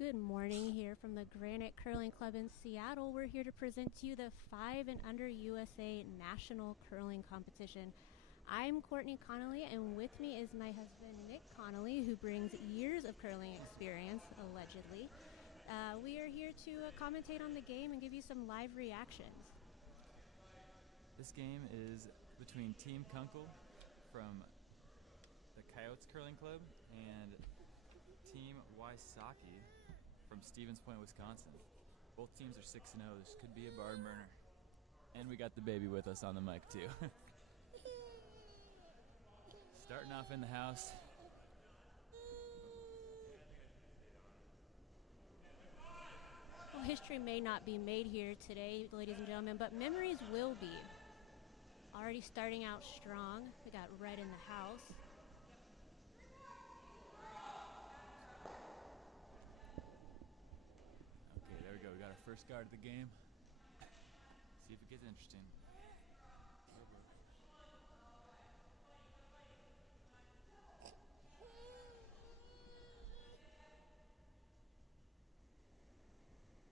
Good morning here from the Granite Curling Club in Seattle. We're here to present to you the 5 and Under USA National Curling Competition. I'm Courtney Connolly, and with me is my husband Nick Connolly, who brings years of curling experience, allegedly. We are here to commentate on the game and give you some live reactions. This game is between Team Kunkel from the Coyotes Curling Club and Team Wysocki from Stevens Point, Wisconsin. Both teams are 6-0. This could be a barn burner. And we got the baby with us on the mic too. Starting off in the house. Well, history may not be made here today, ladies and gentlemen, but memories will be. Already starting out strong. We got red in the house. Okay, there we go. We got our first guard of the game. See if it gets interesting.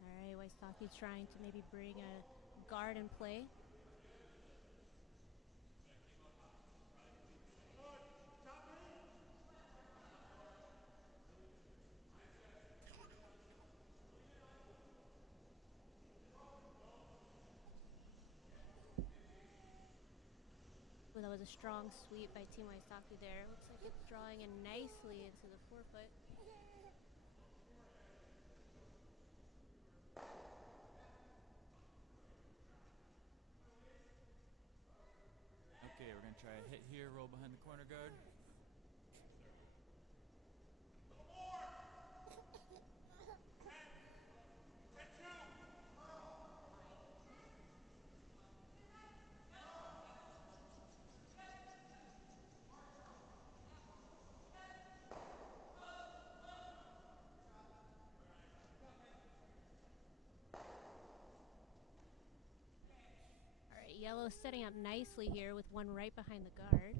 All right, Wysocki trying to maybe bring a guard in play. Well, that was a strong sweep by Team Wysocki there. Looks like it's drawing in nicely into the forefoot. Okay, we're going to try a hit here, roll behind the corner guard. All right, yellow setting up nicely here with one right behind the guard.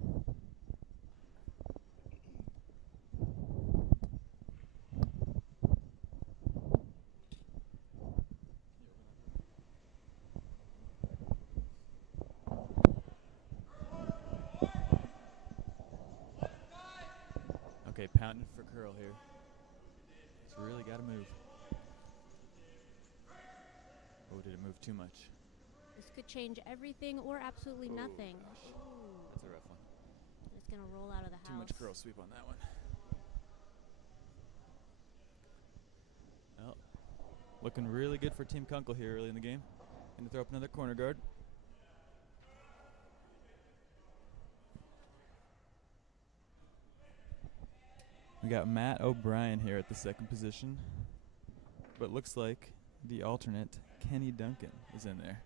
Okay, pounding for curl here. It's really got to move. Oh, did it move too much? This could change everything or absolutely nothing. Ooh. That's a rough one. It's going to roll out of the house. Too much curl sweep on that one. Well, looking really good for Team Kunkel here early in the game. Going to throw up another corner guard. We got Matt O'Brien here at the second position. But looks like the alternate, Kenny Duncan, is in there.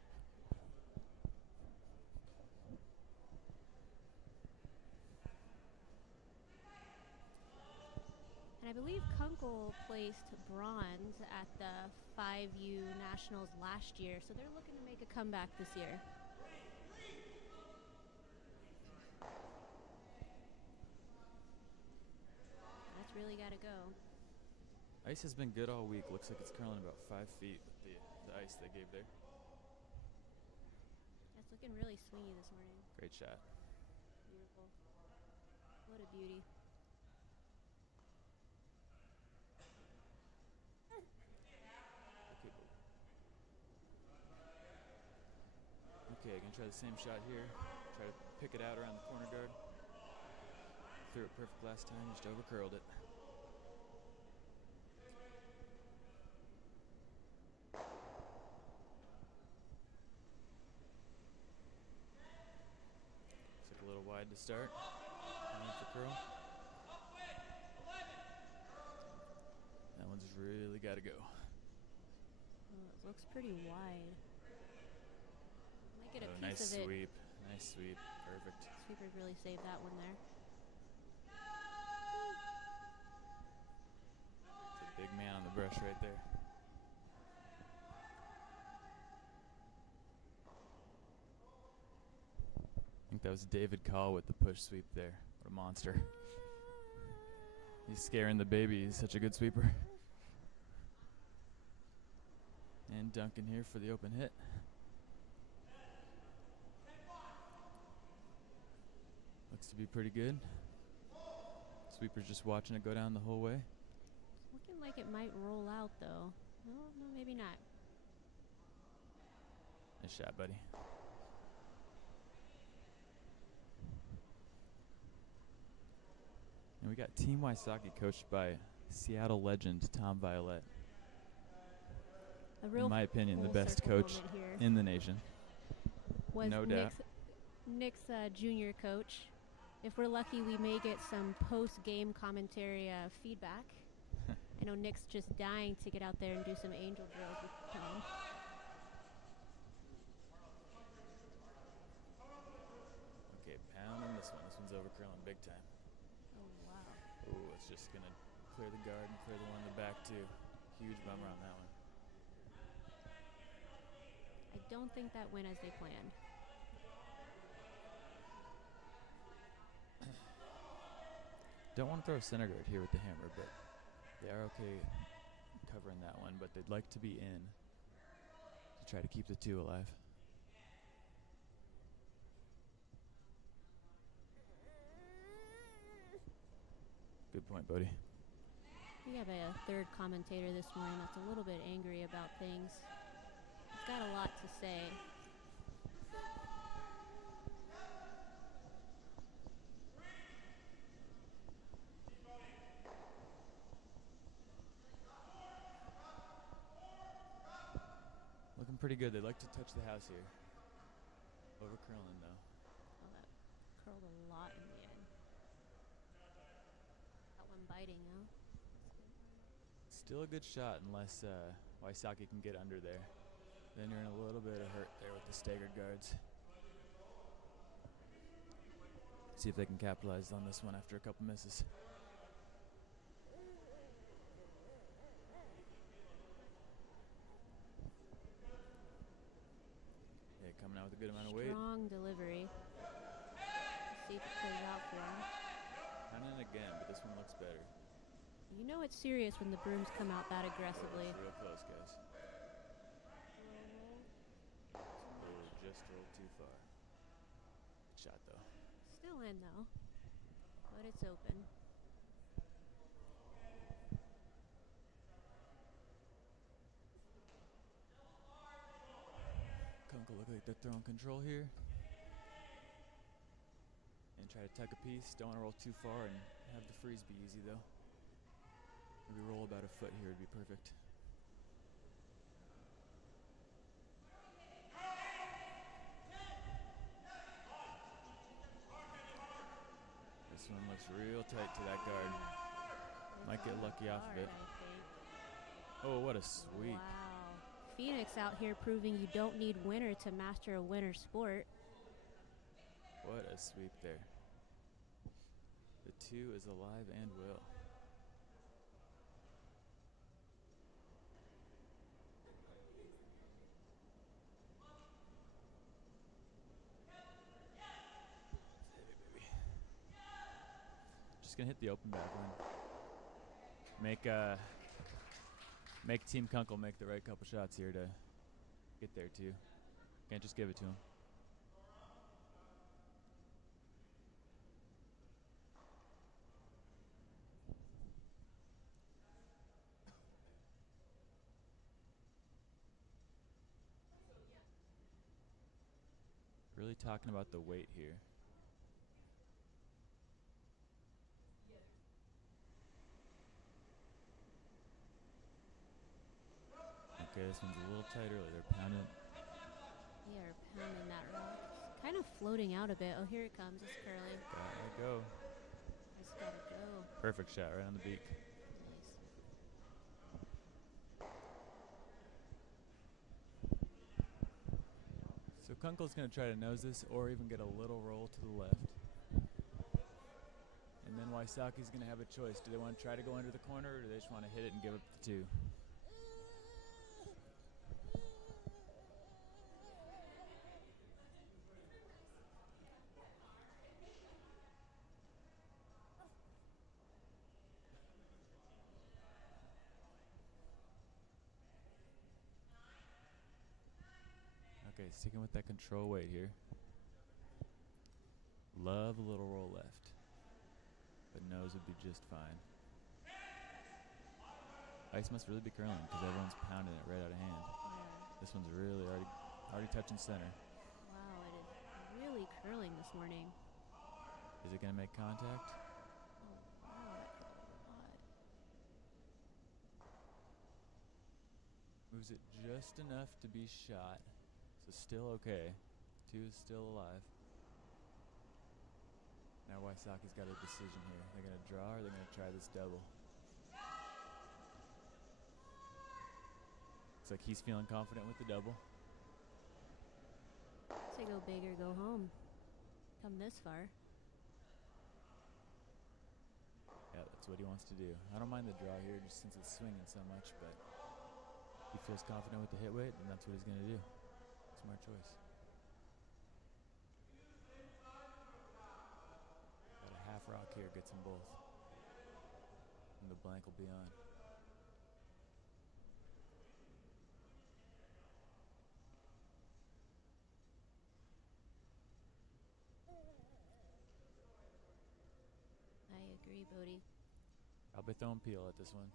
And I believe Kunkel placed bronze at the 5U Nationals last year, so they're looking to make a comeback this year. That's really got to go. Ice has been good all week. Looks like it's curling about 5 feet with the ice they gave there. That's looking really swingy this morning. Great shot. Beautiful. What a beauty. Okay, gonna try the same shot here. Try to pick it out around the corner guard. Threw it perfect last time, just over curled it. Looks like a little wide to start. Going for curl. That one's really got to go. Oh, it looks pretty wide. Might get a piece nice of it. sweep. Nice sweep. Perfect. Sweeper really saved that one there. It's a big man on the brush right there. I think that was David Call with the push sweep there. What a monster. He's scaring the baby. He's such a good sweeper. And Duncan here for the open hit. Looks to be pretty good. Sweeper's just watching it go down the whole way. It's looking like it might roll out, though. No, maybe not. Nice shot, buddy. And we got Team Wysocki coached by Seattle legend Tom Violette. In my opinion, the best coach in the nation. Was no doubt. Nick's junior coach. If we're lucky, we may get some post-game commentary feedback. I know Nick's just dying to get out there and do some angel drills with Tom. Okay, pounding this one. This one's over curling big time. Oh, wow. Ooh, it's just going to clear the guard and clear the one in the back, too. Huge bummer on that one. I don't think that went as they planned. Don't want to throw a center guard here with the hammer, but they are okay covering that one, but they'd like to be in to try to keep the two alive. Good point, Bodie. We have a third commentator this morning that's a little bit angry about things. He's got a lot to say. Looking pretty good. They like to touch the house here. Over curling, though. Oh, that curled a lot in the end. That one biting, though. Still a good shot unless Wysocki can get under there. Then you're in a little bit of hurt there with the staggered guards. See if they can capitalize on this one after a couple misses. Yeah, coming out with a good amount of weight. Strong delivery. Let's see if it plays out for him. Pounding it again, but this one looks better. You know it's serious when the brooms come out that aggressively. Real close, guys. Just rolled too far. Good shot, though. Still in, though. But it's open. Kunkel look like they're throwing control here. And try to tuck a piece. Don't want to roll too far and have the freeze be easy, though. Maybe roll about a foot here would be perfect. This one looks real tight to that guard. Might get lucky off of it. Oh, what a sweep. Wow. Phoenix out here proving you don't need winner to master a winter sport. What a sweep there. The two is alive and well. Just gonna hit the open back one. Make Team Kunkel make the right couple shots here to get there too. Can't just give it to him. Really talking about the weight here. Okay, this one's a little tight early. They're pounding. They are pounding that rock. It's kind of floating out a bit. Oh, here it comes. It's curling. Gotta go. Just gotta go. Perfect shot right on the beak. Nice. So Kunkel's going to try to nose this or even get a little roll to the left. And then Wysocki's going to have a choice. Do they want to try to go under the corner or do they just want to hit it and give up the two? he's sticking with that control weight here. Love a little roll left, but knows would be just fine. Ice must really be curling because everyone's pounding it right out of hand. Yeah. This one's really already touching center. Wow, it is really curling this morning. Is it going to make contact? Oh, wow, that curled a lot. Moves it just enough to be shot. So still okay. 2 is still alive. Now Wysocki's got a decision here. They're going to draw or they're going to try this double. Looks like he's feeling confident with the double. Say go big or go home. Come this far. Yeah, that's what he wants to do. I don't mind the draw here just since it's swinging so much, but he feels confident with the hit weight, and that's what he's going to do. Smart choice. Got a half rock here, gets them both. And the blank will be on. I agree, Bodie. I'll be throwing peel at this one.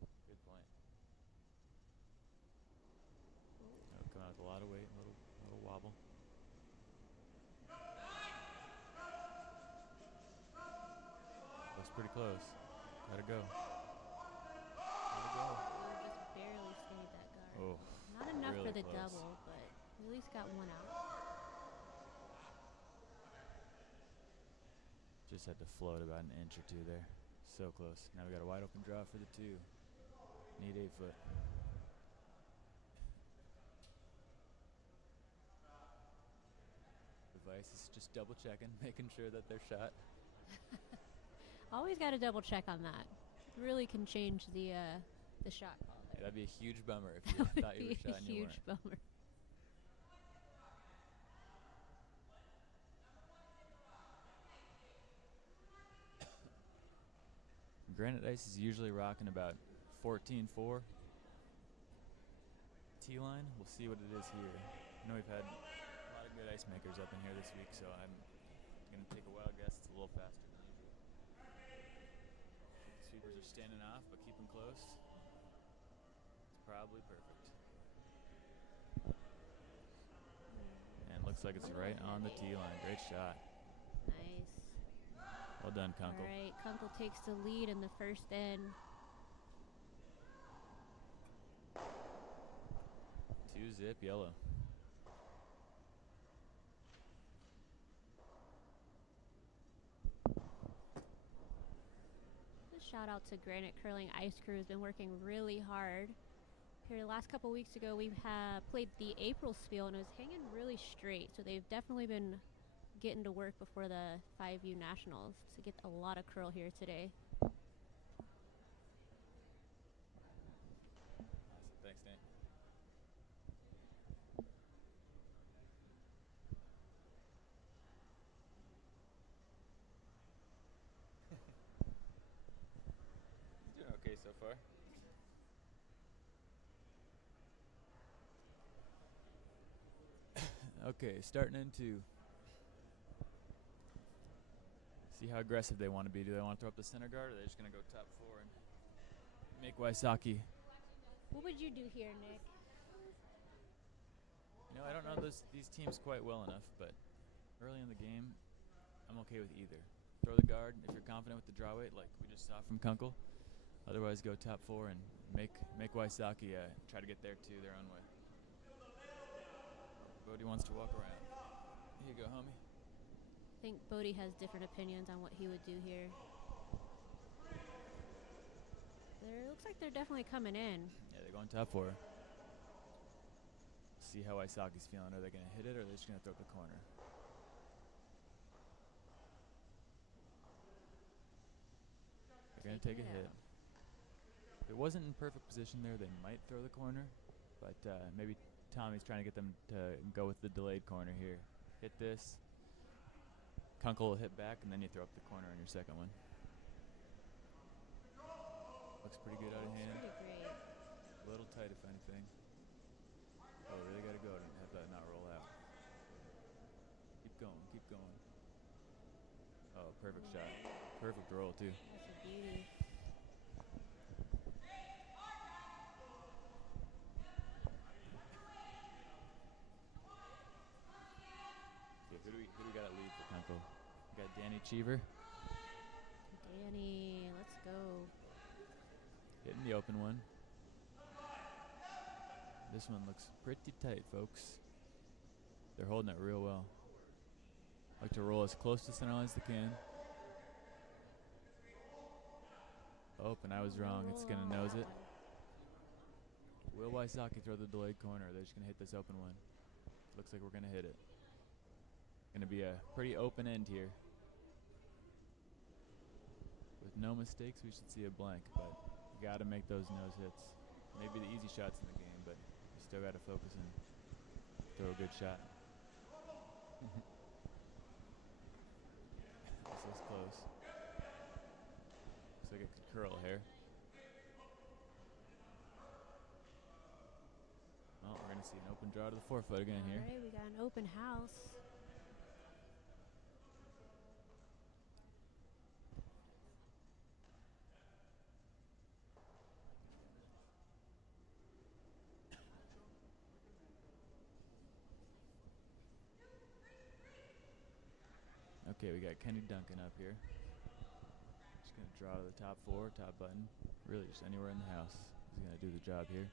Good point. It'll come out with a lot of weight, a little wobble. Looks pretty close. Gotta go. Gotta go. Oh, just barely stayed that guard. Oh, Not enough really for the close. double, but at least got one out. Just had to float about an inch or two there. So close. Now we got a wide open draw for the 2. Need 8 foot. Device is just double checking, making sure that they're shot. Always got to double check on that. Really can change the shot call Yeah, there. that'd be a huge bummer if you thought you were shot and you Huge weren't. bummer. Granite ice is usually rocking about 14.4. T-line, we'll see what it is here. I know we've had a lot of good ice makers up in here this week, so I'm going to take a wild guess. It's a little faster than usual. The sweepers are standing off, but keep them close. It's probably perfect. And looks like it's right on the T-line. Great shot. Nice. Well done, Kunkel. All right, Kunkel takes the lead in the first end. 2-zip yellow. Shout out to Granite Curling Ice Crew, has been working really hard. Here, the last couple weeks ago, we've played the April spiel, and it was hanging really straight. So they've definitely been getting to work before the 5U Nationals to get a lot of curl here today. Awesome. Thanks, Nate. He's doing okay so far. Okay, starting into. See how aggressive they want to be. Do they want to throw up the center guard, or are they just going to go top 4 and make Wysocki? What would you do here, Nick? You know, I don't know these teams quite well enough, but early in the game, I'm okay with either. Throw the guard if you're confident with the draw weight, like we just saw from Kunkel. Otherwise, go top 4 and make Wysocki try to get there too their own way. Bodie wants to walk around. Here you go, homie. I think Bodie has different opinions on what he would do here. It looks like they're definitely coming in. Yeah, they're going top 4. See how Wysocki's feeling. Are they going to hit it, or are they just going to throw up the corner? They're going to take a hit. If it wasn't in perfect position there, they might throw the corner, but maybe Tommy's trying to get them to go with the delayed corner here. Hit this. Kunkel will hit back, and then you throw up the corner on your second one. Looks pretty good out of hand. Pretty great. A little tight, if anything. Oh, really got to go to have that not roll out. Keep going, keep going. Oh, perfect shot. Perfect roll, too. That's a beauty. Okay, who do we got to lead for Kunkel? We got Danny Cheever. Danny, let's go. Hitting the open one. This one looks pretty tight, folks. They're holding it real well. Like to roll as close to center line as they can. Oh, and I was wrong. It's going to nose it. Will Wysocki throw the delayed corner? They're just going to hit this open one. Looks like we're going to hit it. Going to be a pretty open end here. With no mistakes, we should see a blank, but you got to make those nose hits. Maybe the easy shots in the game, but you still got to focus and throw a good shot. This looks close. Looks like it could curl here. Oh, we're going to see an open draw to the forefoot again here. All right, we got an open house. Okay, we got Kenny Duncan up here. Just going to draw to the top four, top button. Really just anywhere in the house. He's going to do the job here.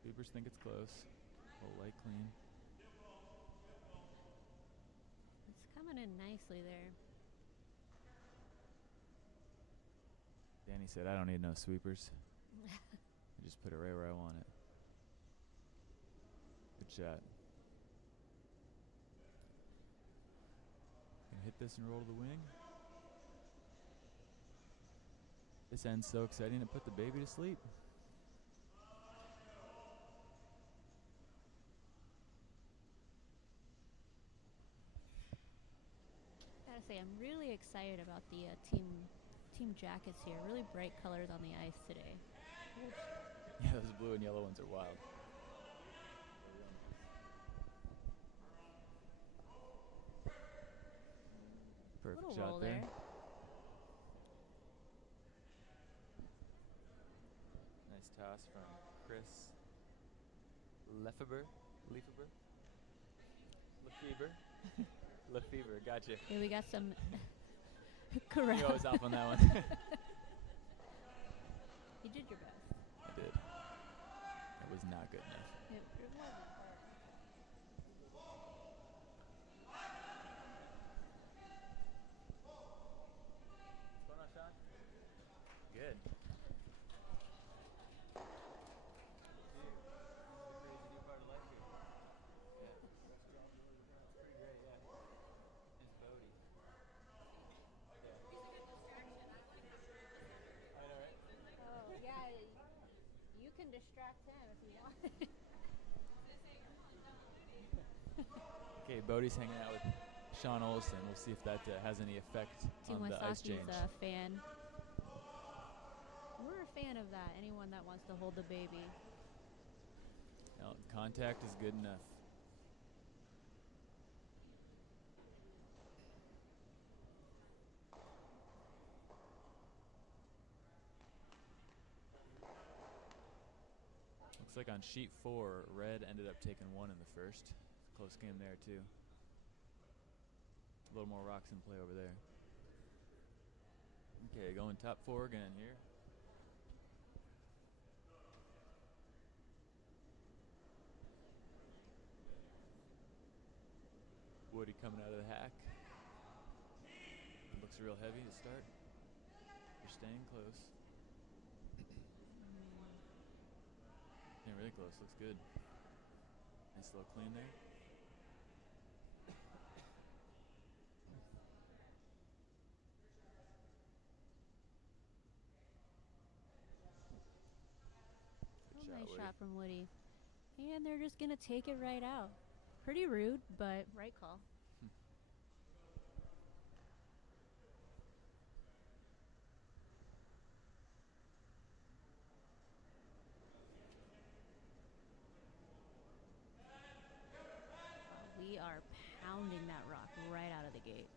Beavers think it's close. A light clean. It's coming in nicely there. Danny said, I don't need no sweepers. I just put it right where I want it. Good shot. Gonna hit this and roll to the wing. This end's so exciting to put the baby to sleep. Gotta say, I'm really excited about the team jackets here. Really bright colors on the ice today. Yeah, those blue and yellow ones are wild. Perfect Little shot roll there. Nice toss from Chris Lefebvre. Lefebvre, gotcha. Here we got some correct. I was off on that one. You did your best. I did. It was not good enough. It wasn't. What's going on, Sean? Good. Crazy new part of life here. Yeah. It's pretty great, yeah. It's Bodie. Yeah. I know, right? Oh, yeah. You can distract him if you want. Okay, Bodie's hanging out with Sean Olsen. We'll see if that has any effect Team on the ice Wysocki's change. a fan. We're a fan of that. Anyone that wants to hold the baby. No, contact is good enough. Looks like on sheet 4, Red ended up taking 1 in the first. Close game there, too. A little more rocks in play over there. Okay, going top 4 again here. Woody coming out of the hack. Looks real heavy to start. They're staying close. Really close. Looks good. Nice little clean there. Good shot, Nice Woody. shot from Woody. And they're just going to take it right out. Pretty rude, but right call. We are pounding that rock right out of the gate.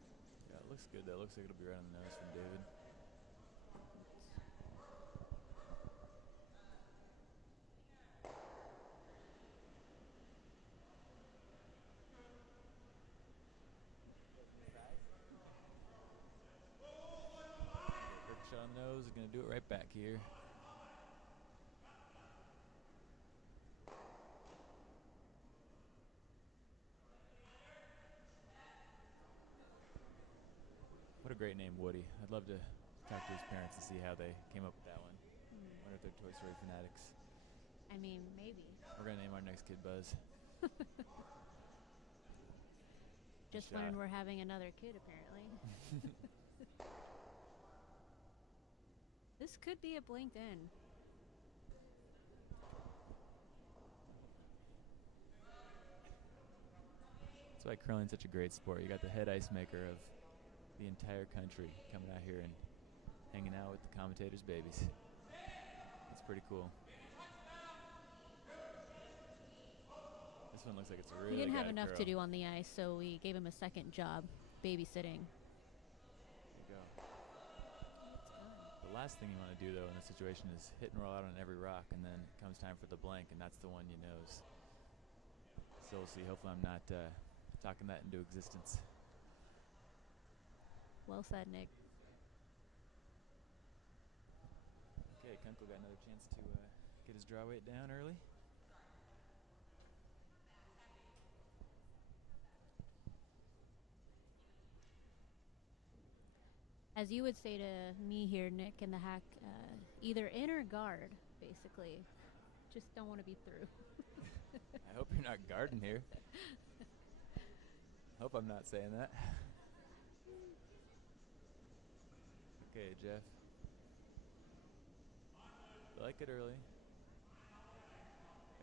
Yeah, it looks good. That looks like it'll be right on the nose from David. Perfect shot on the nose. Is going to do it right back here. What a great name, Woody. I'd love to talk to his parents and see how they came up with that one. Wonder if they're Toy Story fanatics. I mean, maybe. We're going to name our next kid Buzz. Just when we're having another kid, apparently. This could be a blinked in. That's why curling's such a great sport. You got the head ice maker of the entire country coming out here and hanging out with the commentators' babies. That's pretty cool. This one looks like it's really. He didn't have enough to do on the ice, so we gave him a second job, babysitting. There you go. The last thing you want to do, though, in this situation is hit and roll out on every rock, and then it comes time for the blank, and that's the one you nose. So we'll see. Hopefully I'm not talking that into existence. Well said, Nick. Okay, Kunkel got another chance to get his draw weight down early. As you would say to me here, Nick, in the hack, either in or guard, basically. Just don't want to be through. I hope you're not guarding here. Hope I'm not saying that. Okay, Jeff. I like it early.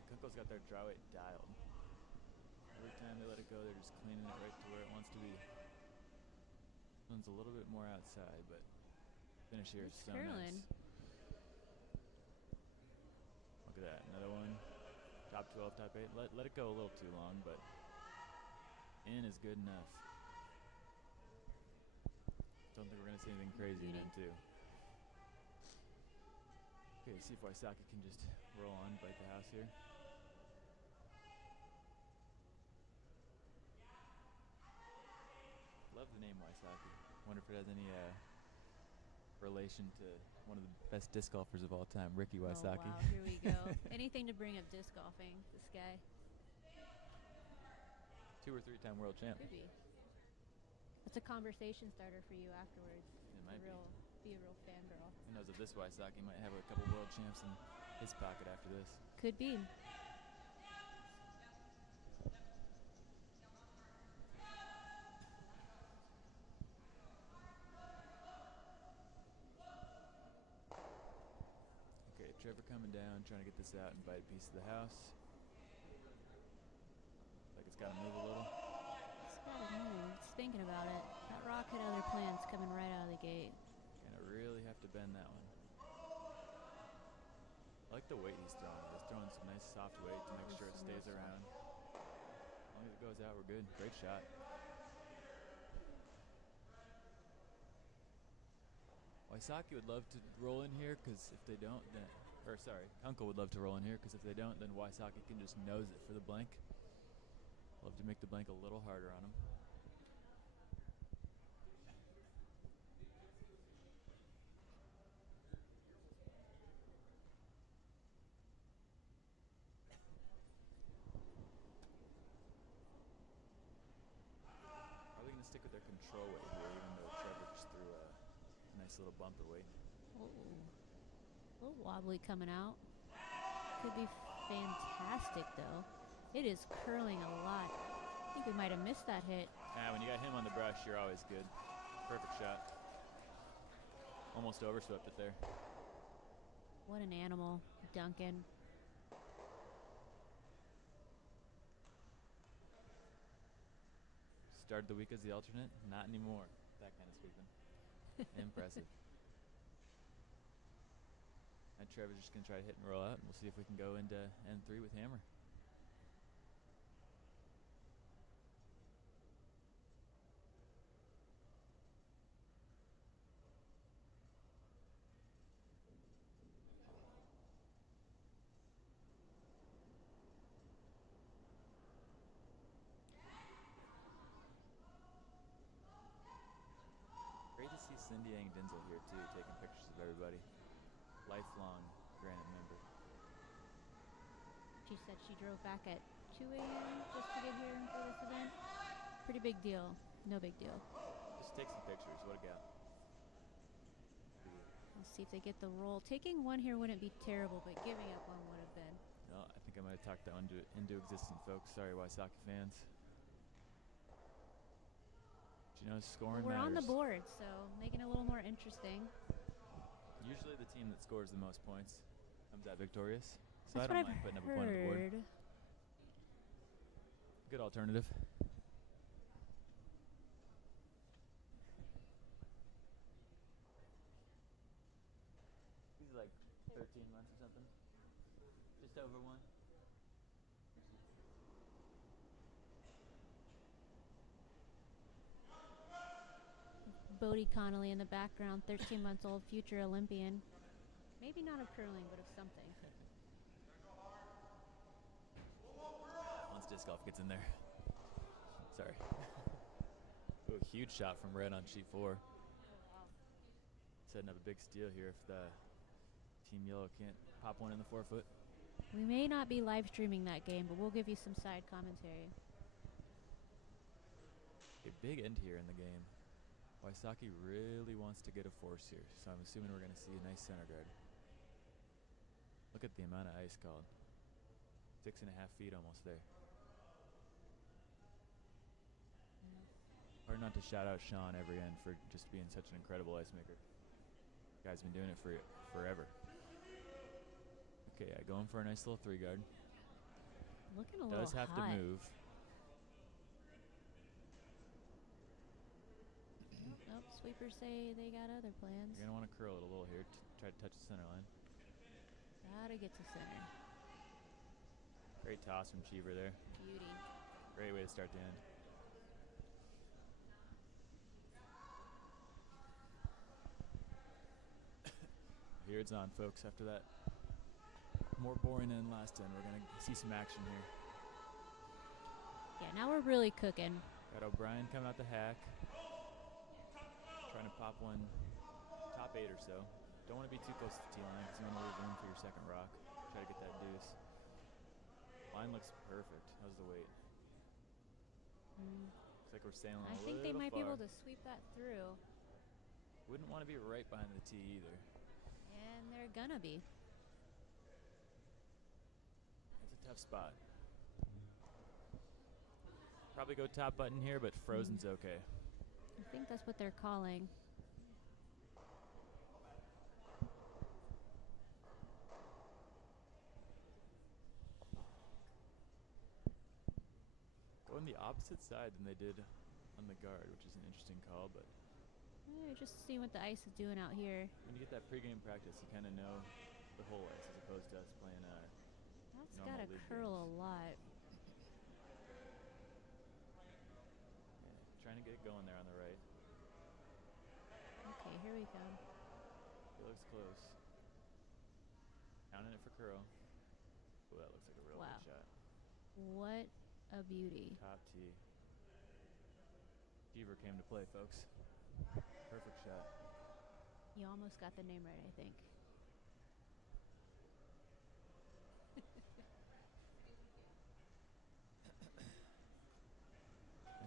Kunkel's got their draw weight dialed. Every time they let it go, they're just cleaning it right to where it wants to be. This one's a little bit more outside, but finish here is so nice. Look at that, another one. Top 12, top 8. Let it go a little too long, but in is good enough. Don't think we're going to see anything crazy in it, too. Okay, see if Wysocki can just roll on, bite the house here. Love the name Wysocki. Wonder if it has any relation to one of the best disc golfers of all time, Ricky Wysocki. Oh, wow, here we go. Anything to bring up disc golfing, this guy. 2 or 3 time world champ. Could be. That's a conversation starter for you afterwards. It might be a real fangirl. Who knows if this Wysocki might have a couple world champs in his pocket after this. Could be. Okay, Trevor coming down, trying to get this out and bite a piece of the house. Like it's got to move a little. It's got to move. It's thinking about it. That rock had other plans coming right out of the gate. Gonna really have to bend that one. I like the weight he's throwing. He's throwing some nice soft weight to make sure it stays around. As long as it goes out, we're good. Great shot. Wysocki would love to roll in here because if they don't, then, Kunkel would love to roll in here because if they don't, then Wysocki can just nose it for the blank. Love to make the blank a little harder on him. Probably going to stick with their control weight here, even though Trevor just threw a nice little bumper weight. Oh, a little wobbly coming out. Could be fantastic, though. It is curling a lot. I think we might have missed that hit. When you got him on the brush, you're always good. Perfect shot. Almost overswept it there. What an animal, Duncan. started the week as the alternate. Not anymore. That kind of sweeping. Impressive. And Trevor's just going to try to hit and roll out, and we'll see if we can go into N3 with hammer. Great to see Cindy and Denzel here too, taking pictures of everybody. Lifelong Granite member. She said she drove back at 2 a.m. just to get here for this event. Pretty big deal. No big deal. Just take some pictures. What a gal. Let's see if they get the roll. Taking one here wouldn't be terrible, but giving up one would have been. No, I think I might have talked that one into existence, folks. Sorry, Wysocki fans. But you know, scoring We're matters. on the board, so making it a little more interesting. Usually the team that scores the most points comes out victorious. So That's I don't what mind I've putting up a point on the board. heard. Good alternative. He's like 13 months or something. Just over one. Bodie Connolly in the background, 13 months old, future Olympian. Maybe not of curling, but of something. Once disc golf gets in there. Sorry. Ooh, huge shot from Red on sheet 4. Setting up a big steal here if the Team Yellow can't pop one in the 4-foot. We may not be live streaming that game, but we'll give you some side commentary. A big end here in the game. Wysocki really wants to get a force here, so I'm assuming we're going to see a nice center guard. Look at the amount of ice called. 6.5 feet almost there. Hard not to shout out Sean every end for just being such an incredible ice maker. Guy's been doing it for forever. Okay, yeah, going for a nice little 3 guard. Looking a little Does have hot. to move. Nope, sweepers say they got other plans. You're going to want to curl it a little here to try to touch the center line. Gotta get to center. Great toss from Cheever there. Beauty. Great way to start the end. Here it's on, folks. After that more boring end last end, we're going to see some action here. Yeah, now we're really cooking. Got O'Brien coming out the hack. Trying to pop one top 8 or so. Don't want to be too close to the T-line because you want to leave room for your second rock. Try to get that deuce. Line looks perfect. How's the weight? Looks like we're sailing a little far. I think they might be able to sweep that through. Wouldn't want to be right behind the tee either. And they're gonna be. It's a tough spot. Probably go top button here, but frozen's okay. I think that's what they're calling. Going the opposite side than they did on the guard, which is an interesting call, but Just seeing what the ice is doing out here. when you get that pregame practice, you kind of know the whole ice as opposed to us playing That's normal gotta league curl games. a lot. Yeah, trying to get it going there on the right. Okay, here we go. It looks close. Counting it for curl. Oh, that looks like a real Wow. good shot. What a beauty. Top tee. Beaver came to play, folks. Perfect shot. You almost got the name right, I think.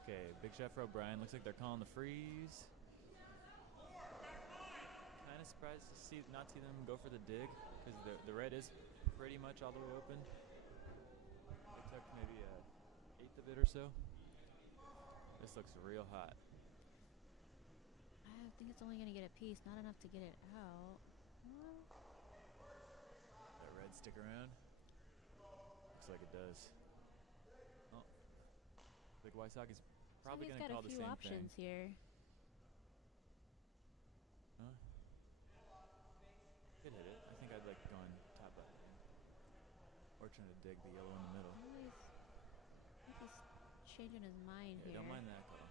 Okay, big shot for O'Brien. Looks like they're calling the freeze. Kind of surprised to not see them go for the dig because the red is pretty much all the way open. They took maybe an 1/8 of it or so. This looks real hot. I think it's only gonna get a piece, not enough to get it out. That red stick around. Looks like it does. Oh, like Wysocki's Probably he's going to got call a the few same options thing. here. Huh? Could hit it. I think I'd like going top left again. Or trying to dig the yellow in the middle. I think he's changing his mind here. Don't mind that call.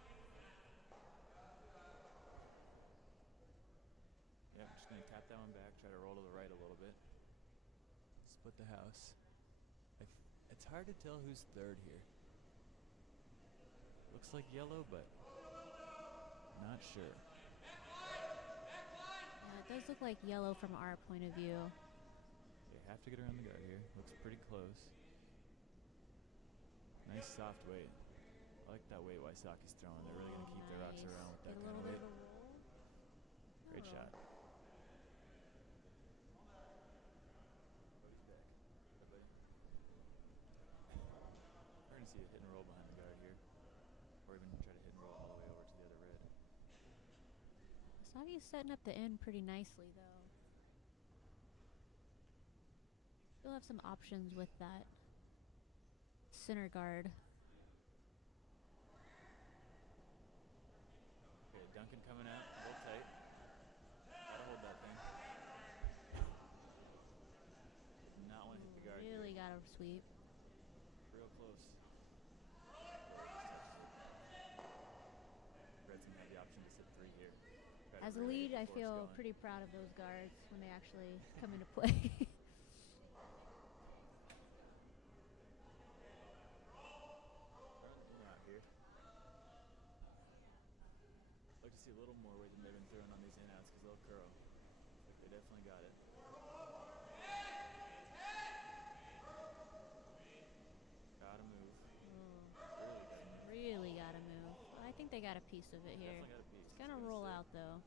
Yep, just going to tap that one back, try to roll to the right a little bit. Split the house. It's hard to tell who's third here. Looks like yellow, but not sure. Yeah, it does look like yellow from our point of view. They have to get around the guard here. Looks pretty close. Nice soft weight. I like that weight Wysocki's throwing. They're really going to keep their rocks around with that Get a kind little of bit weight. of a roll. Great Oh. shot. Cody's back. Hi, buddy. We're going to see a hit and roll behind the guard here. Or even try to hit and roll all the way over to the other red. Wysocki's setting up the end pretty nicely, though. Still have some options with that center guard. Okay, Duncan coming out. A little tight. Gotta hold that thing. Did not want to hit the guard Really here. got to sweep. Real close. Red's gonna have the option to sit three here. As a lead, I feel pretty proud of those guards when they actually come into play. Like to see a little more weight than they've been throwing on these in-outs because they'll curl. Like they definitely got it. Gotta move. Really gotta move. I think they got a piece of it here. Definitely got a piece. It's gonna roll out though.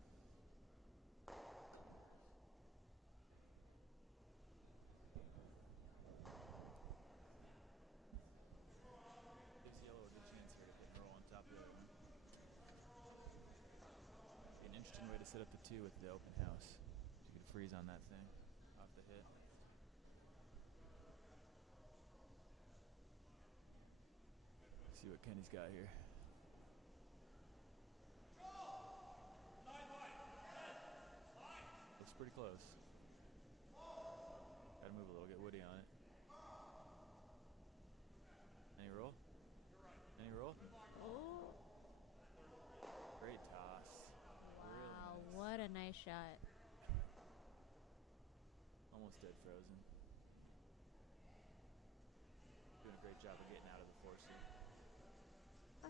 Gives yellow a good chance here to hit and roll on top of the other one. Be an interesting way to set up the two with the open house. You could freeze on that thing off the hit. See what Kenny's got here. Looks pretty close. Gotta move a little, get Woody on it. Any roll? Any roll? Oh. Great toss. Wow, really nice. what a nice shot. Almost dead frozen. Doing a great job of getting out of the forcer.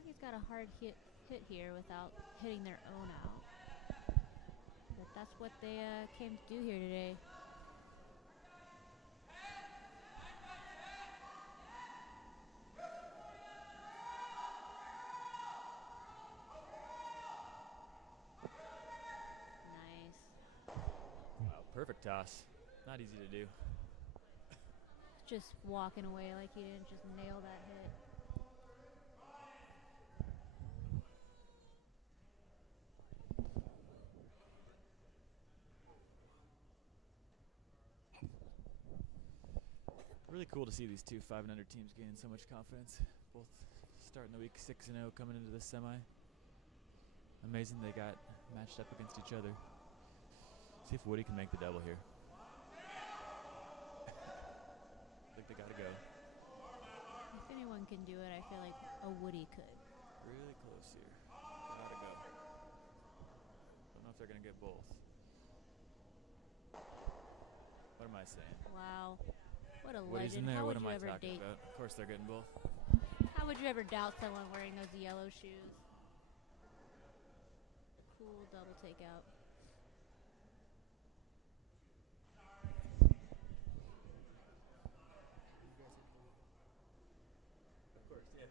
He's got a hard hit here without hitting their own out. But that's what they came to do here today. Nice. Wow, perfect toss. Not easy to do. Just walking away like he didn't just nail that hit. Really cool to see these two 5 and under teams gaining so much confidence. Both starting the week 6-0, coming into this semi. Amazing they got matched up against each other. See if Woody can make the double here. I think they gotta go. If anyone can do it, I feel like a Woody could. Really close here. Gotta go. Don't know if they're gonna get both. What am I saying? Wow. What a Woody's legend. in there. How What would am you I ever talking date? about? Of course they're getting both. How would you ever doubt someone wearing those yellow shoes? Cool double takeout. Of course, yeah.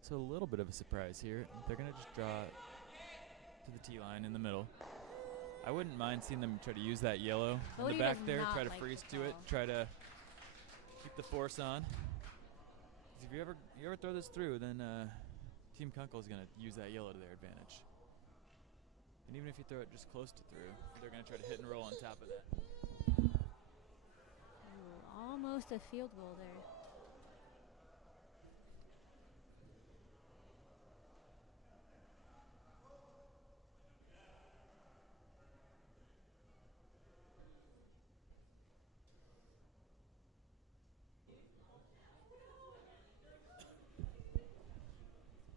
So a little bit of a surprise here. They're going to just draw to the tee line in the middle. I wouldn't mind seeing them try to use that yellow in the back there, try to freeze to it, try to keep the force on. 'Cause if you ever throw this through, then Team Kunkel is going to use that yellow to their advantage. And even if you throw it just close to through, they're going to try to hit and roll on top of that. Almost a field goal there.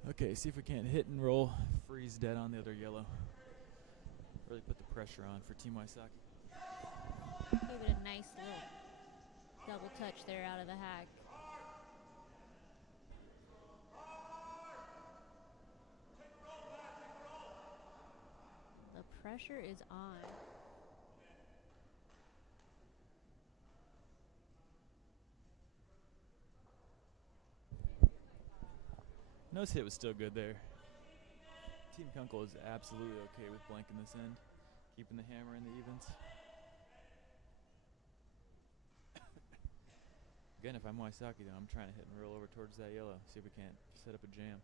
Okay, see if we can't hit and roll, freeze dead on the other yellow. Really put the pressure on for Team Wysocki. Gave it a nice little double touch there out of the hack. The pressure is on. Nose hit was still good there. Team Kunkel is absolutely okay with blanking this end, keeping the hammer in the evens. Again, if I'm Wysocki though, I'm trying to hit and roll over towards that yellow, see if we can't set up a jam.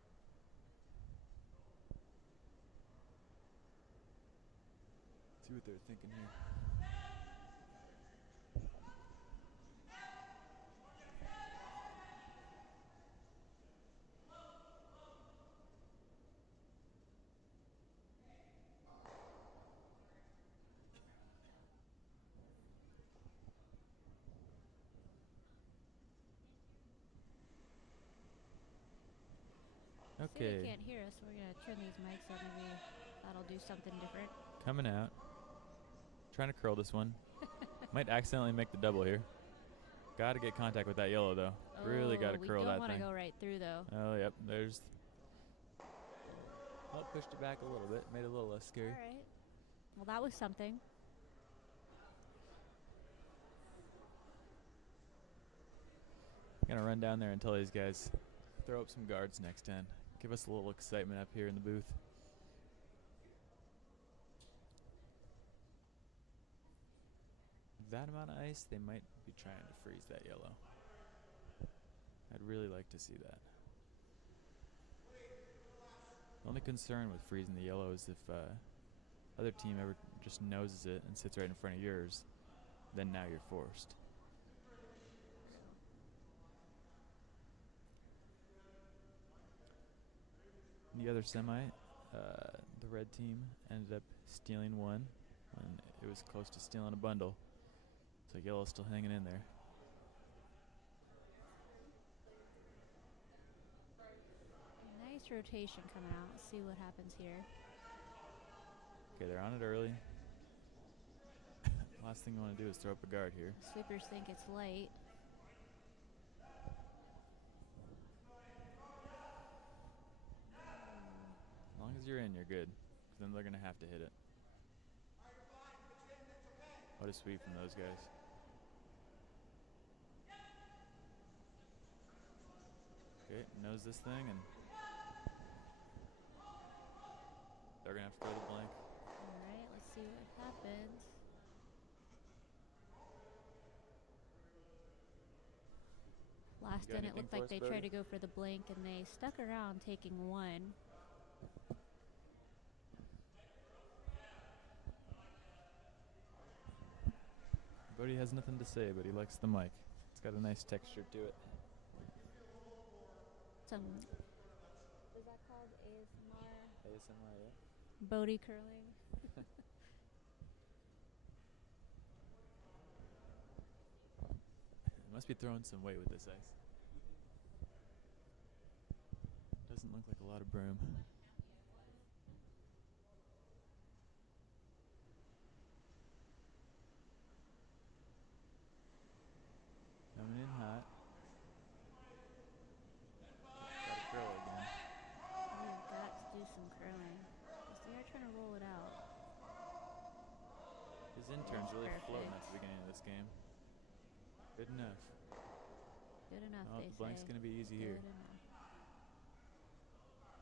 See what they're thinking here. See, Okay. they can't hear us, so we're going to turn these mics up. Maybe that'll do something different. Coming out. Trying to curl this one. Might accidentally make the double here. Got to get contact with that yellow, though. Really got to curl that thing. We don't want to go right through, though. Oh, yep. There's... Oh, pushed it back a little bit. Made it a little less scary. All right. Well, that was something. Gonna run down there and tell these guys, throw up some guards next 10. Give us a little excitement up here in the booth. That amount of ice, they might be trying to freeze that yellow. I'd really like to see that. The only concern with freezing the yellow is if other team ever just noses it and sits right in front of yours, then now you're forced. The other semi, the red team ended up stealing one when it was close to stealing a bundle. So yellow's still hanging in there. Nice rotation coming out. Let's see what happens here. Okay, they're on it early. Last thing you want to do is throw up a guard here. Sweepers think it's light. As long as you're in, you're good. 'Cause then they're going to have to hit it. What a sweep from those guys. Okay, knows this thing, and they're going to have to throw the blank. All right, let's see what happens. Last got end, it anything looked for like us, they Bodie? tried to go for the blank, and they stuck around taking one. Bodie has nothing to say, but he likes the mic. It's got a nice texture to it. Some, is that called ASMR? ASMR, yeah. Bodie curling. Must be throwing some weight with this ice. Doesn't look like a lot of broom. Coming in hot. Gotta curl again. We've got to do some curling. Because they are trying to roll it out. His intern's really floating at Perfect. the beginning of this game. Good enough. Good enough, Oh, they the blank's say. gonna be easy here. Good enough.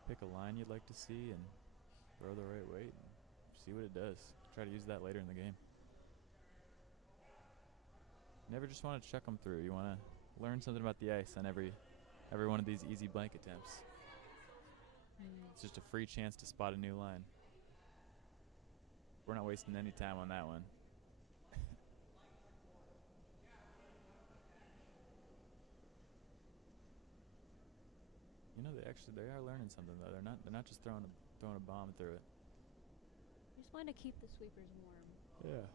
Pick a line you'd like to see and throw the right weight and see what it does. Try to use that later in the game. Never just want to chuck them through. You want to learn something about the ice on every one of these easy blank attempts. It's just a free chance to spot a new line. We're not wasting any time on that one. they are learning something though. They're not just throwing a bomb through it. We just want to keep the sweepers warm. Yeah.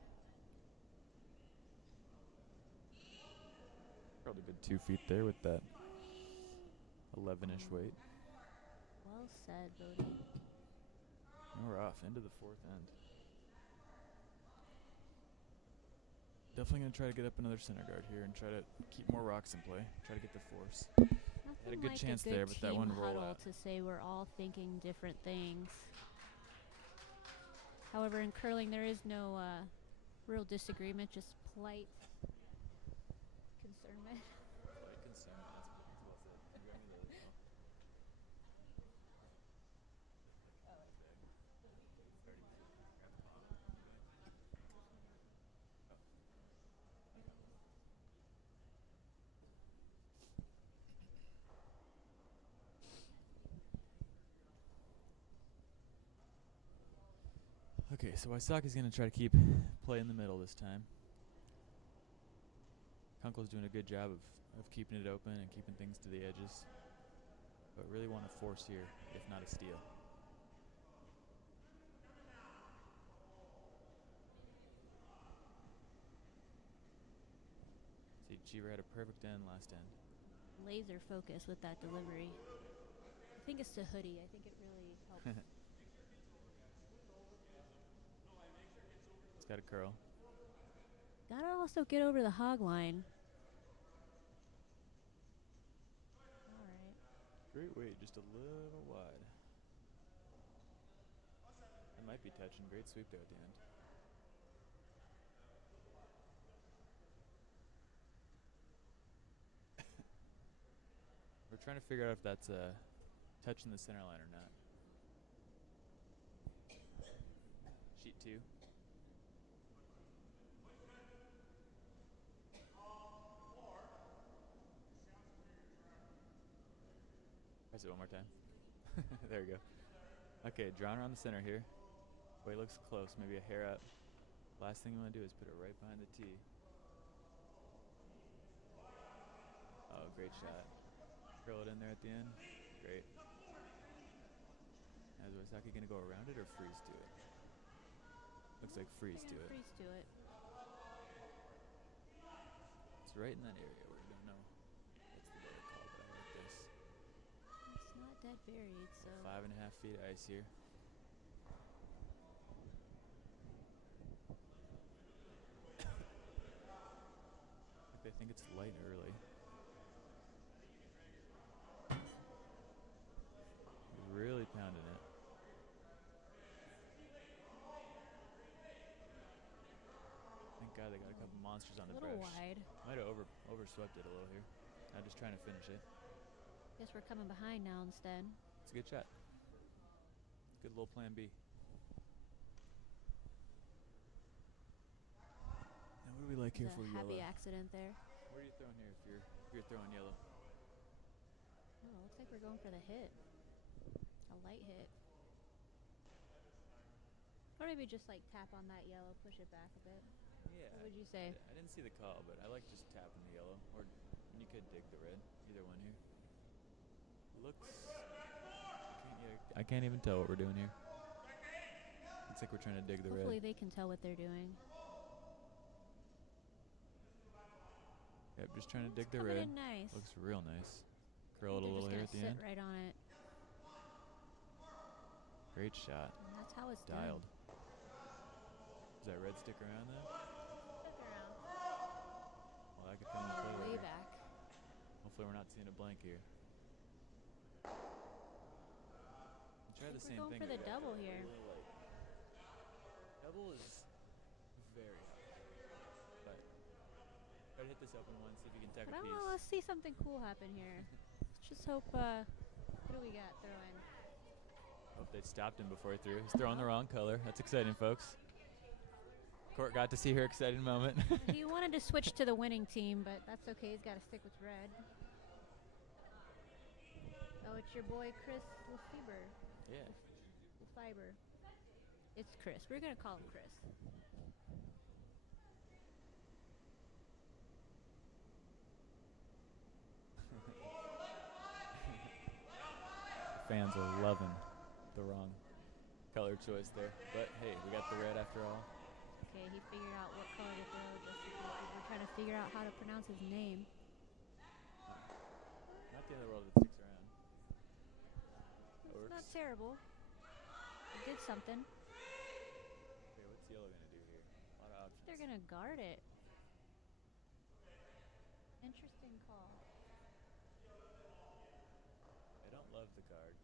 Probably good 2 feet there with that 11-ish weight. Well said, Bodie. And we're off into the 4th end. Definitely going to try to get up another center guard here and try to keep more rocks in play. Try to get the force. Nothing Had a good like chance a good there, but that team one roll huddle out. to say we're all thinking different things. However, in curling, there is no real disagreement, just polite concernment. Polite concernment. That's well said. You got me there as well. Okay, so Wysocki's going to try to keep play in the middle this time. Kunkel's doing a good job of keeping it open and keeping things to the edges. But really want to force here, if not a steal. See, Cheever had a perfect end last end. Laser focus with that delivery. I think it's the hoodie. I think it really helps. It's got a curl. Gotta also get over the hog line. All right. Great weight, just a little wide. That might be touching. Great sweep there at the end. We're trying to figure out if that's touching the center line or not. Sheet 2. Press it one more time. There we go. Okay, drawing around the center here. Weight looks close, maybe a hair up. Last thing you want to do is put it right behind the tee. Oh, great shot. Curl it in there at the end. Great. Now, is Wysocki going to go around it or freeze to it? Looks like freeze to it. Freeze to it. It's right in that area where we don't know what's the better call, but I like this. It's not dead buried, so 5.5 feet of ice here. They think it's light early. Really pounding it. Thank God they got a couple monsters on the brush. a little wide. Might have overswept it a little here. I'm just trying to finish it. Guess we're coming behind now instead. It's a good shot. Good little plan B. Now what do we like here for yellow? Happy accident there. What are you throwing here if you're throwing yellow? Oh, looks like we're going for the hit. A light hit. Or maybe just like tap on that yellow, push it back a bit. Yeah. What would you say? I didn't see the call, but I like just tapping the yellow. Or you could dig the red. Either one here. Looks... I can't even tell what we're doing here. Looks like we're trying to dig the red. Hopefully they can tell what they're doing. Yep, just trying to dig the coming red. in nice. Looks real nice. Curl it a little here at the end. Sit right on it. Great shot. And that's how it's Dialed. done. Does that red stick around then? Stick around. Well, that could come into play Way later. back. Hopefully we're not seeing a blank here. Try the same We're going thing. for the double here. Double is very high. But try to hit this open one, see if you can tech a piece. Let's see something cool happen here. Let's just hope, what do we got throwing? Hope they stopped him before he threw. He's throwing the wrong color. That's exciting, folks. Court got to see her exciting moment. He wanted to switch to the winning team, but that's okay. He's got to stick with red. Oh, it's your boy Chris Lefeber. Yeah. Lefeber. It's Chris. We're going to call him Chris. fans are loving the wrong color choice there. But hey, we got the red after all. Okay, he figured out what color to throw just as we're trying to figure out how to pronounce his name. Not the other world that sticks around. It's not terrible. It did something. Okay, what's yellow going to do here? A lot of options. They're going to guard it. Interesting call. I don't love the guard.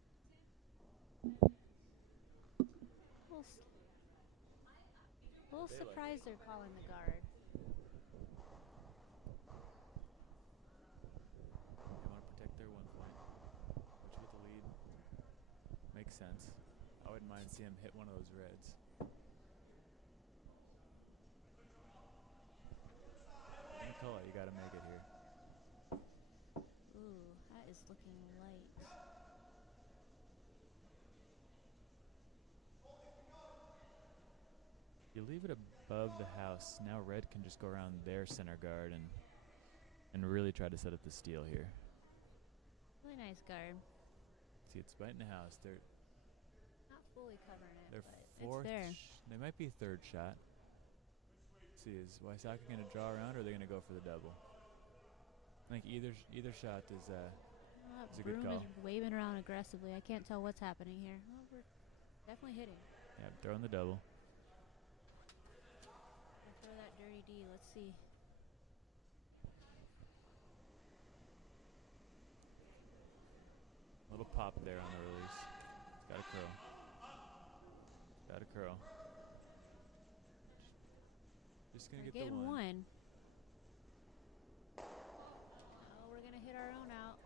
A little surprised they're calling the guard. They want to protect their 1 point. Once you get the lead, makes sense. I wouldn't mind seeing him hit one of those reds. Any color, you got to make it here. Ooh, that is looking light. You leave it above the house. Now red can just go around their center guard and really try to set up the steal here. Really nice guard. See, it's right in the house. They're not fully covering it, but it's there. They might be third shot. Let's see, is Wysocki going to draw around, or are they going to go for the double? I think either shot is a good call. Broom is waving around aggressively. I can't tell what's happening here. Well, we're definitely hitting. Yeah, throwing the double. Throw that dirty D. Let's see. Little pop there on the release. It's got a curl. Got a curl. Just going to get the one. Oh, we're going to hit our own out.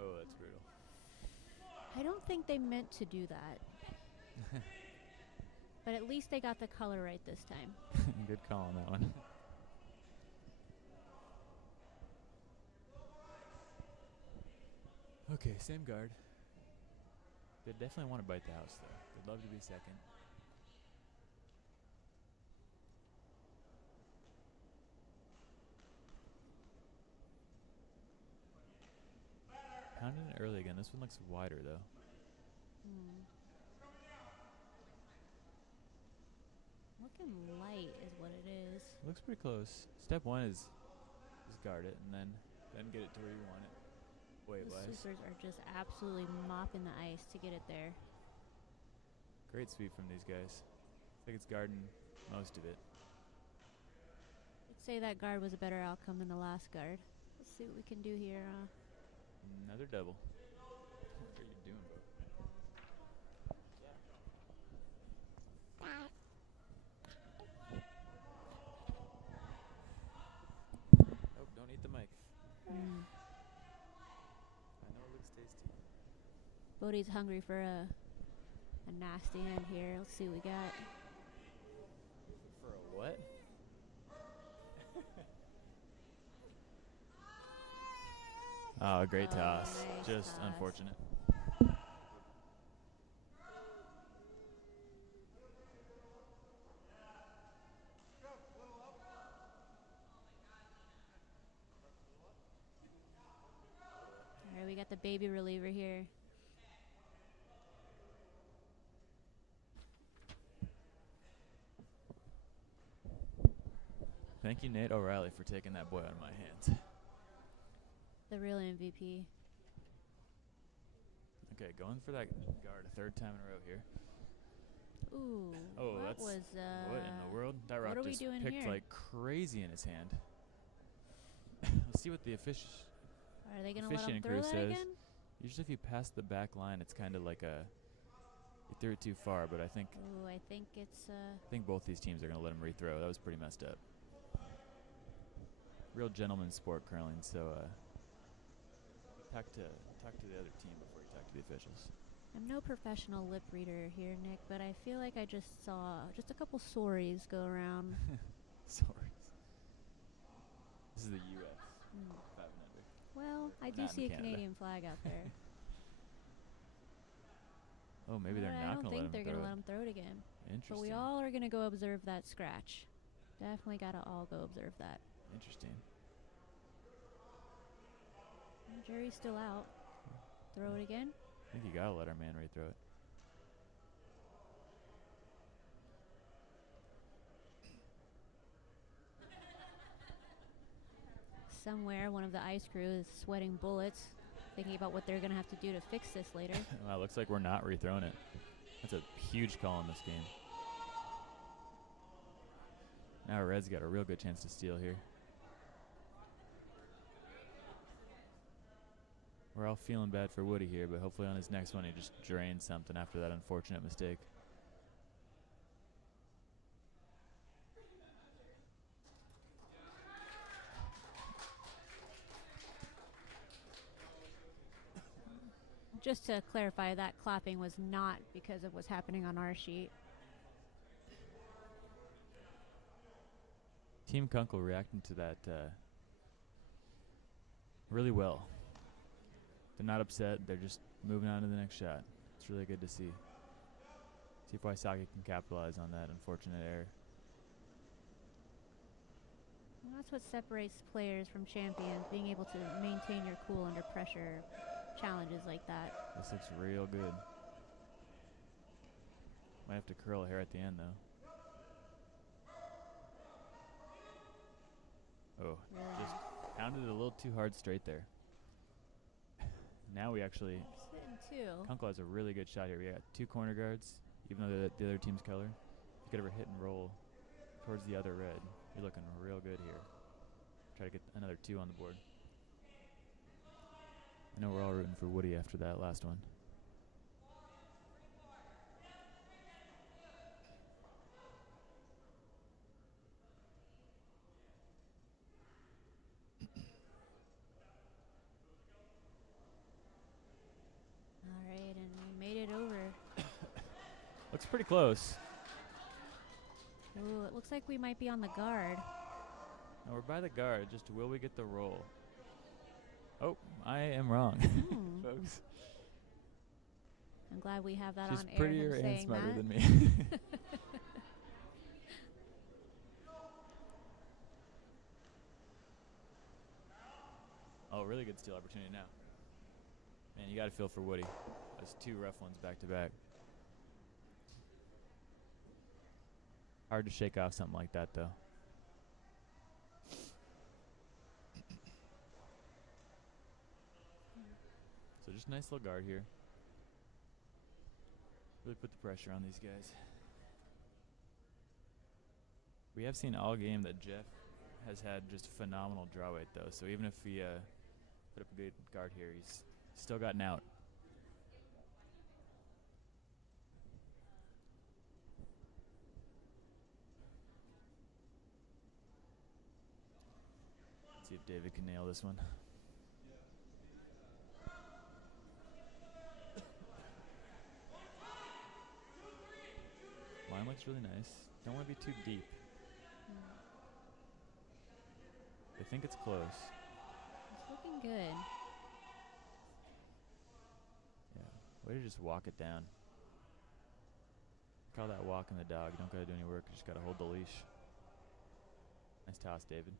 Oh, that's brutal. I don't think they meant to do that. But at least they got the color right this time. Good call on that one. Okay, same guard. They definitely want to bite the house, though. They'd love to be second. Pounding it early again. This one looks wider, though. Looking light is what it is. Looks pretty close. Step one is guard it, and then get it to where you want it. Weight-wise. The sweepers are just absolutely mopping the ice to get it there. Great sweep from these guys. I think it's guarding most of it. I'd say that guard was a better outcome than the last guard. Let's see what we can do here. Another double. What are you doing, bro? Oh, don't eat the mic. I know it looks tasty. Bodie's hungry for a nasty end here. Let's see what we got. For a what? Oh, great toss. Nice Just toss. Unfortunate. All right, we got the baby reliever here. Thank you, Nate O'Reilly, for taking that boy out of my hands. The real MVP. Okay, going for that guard a third time in a row here. Ooh. Oh, what that's was what in the world? That rock just picked here? like crazy in his hand. Let's see what the Are they going to let him officiating throw crew that says. again? Usually if you pass the back line, it's kind of like you threw it too far, but I think Ooh, I think it's I think both these teams are going to let him rethrow. That was pretty messed up. Real gentleman's sport, curling, so talk to the other team before you talk to the officials. I'm no professional lip reader here, Nick, but I feel like I just saw just a couple stories go around. Sorry. This is the U.S. 5 and under. Well, I do see a Canadian flag out there. Oh, maybe they're not going to let him throw it. I don't think they're going to let him throw it again. Interesting. But we all are going to go observe that scratch. Definitely got to all go observe that. Interesting. The jury's still out. Throw it again. I think you gotta let our man rethrow it. Somewhere, one of the ice crew is sweating bullets, thinking about what they're going to have to do to fix this later. Wow, looks like we're not rethrowing it. That's a huge call in this game. Now Red's got a real good chance to steal here. We're all feeling bad for Woody here, but hopefully on his next one he just drains something after that unfortunate mistake. Just to clarify, that clapping was not because of what's happening on our sheet. Team Kunkel reacting to that really well. They're not upset. They're just moving on to the next shot. It's really good to see. See if Wysocki can capitalize on that unfortunate error. Well, that's what separates players from champions, being able to maintain your cool under pressure, challenges like that. This looks real good. Might have to curl a hair at the end, though. Oh, Really just nice. pounded it a little too hard straight there. Now we actually... Kunkel has a really good shot here. We got 2 corner guards, even though the other team's color. If you could ever hit and roll towards the other red, you're looking real good here. Try to get another 2 on the board. I know we're all rooting for Woody after that last one. All right, and we made it over. Looks pretty close. Ooh, it looks like we might be on the guard. Now we're by the guard. Just will we get the roll? Oh, I am wrong, folks. I'm glad we have that She's on air. prettier him and saying smarter that. than me. Oh, really good steal opportunity now. Man, you got to feel for Woody. Those 2 rough ones back to back. Hard to shake off something like that, though. So just nice little guard here. Really put the pressure on these guys. We have seen all game that Jeff has had just phenomenal draw weight, though. So even if we put up a good guard here, he's still got an out. Let's see if David can nail this one. Line looks really nice. Don't want to be too deep. I think it's close. It's looking good. Yeah. Way to just walk it down. Call that walking the dog. You don't gotta do any work. You just gotta hold the leash. Nice toss, David.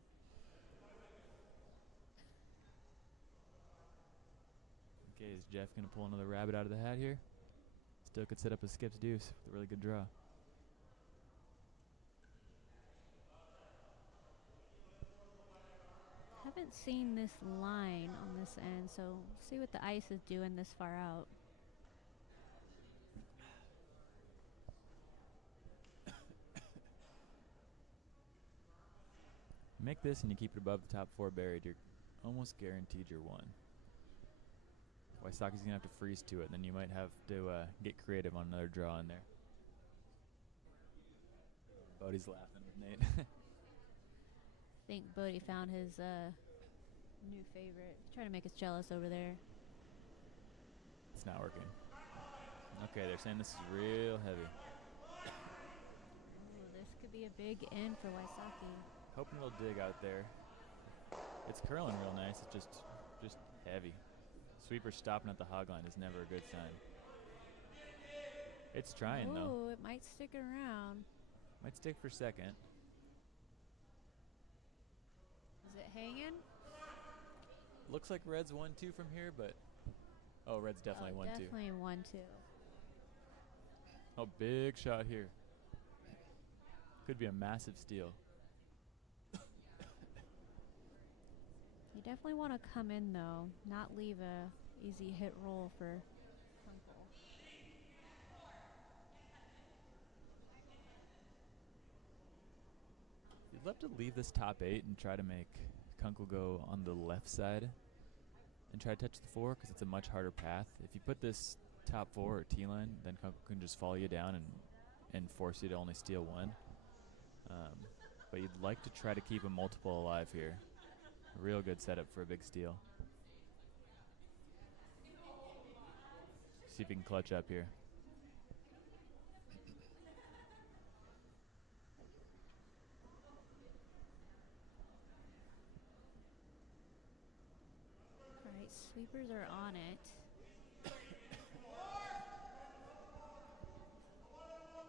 Okay, is Jeff gonna pull another rabbit out of the hat here? Still could set up a skips deuce with a really good draw. Haven't seen this line on this end, so see what the ice is doing this far out. Make this and you keep it above the top 4 buried, you're almost guaranteed you're 1. Wysocki's gonna have to freeze to it, and then you might have to get creative on another draw in there. Bodie's laughing with Nate. I think Bodie found his new favorite. He's trying to make us jealous over there. It's not working. Okay, they're saying this is real heavy. Ooh, this could be a big end for Wysocki. Hoping they'll dig out there. It's curling real nice. It's just heavy. Sweeper stopping at the hog line is never a good sign. It's trying, though. Oh, it might stick around. Might stick for second. Is it hanging? Looks like Red's 1-2 from here, but Oh, red's definitely Oh, 1-2. definitely 1-2. Oh, big shot here. Could be a massive steal. You definitely want to come in though, not leave a easy hit roll for Kunkel. You'd love to leave this top 8 and try to make Kunkel go on the left side and try to touch the 4 because it's a much harder path. If you put this top 4 or T-line, then Kunkel can just follow you down and force you to only steal 1. But you'd like to try to keep a multiple alive here. A real good setup for a big steal. See if you can clutch up here. All right, sweepers are on it.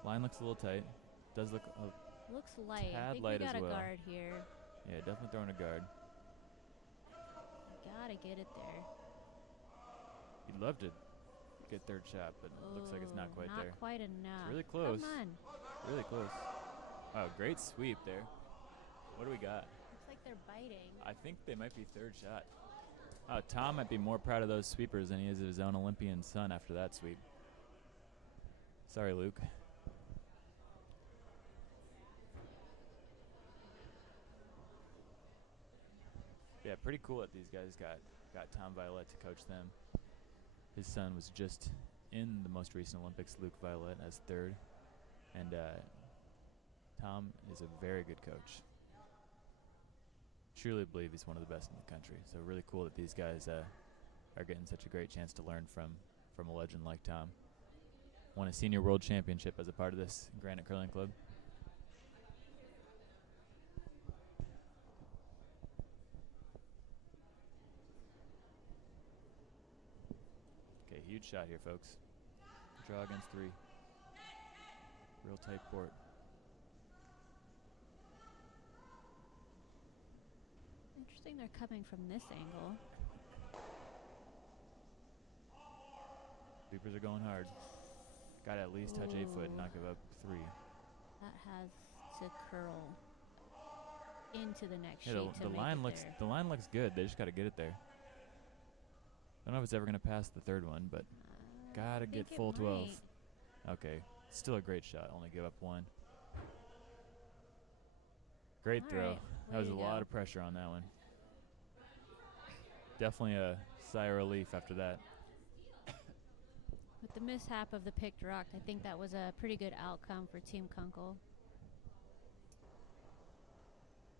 Line looks a little tight. Does look a Looks light. I tad think light we as got a well. guard here. Yeah, definitely throwing a guard. Gotta get it there. You'd love to get third shot, but it looks like it's not quite there. Not quite enough. It's really close. Come on. Really close. Oh, great sweep there. What do we got? Looks like they're biting. I think they might be third shot. Oh, Tom might be more proud of those sweepers than he is of his own Olympian son after that sweep. Sorry, Luke. Yeah, pretty cool that these guys got Tom Violet to coach them. His son was just in the most recent Olympics, Luke Violet, as third. And Tom is a very good coach. Truly believe he's one of the best in the country. So really cool that these guys are getting such a great chance to learn from a legend like Tom. Won a senior world championship as a part of this Granite Curling Club. Okay, huge shot here, folks. Draw against 3. Real tight port. Interesting they're coming from this angle. Sweepers are going hard. Got to at least touch 8 foot and not give up 3. That has to curl into the next Yeah, sheet to make it there. the line looks good. They just got to get it there. I don't know if it's ever going to pass the third one, but gotta get full 12. Okay, still a great shot. Only give up 1. Great throw. Right, That was a lot of pressure on that one. Definitely a sigh of relief after that. With the mishap of the picked rock, I think that was a pretty good outcome for Team Kunkel.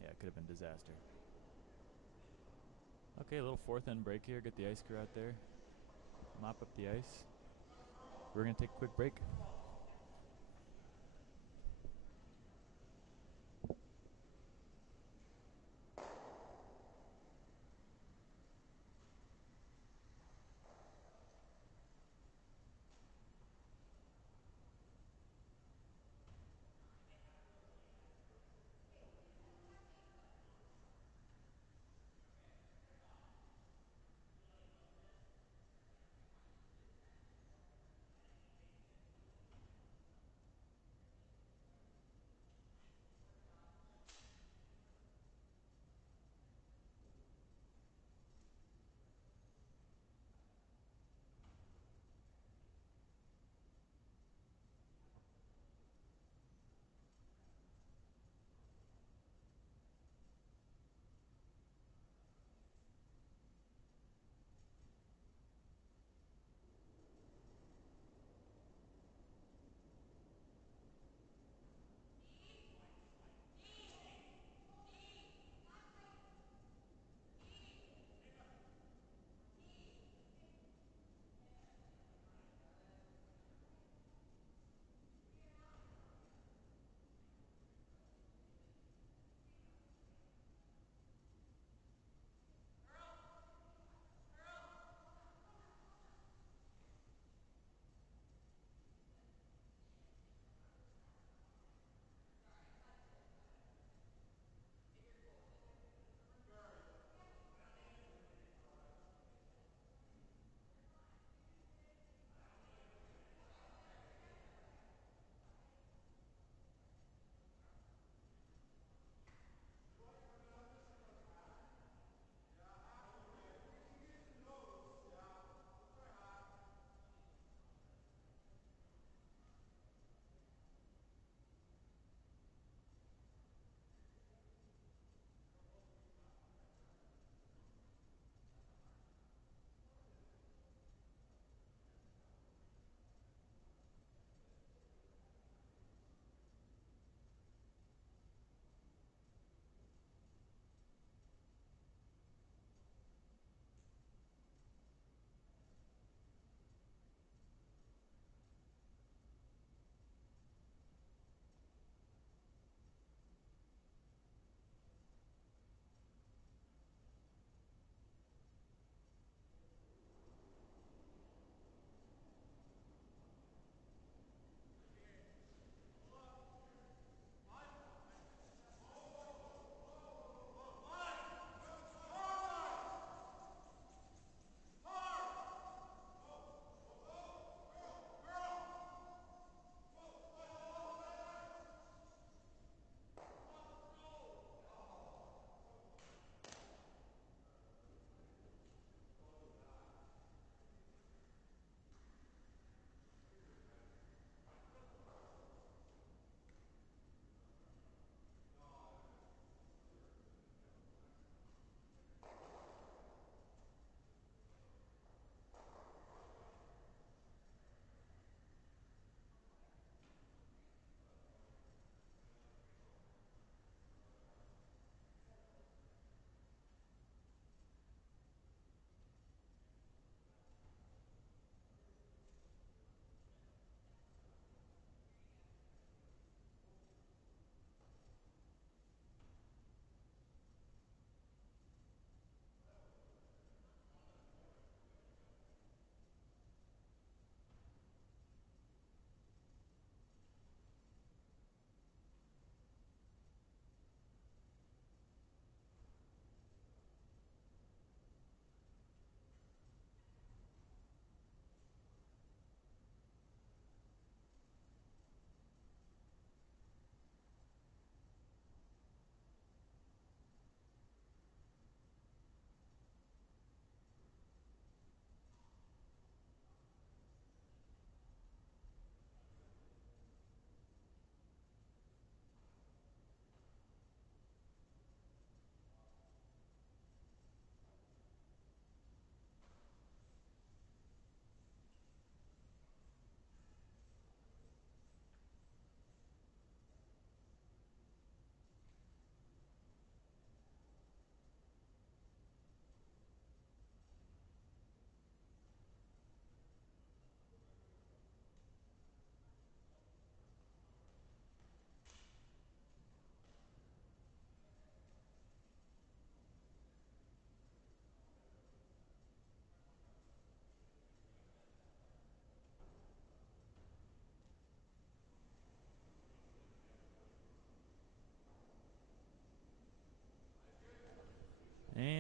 Yeah, it could have been disaster. Okay, a little fourth end break here. Get the ice crew out there. Mop up the ice. We're going to take a quick break.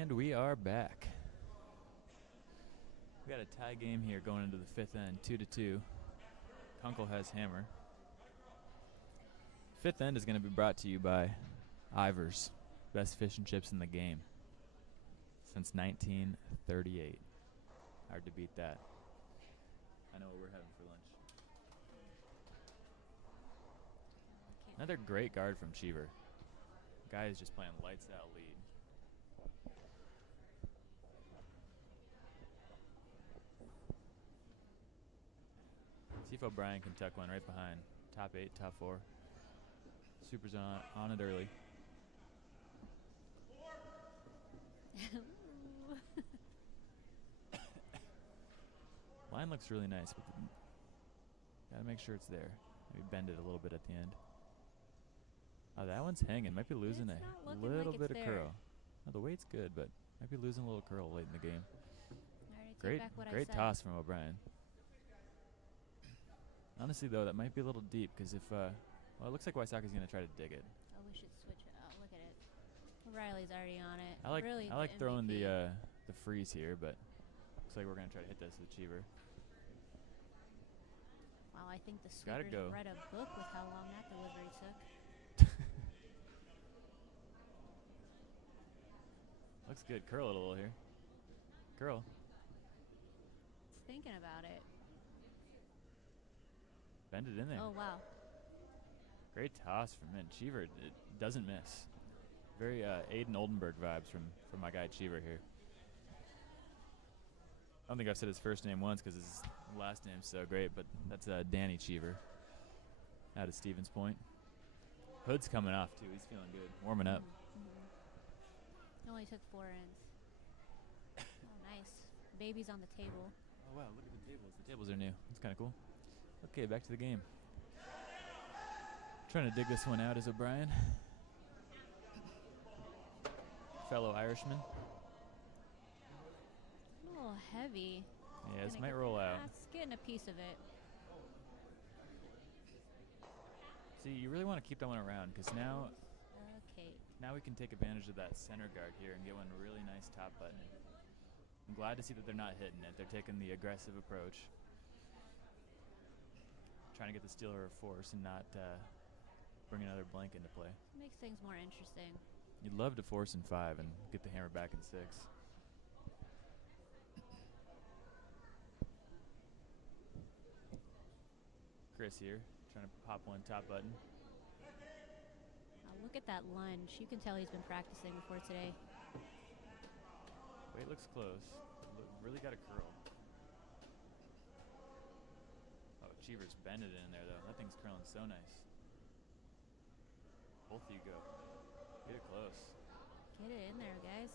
And we are back. We got a tie game here going into the fifth end, 2-2. Kunkel has hammer. Fifth end is going to be brought to you by Ivar's, best fish and chips in the game since 1938. Hard to beat that. I know what we're having for lunch. Another great guard from Cheever. Guy is just playing lights out lead. See if O'Brien can tuck one right behind. Top 8, top 4. Super's on it early. Line looks really nice, but gotta make sure it's there. Maybe bend it a little bit at the end. Oh, that one's hanging. Might be losing a little bit of curl. Oh, the weight's good, but might be losing a little curl late in the game. Great toss from O'Brien. Honestly, though, that might be a little deep because if, well, it looks like Wysocki's going to try to dig it. Oh, we should switch it out. Look at it. Riley's already on it. I like throwing the freeze here, but looks like we're going to try to hit this with Cheever. Wow, I think the sweepers read a book with how long that delivery took. Looks good. Curl it a little here. Curl. It's thinking about it. Bend it in there. Oh, wow. Great toss from him. Cheever, it doesn't miss. Very Aiden Oldenburg vibes from my guy Cheever here. I don't think I've said his first name once because his last name's so great, but that's Danny Cheever out of Stevens Point. Hood's coming off, too. He's feeling good. Warming up. It only took 4 ends. Oh, nice. Baby's on the table. Oh, wow. Look at the tables. The tables are new. That's kind of cool. Okay, back to the game. Trying to dig this one out is O'Brien. Fellow Irishman. A little heavy. Yeah, this might roll out. It's getting a piece of it. See, you really want to keep that one around because now we can take advantage of that center guard here and get one really nice top button. I'm glad to see that they're not hitting it. They're taking the aggressive approach. Trying to get the stealer of force and not bring another blank into play. Makes things more interesting. You'd love to force in 5 and get the hammer back in 6. Chris here, trying to pop one top button. Oh, look at that lunge. You can tell he's been practicing before today. Weight looks close. Really got a curl. Cheever's bending it in there, though. That thing's curling so nice. Both of you go. Get it close. Get it in there, guys.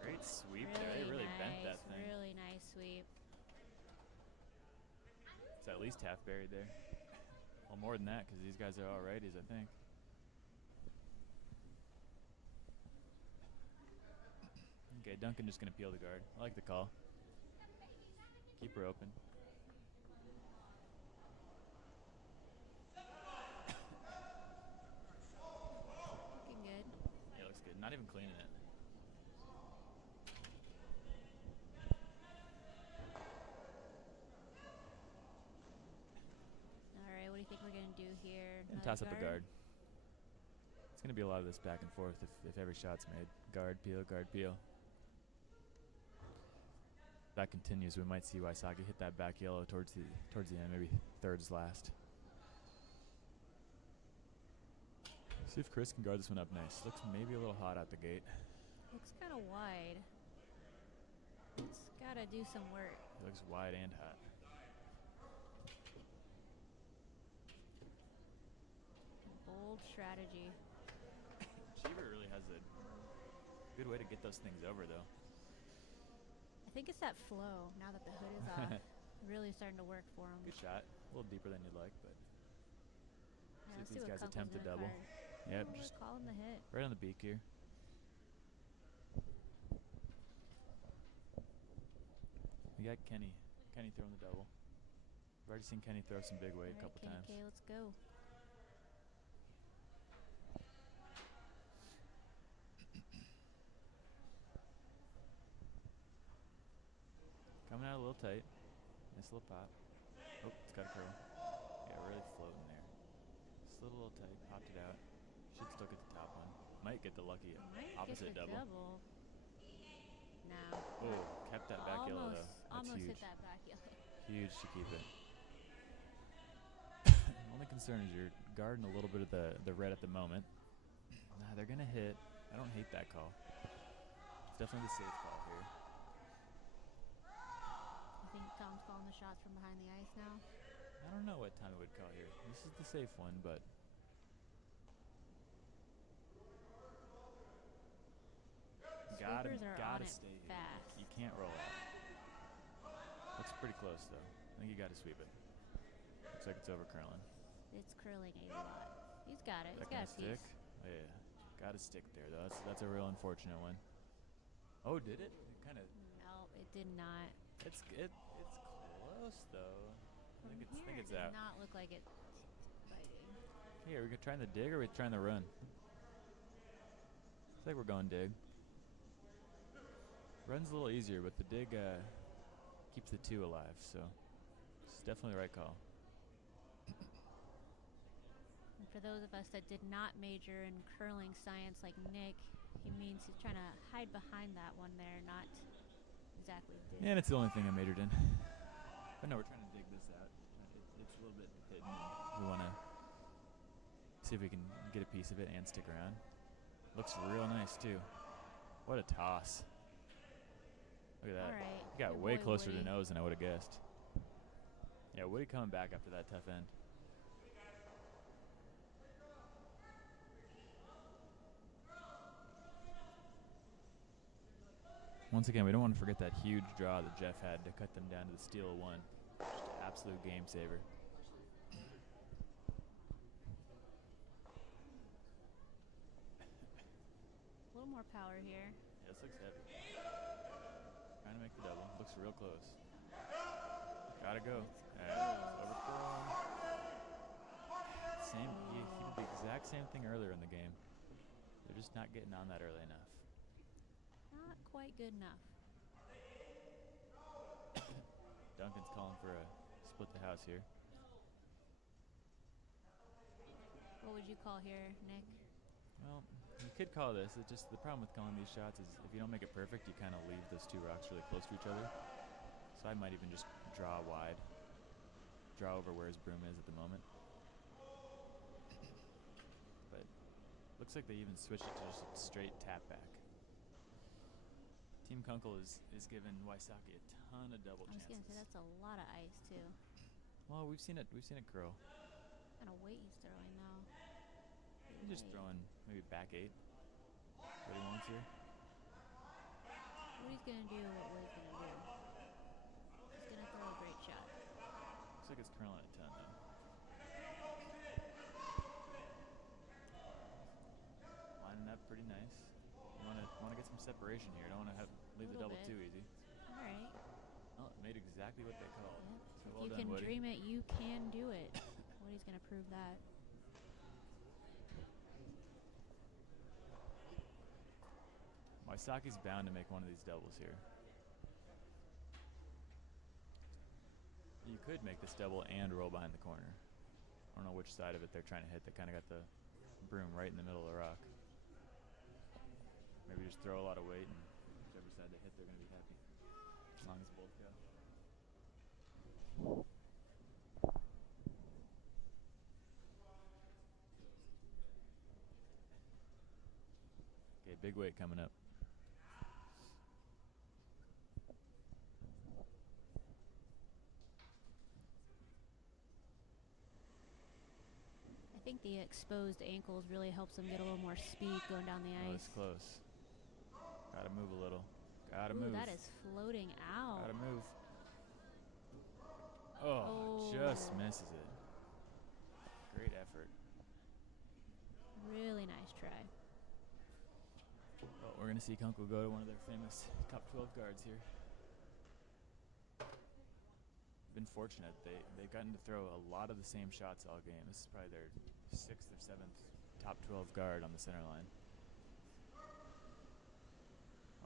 Great sweep there. They really bent that thing. Really nice sweep. It's at least half buried there. Well, more than that, because these guys are all righties, I think. Okay, Duncan just going to peel the guard. I like the call. Keep her open. Not even cleaning it. All right, what do you think we're going to do here? And toss up a guard. It's going to be a lot of this back and forth if every shot's made. Guard, peel, guard, peel. If that continues, we might see Wysocki hit that back yellow towards the end, maybe thirds last. See if Chris can guard this one up nice. Looks maybe a little hot out the gate. Looks kind of wide. It's got to do some work. It looks wide and hot. Bold strategy. Cheever really has a good way to get those things over, though. I think it's that flow now that the hood is off. Really starting to work for him. Good shot. A little deeper than you'd like, but yeah, see if these guys attempt a double. Yep, just calling the hit. Right on the beak here. We got Kenny. Kenny throwing the double. I've already seen Kenny throw some big weight a couple times. Okay, let's go. Coming out a little tight. Nice little pop. Oh, it's got a curl. Yeah, really floating there. Slid a little tight, popped it out. Should still get the top one. Might get the lucky opposite get the double. No. Oh, kept that back yellow though. That's almost huge. hit that back yellow. Huge to keep it. Only concern is you're guarding a little bit of the red at the moment. Nah, they're gonna hit. I don't hate that call. It's definitely the safe call here. I think Tom's calling the shots from behind the ice now. I don't know what Tommy would call here. This is the safe one, but gotta stay here. Fast. You can't roll out. Looks pretty close though. I think you gotta sweep it. Looks like it's over curling. It's curling a lot. He's got it. He's got a stick. piece. Oh, yeah, gotta stick there though. That's a real unfortunate one. Oh, did it? It kind of. No, it did not. It's close though. I think it's It out. did not look like it's biting. Hey, are we trying to dig or are we trying to run? Looks like we're going dig. Run's a little easier, but the dig keeps the two alive, so it's definitely the right call. And for those of us that did not major in curling science like Nick, he means he's trying to hide behind that one there, not exactly dig. Yeah, and it's the only thing I majored in. But no, we're trying to dig this out. It's a little bit hidden. We want to see if we can get a piece of it and stick around. Looks real nice too. What a toss. Look at that. All right. He got Good way boy, closer Woody. to nose than I would have guessed. Yeah, Woody coming back after that tough end. Once again, we don't want to forget that huge draw that Jeff had to cut them down to the steal of one. Just an absolute game saver. A little more power here. Yeah, this looks heavy. Trying to make the double. Looks real close. Gotta go. Overthrown. He did the exact same thing earlier in the game. They're just not getting on that early enough. Not quite good enough. Duncan's calling for a split the house here. What would you call here, Nick? Well, you could call this. It's just the problem with calling these shots is if you don't make it perfect, you kind of leave those two rocks really close to each other. So I might even just draw wide. Draw over where his broom is at the moment. But looks like they even switched it to just a straight tap back. Team Kunkel is giving Wysocki a ton of double chances. I was gonna say that's a lot of ice too. Well, we've seen it curl. What kind of weight he's throwing though? He's just throwing maybe back eight. That's what he wants here. What he's gonna do, what Woody's gonna do. He's gonna throw a great shot. Looks like it's curling a ton though. Lining up pretty nice. You want to get some separation here. Don't want to leave the double too easy. All right. Well, it made exactly what they called. Yep. So If well you done, can Woody. dream it, you can do it. Woody's gonna prove that. Wysocki's bound to make one of these doubles here. You could make this double and roll behind the corner. I don't know which side of it they're trying to hit. They kind of got the broom right in the middle of the rock. Maybe just throw a lot of weight and whichever side they hit, they're going to be happy. As long as both go. Okay, big weight coming up. I think the exposed ankles really helps him get a little more speed going down the Oh, ice. it's close. Gotta move a little. Gotta Ooh, move. that is floating out. Gotta move. Oh, just misses it. Great effort. Really nice try. Well, we're going to see Kunkel go to one of their famous top 12 guards here. Been fortunate. They've gotten to throw a lot of the same shots all game. This is probably their 6th or 7th top 12 guard on the center line.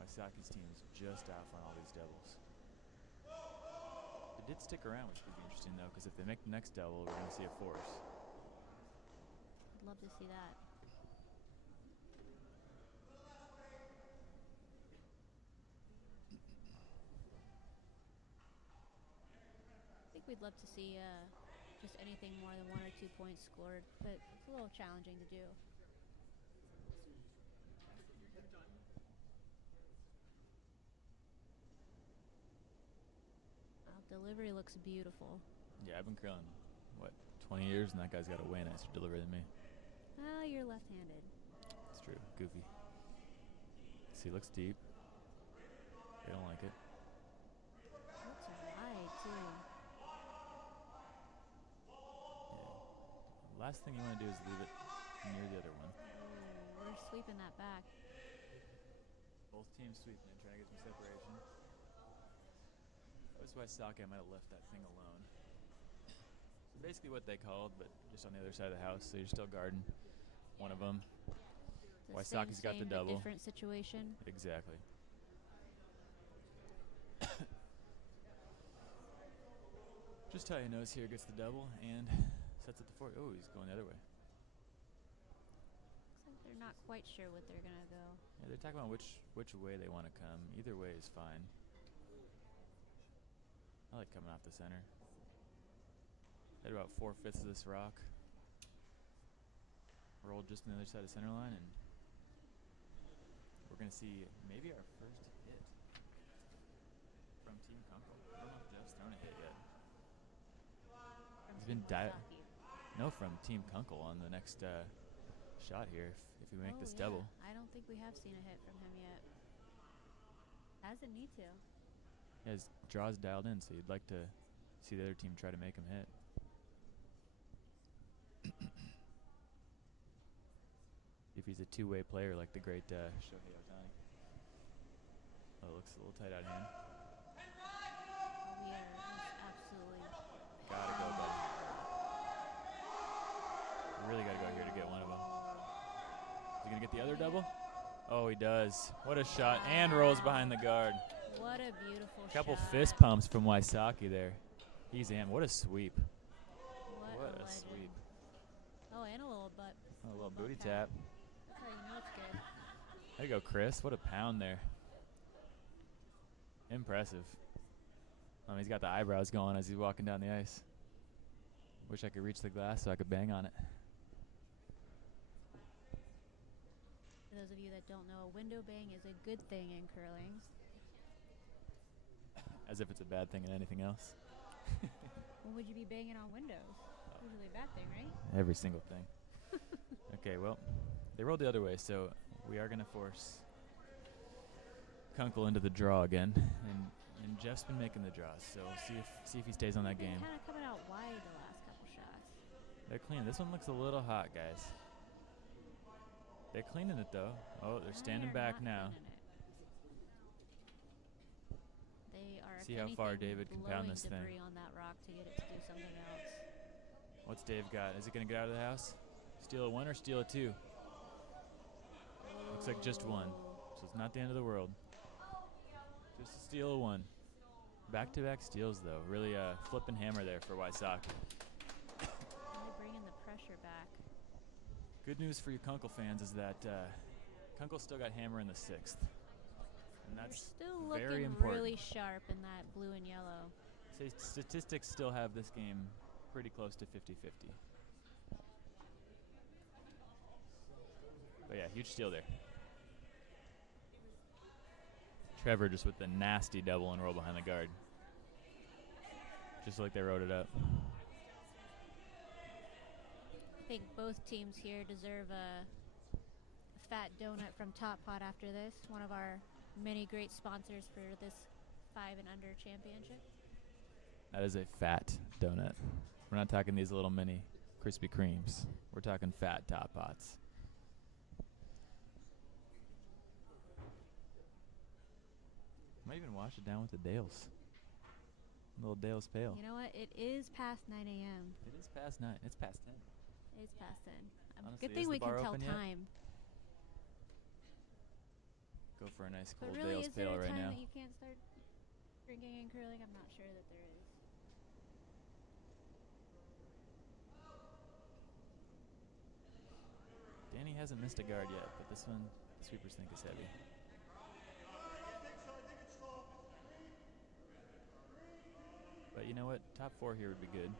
Wysocki's team is just off on all these doubles. did stick around, which would be interesting, though, because if they make the next double, we're going to see a force. I'd love to see that. I think we'd love to see just anything more than 1 or 2 points scored, but it's a little challenging to do. Wow, delivery looks beautiful. Yeah, I've been curling, 20 years, and that guy's got a way nicer delivery than me. Well, you're left-handed. It's true. Goofy. See, looks deep. They don't like it. Looks wide, too. Yeah. Last thing you want to do is leave it near the other one. Ooh, we're sweeping that back. Both teams sweeping and trying to get some separation. That was Wysocki. I might have left that thing alone. So basically what they called, but just on the other side of the house, so you're still guarding one of them. Wysocki's got the double. Different situation. Exactly. Just how you knows here gets the double and sets up the four. Oh, he's going the other way. Looks like they're not quite sure what they're gonna go. Yeah, they're talking about which way they want to come. Either way is fine. I like coming off the center. Hit about 4/5 of this rock. Roll just on the other side of center line, and we're gonna see maybe our first hit from Team Kunkel. I don't know if Jeff's thrown a hit yet. He's been from Team Kunkel on the next shot here. If we make this double, I don't think we have seen a hit from him yet. Doesn't need to. Yeah, his draw's dialed in, so you'd like to see the other team try to make him hit. If he's a two-way player like the great Shohei Ohtani. Oh, it looks a little tight out of hand. We are absolutely. Gotta go, buddy. Really gotta go here to get one of them. Is he gonna get the other double? Oh, he does. What a shot. And rolls behind the guard. What a beautiful shot. Couple fist pumps from Wysocki there. He's in. What a sweep. What a sweep. Oh, and a little butt. Oh, a little booty tap. That's how you know it's good. There you go, Chris. What a pound there. Impressive. He's got the eyebrows going as he's walking down the ice. Wish I could reach the glass so I could bang on it. For those of you that don't know, a window bang is a good thing in curling. As if it's a bad thing in anything else. When would you be banging on windows? Usually a bad thing, right? Every single thing. Okay, well, they rolled the other way, so we are going to force Kunkel into the draw again. And Jeff's been making the draws, so we'll see if he stays on that game. Kind of coming out wide the last couple shots. They're clean. This one looks a little hot, guys. They're cleaning it, though. Oh, they're standing back now. They are. See how far David can pound this thing. On that rock to get it to do something else. What's Dave got? Is it going to get out of the house? Steal a one or steal a two? Looks like just one, so it's not the end of the world. Just a steal of one. Back-to-back steals, though. Really a flipping hammer there for Wysocki. Really bringing the pressure back. Good news for you Kunkel fans is that Kunkel still got hammer in the sixth. And that's still very looking important. really sharp in that blue and yellow. Say statistics still have this game pretty close to 50-50. But yeah, huge steal there. Trevor just with the nasty double and roll behind the guard. Just like they wrote it up. I think both teams here deserve a fat donut from Top Pot after this. One of our many great sponsors for this 5 and under championship. That is a fat donut. We're not talking these little mini Krispy Kremes. We're talking fat Top Pots. Might even wash it down with the Dales. Little Dales pail. You know what? It is past 9 a.m. It is past 9. It's past 10. It's past 10. Honestly, good thing we can tell yet? time. Go for a nice But cold really, Dales is there pail a right time now. that you can't start drinking and curling? I'm not sure that there is. hasn't missed a guard yet, but this one the sweepers think is heavy. But you know what? Top 4 here would be good.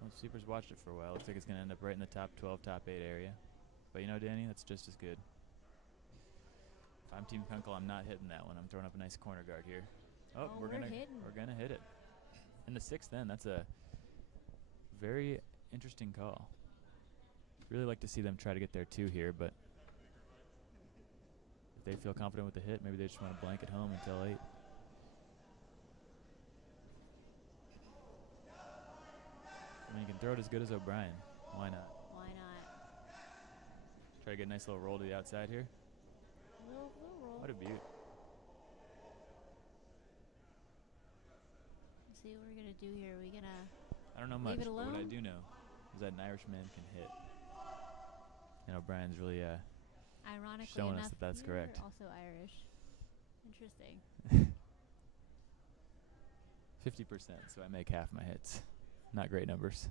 Well, sweepers watched it for a while. Looks like it's going to end up right in the top 12, top 8 area. But you know, Danny, that's just as good. If I'm Team Kunkel, I'm not hitting that one. I'm throwing up a nice corner guard here. Oh, we're gonna hit it. In the 6th then, that's a very interesting call. Really like to see them try to get there 2 here, but if they feel confident with the hit, maybe they just want to blanket home until 8. I mean, you can throw it as good as O'Brien. Why not? Why not? Try to get a nice little roll to the outside here. Little roll. What a beaut. Let's see what we're going to do here. We're going to I don't know much, leave it but alone? what I do know is that an Irishman can hit. And O'Brien's really ironically showing enough, us that that's you're correct. also Irish. Interesting. 50%, so I make half my hits. Not great numbers.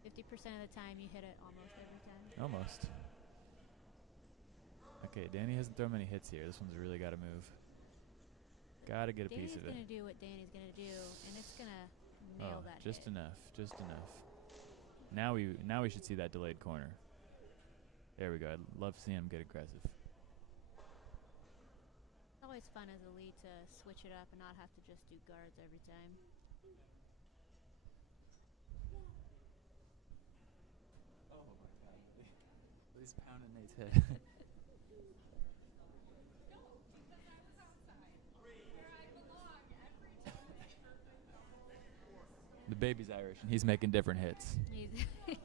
50% of the time you hit it almost every time. Almost. Okay, Danny hasn't thrown many hits here. This one's really got to move. Got to get a piece of it. Danny's going to do what Danny's going to do, and it's going to nail that just hit. enough. Just enough. Now we should see that delayed corner. There we go. I'd love to see him get aggressive. It's always fun as a lead to switch it up and not have to just do guards every time. Oh my God! He's pounding Nate's head. The baby's Irish, and he's making different hits. He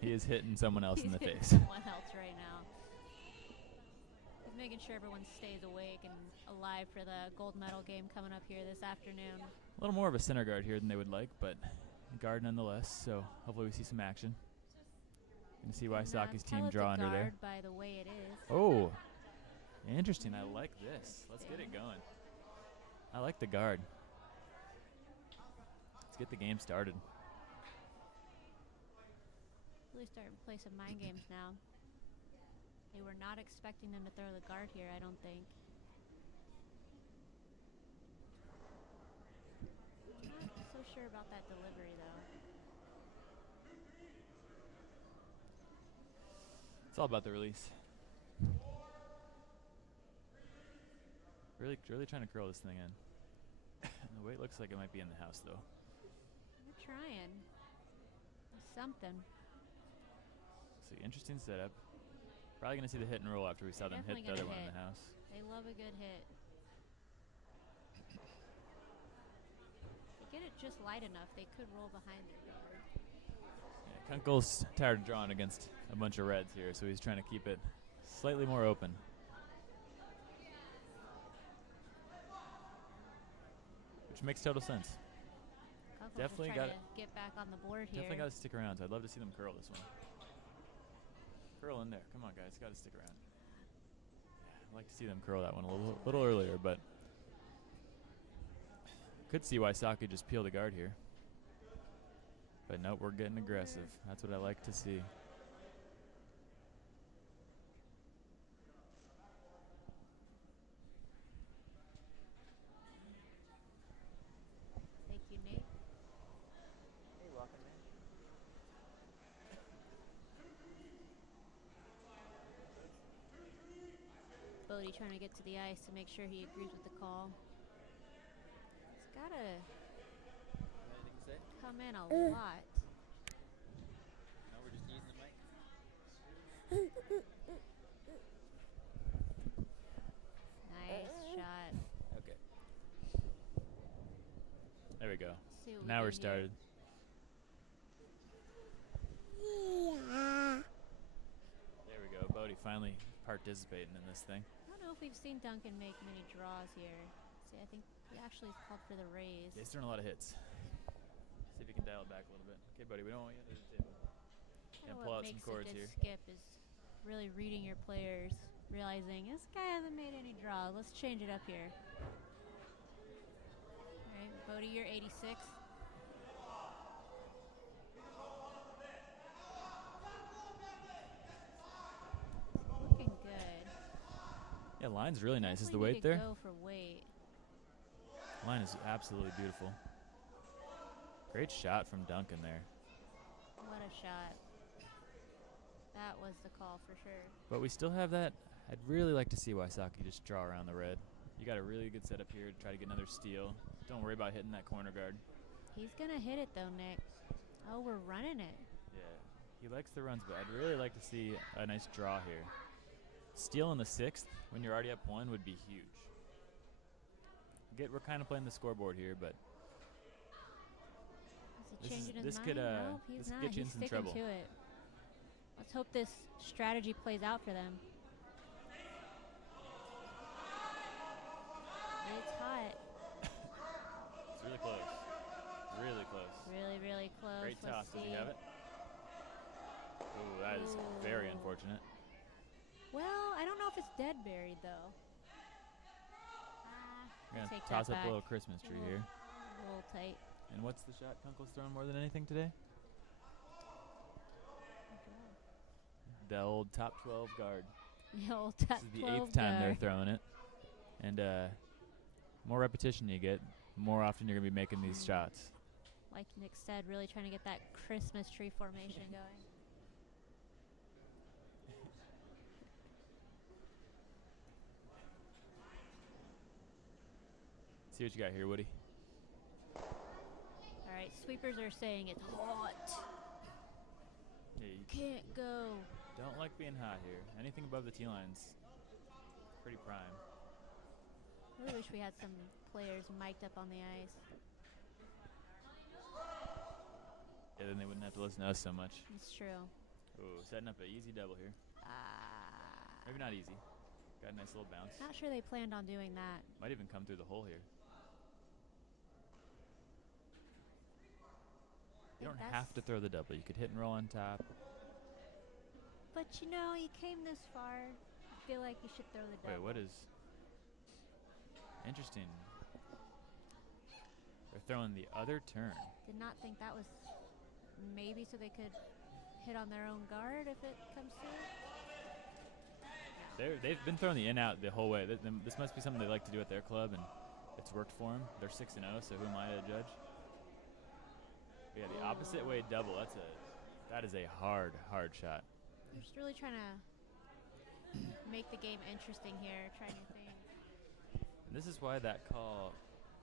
is hitting someone else in the face. Someone else right now. He's making sure everyone stays awake and alive for the gold medal game coming up here this afternoon. A little more of a center guard here than they would like, but guard nonetheless. So hopefully we see some action. You can see Wysocki's team draw under there. By the way it is. Oh, interesting. I like this. Let's get it going. I like the guard. Let's get the game started. Really starting to play some mind games now. They were not expecting them to throw the guard here, I don't think. Not so sure about that delivery, though. It's all about the release. Really trying to curl this thing in. The weight looks like it might be in the house, though. We're trying. Something. See, interesting setup. Probably going to see the hit and roll after we saw them hit the other one in the house. They love a good hit. If they get it just light enough, they could roll behind their guard. Yeah, Kunkel's tired of drawing against a bunch of reds here, so he's trying to keep it slightly more open. Which makes total sense. Kunkel's definitely got to get back on the board here. Definitely got to stick around, so I'd love to see them curl this one. Curl in there. Come on, guys. Got to stick around. Yeah, I'd like to see them curl that one a little earlier, but could see Wysocki just peel the guard here. But nope, we're getting aggressive. That's what I like to see. Thank you, Nate. You're welcome, man. Bodie trying to get to the ice to make sure he agrees with the call. He's got to come in a lot. No, we're just using the mic. Nice shot. Okay. There we go. See what Now we're do here. started. There we go. Bodie finally participating in this thing. I don't know if we've seen Duncan make many draws here. See, I think he actually called for the raise. He's throwing a lot of hits. See if you can dial it back a little bit. Okay, buddy, we don't want you under the table. Kinda Gonna pull what out some makes chords a good here. skip is really reading your players, realizing this guy hasn't made any draws. Let's change it up here. All right, Bodie, you're 86. Yeah, line's really nice. Is the Definitely weight need to there? Go for weight. Line is absolutely beautiful. Great shot from Duncan there. What a shot. That was the call for sure. But we still have that. I'd really like to see Wysocki just draw around the red. You got a really good setup here to try to get another steal. Don't worry about hitting that corner guard. He's going to hit it though, Nick. Oh, we're running it. Yeah, he likes the runs, but I'd really like to see a nice draw here. Steal in the 6th when you're already up 1 would be huge. We're kind of playing the scoreboard here, but Is he changing his this mind? could No, he's this not. could get you in He's some sticking trouble. to it. Let's hope this strategy plays out for them. It's hot. It's really close. Really close. Really, really close. Great toss. Let's Does see. he have it? Ooh, that is very Ooh. unfortunate. Well, I don't know if it's dead buried though. We're Take gonna toss that up back. a little Christmas tree here. A little tight. And what's the shot Kunkel's throwing more than anything today? The old top 12 guard. The old This top is the 12 8th time they're guard. throwing it. And more repetition you get, more often you're going to be making these shots. Like Nick said, really trying to get that Christmas tree formation going. See what you got here, Woody. All right, sweepers are saying it's hot. Yeah, you Can't go. don't like being hot here. Anything above the T-line's pretty prime. Really wish we had some players mic'd up on the ice. Yeah, then they wouldn't have to listen to us so much. It's true. Ooh, setting up an easy double here. Maybe not easy. Got a nice little bounce. Not sure they planned on doing that. Might even come through the hole here. You don't have to throw the double. You could hit and roll on top. But you know, you came this far. I feel like you should throw the double. Wait, what is... Interesting. They're throwing the other turn. Did not think that was maybe so they could hit on their own guard if it comes to it. They've been throwing the in-out the whole way. This must be something they like to do at their club, and it's worked for them. They're 6-0, so who am I to judge? But yeah, the opposite way double. That is a hard shot. They're just really trying to make the game interesting here, try new things. And this is why that call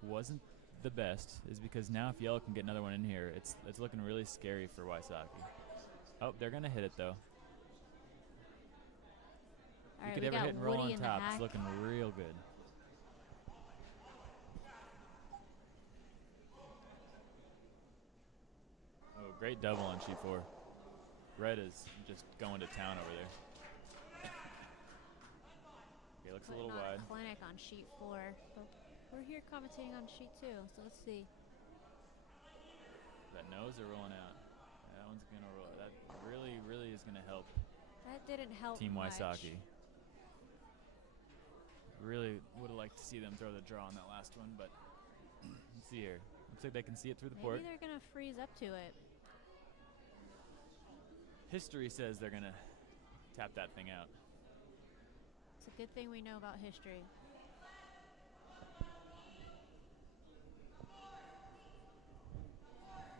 wasn't the best, is because now if Yellow can get another one in here, it's looking really scary for Wysocki. Oh, they're gonna hit it though. All You right, could we ever got hit and roll Woody on in the top. hack. It's looking real good. Oh, great double on sheet 4. Red is just going to town over there. Okay, looks a Putting little on wide. Clinic on sheet 4. But we're here commentating on sheet 2, so let's see. That nose are rolling out. That one's gonna roll. That really is gonna help That didn't help Team much. Wysocki. Really would have liked to see them throw the draw on that last one, but let's see here. Looks like they can see it through the port. Maybe they're going to freeze up to it. History says they're gonna tap that thing out. It's a good thing we know about history.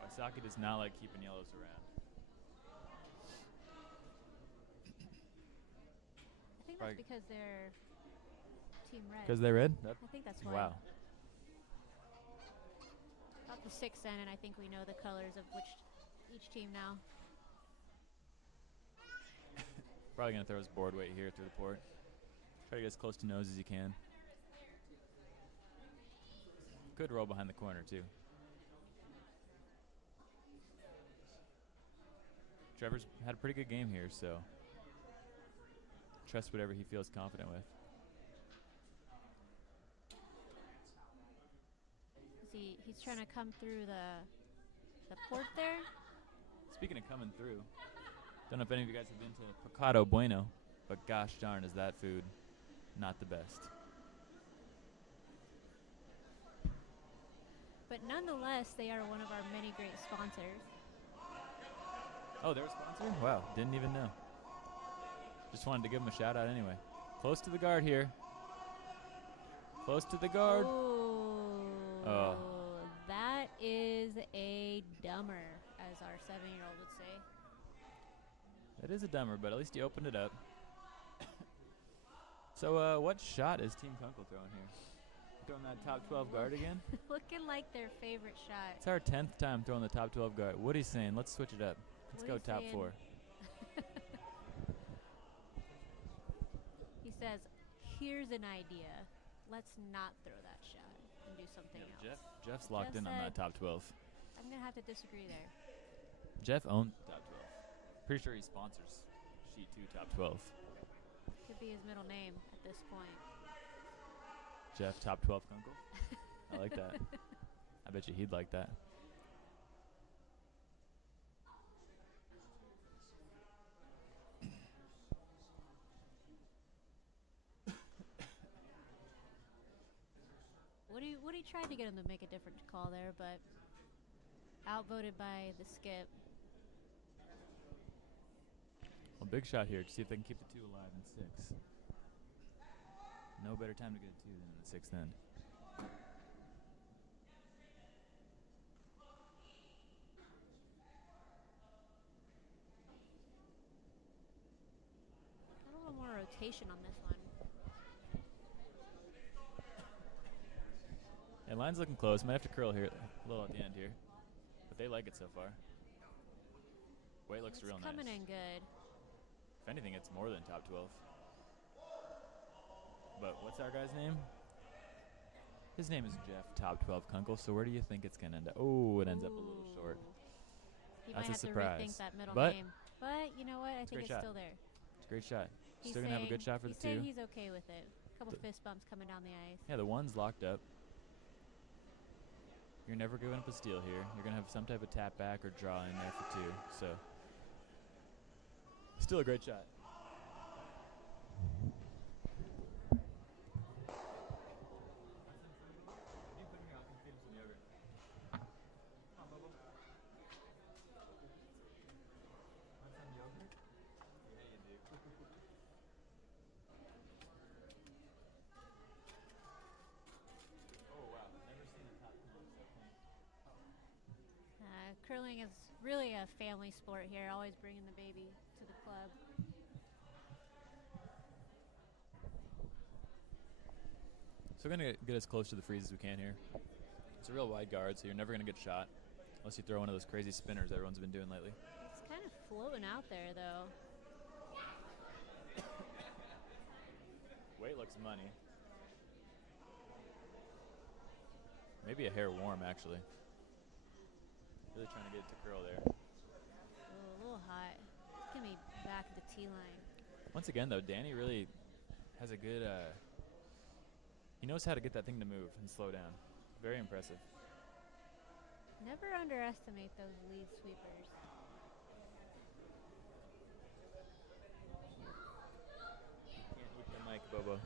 Wysocki does not like keeping yellows around. I think that's because they're team red. Because they red? I think that's why. Wow. About the 6th in, and I think we know the colors of each team now. Probably gonna throw his board weight here through the port. Try to get as close to nose as you can. Could roll behind the corner too. Trevor's had a pretty good game here, so trust whatever he feels confident with. He's trying to come through the port there. Speaking of coming through, don't know if any of you guys have been to Picado Bueno, but gosh darn is that food not the best. But nonetheless, they are one of our many great sponsors. Oh, they're a sponsor? Wow, didn't even know. Just wanted to give them a shout out anyway. Close to the guard here. Close to the guard. Oh, that is a dumber, as our 7-year-old would say. That is a dumber, but at least you opened it up. So, what shot is Team Kunkel throwing here? Throwing that top 12 guard again? Looking like their favorite shot. It's our 10th time throwing the top 12 guard. Woody's saying, let's switch it up. Let's go top 4. He says, here's an idea. Let's not throw that shot and do something else. Jeff's locked in on that top 12. I'm going to have to disagree there. Jeff owns top 12. Pretty sure he sponsors Sheet 2 top 12. Could be his middle name at this point. Jeff, top 12 Kunkel. I like that. I bet you he'd like that. Woody tried to get him to make a different call there, but outvoted by the skip. Well, big shot here to see if they can keep the 2 alive in 6. No better time to get a 2 than in the 6th end. Got a little more rotation on this one. And line's looking close. Might have to curl here a little at the end here. But they like it so far. Weight looks real nice. Coming in good. If anything, it's more than top 12. But what's our guy's name? His name is Jeff, top 12 Kunkel. So where do you think it's going to end up? Oh, it ends up a little short. He That's might a have surprise. to rethink that middle But name. But you know what? I think it's shot. still there. It's a great shot. He's Still going to have a good shot for the 2. He's saying he's okay with it. A couple fist bumps coming down the ice. Yeah, the 1's locked up. You're never giving up a steal here. You're going to have some type of tap back or draw in there for 2. So, still a great shot. Curling is really a family sport here, always bringing the baby to the club. So we're going to get as close to the freeze as we can here. It's a real wide guard, so you're never going to get shot unless you throw one of those crazy spinners everyone's been doing lately. It's kind of floating out there, though. Weight looks money. Maybe a hair warm, actually. Really trying to get it to curl there. Oh, a little hot. It's going to be back at the tee line. Once again, though, Danny really has a good, he knows how to get that thing to move and slow down. Very impressive. Never underestimate those lead sweepers. Can't eat the mic, Bobo.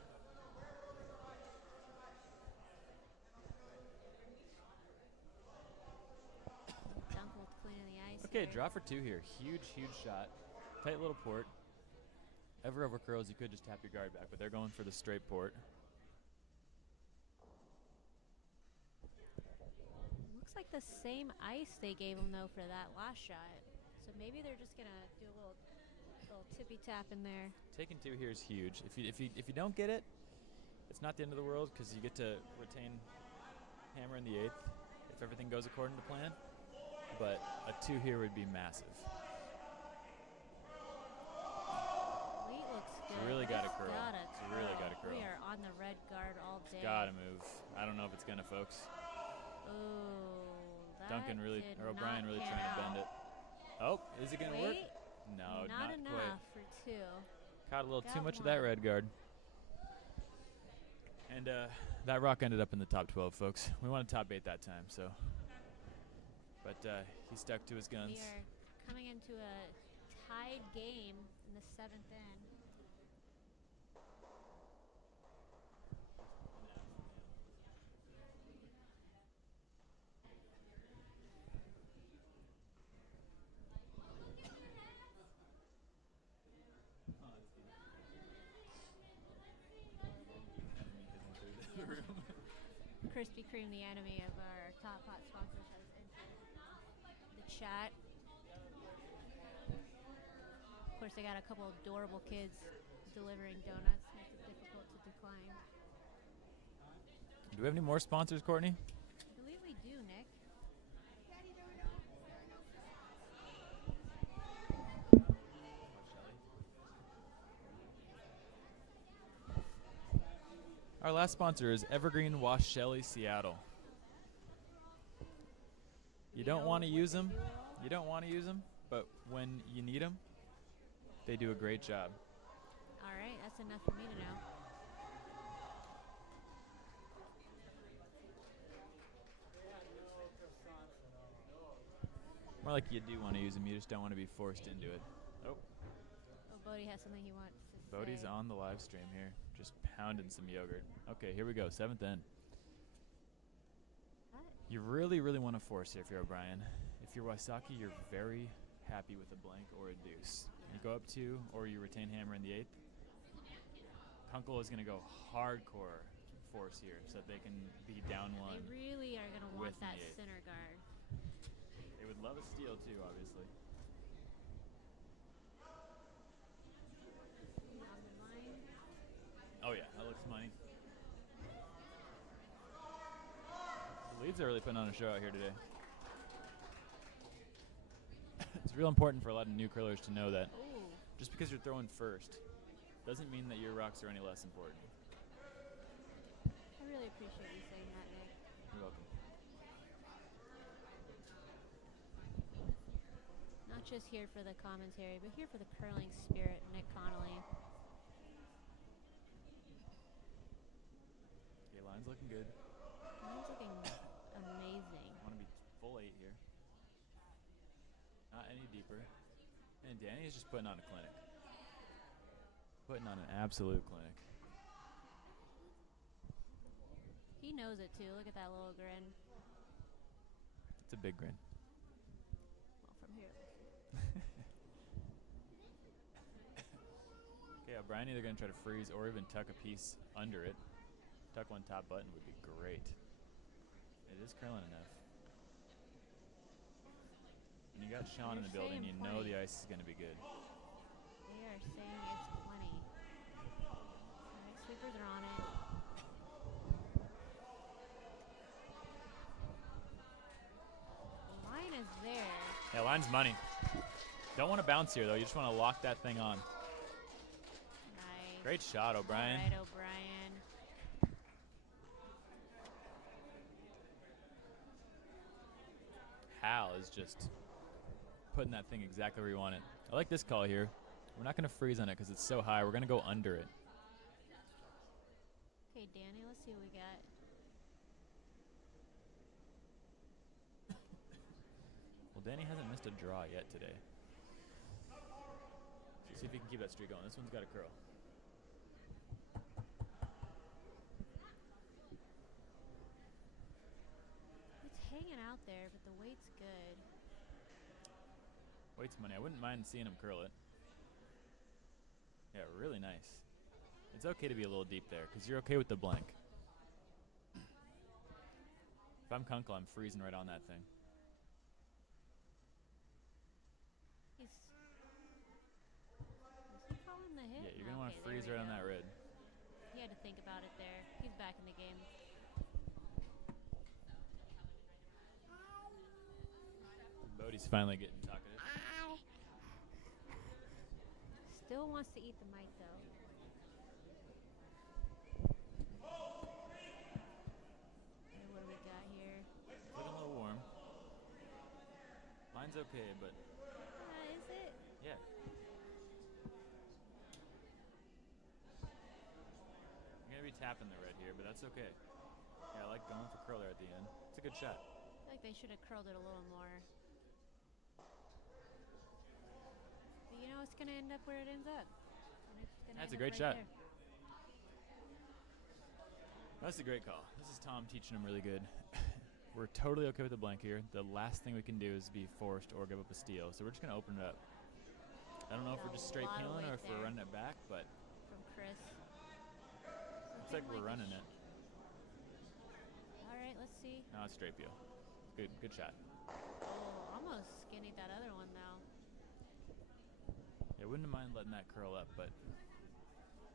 Okay, draw for 2 here. Huge, huge shot. Tight little port. Ever over curls, you could just tap your guard back, but they're going for the straight port. Looks like the same ice they gave him, though, for that last shot. So maybe they're just going to do a little tippy tap in there. Taking 2 here is huge. If you don't get it, it's not the end of the world because you get to retain hammer in the 8th if everything goes according to plan. But a 2 here would be massive. Weight looks good. It's really got to curl. It's really got to curl. We are on the red guard all day. It's got to move. I don't know if it's going to, folks. Oh, that Duncan really, did or O'Brien not really pan trying to out. bend it. Oh, is it going to work? No, not enough quite. for 2. Caught a little Got too much of one. that red guard. And that rock ended up in the top 12, folks. We want to top 8 that time, so. But he stuck to his guns. We are coming into a tied game in the 7th end. Krispy Kreme, the enemy of our top hot sponsors, has entered the chat. Of course, they got a couple of adorable kids delivering donuts. Makes it difficult to decline. Do we have any more sponsors, Courtney? I believe we do, Nick. Our last sponsor is Evergreen Wash Shelly Seattle. You don't want to use them. You don't want to use them, but when you need them, they do a great job. All right, that's enough for me to know. More like you do want to use them, you just don't want to be forced into it. Oh, Bodie has something he wants to Bodie's say. on the live stream here, just pounding some yogurt. Okay, here we go, 7th end. You really, really want to force here if you're O'Brien. If you're Wysocki, you're very happy with a blank or a deuce. You go up 2, or you retain hammer in the 8th. Kunkel is going to go hardcore force here so that they can be down 1. They really are going to want that center guard. They would love a steal too, obviously. Oh yeah, that looks money. The Leeds are really putting on a show out here today. It's real important for a lot of new curlers to know that just because you're throwing first doesn't mean that your rocks are any less important. I really appreciate you saying that, Nick. You're welcome. Not just here for the commentary, but here for the curling spirit, Nick Connolly. Okay, line's looking good. Line's looking amazing. Want to be full 8 here. Not any deeper. And Danny is just putting on a clinic. Putting on an absolute clinic. He knows it too. Look at that little grin. It's a big grin. Well, from here. Okay, O'Brien either going to try to freeze or even tuck a piece under it. Tuck one top button would be great. It is curling enough. When you got Sean in the building, you know the ice is going to be good. They are saying it's plenty. Alright, sweepers are on it. The line is there. Yeah, line's money. Don't want to bounce here, though. You just want to lock that thing on. Nice. Great shot, O'Brien. All right, O'Brien. Hal is just putting that thing exactly where you want it. I like this call here. We're not going to freeze on it because it's so high. We're going to go under it. Okay, Danny, let's see what we got. Well, Danny hasn't missed a draw yet today. So see if he can keep that streak going. This one's got a curl. It's hanging out there, but the weight's good. Weight's money. I wouldn't mind seeing him curl it. Yeah, really nice. It's okay to be a little deep there because you're okay with the blank. If I'm Kunkel, I'm freezing right on that thing. Is he calling the hit? Yeah, you're going to want to freeze right on that red. He had to think about it there. He's back in the game. Bodie's finally getting talkative. Still wants to eat the mic, though. Okay, what do we got here? Looking a little warm. Line's okay, but... Is it? Yeah. You're going to be tapping the red here, but that's okay. Yeah, I like going for curl there at the end. It's a good shot. I feel like they should have curled it a little more. But you know, it's going to end up where it ends up. That's a great shot. That's a great call. This is Tom teaching him really good. We're totally okay with the blank here. The last thing we can do is be forced or give up a steal. So we're just going to open it up. I don't know if we're just straight peeling or if we're running it back, but from Chris. looks like we're running it. maybe. No, it's straight peel. Good shot. Oh, almost skinnied that other one though. Yeah, wouldn't mind letting that curl up, but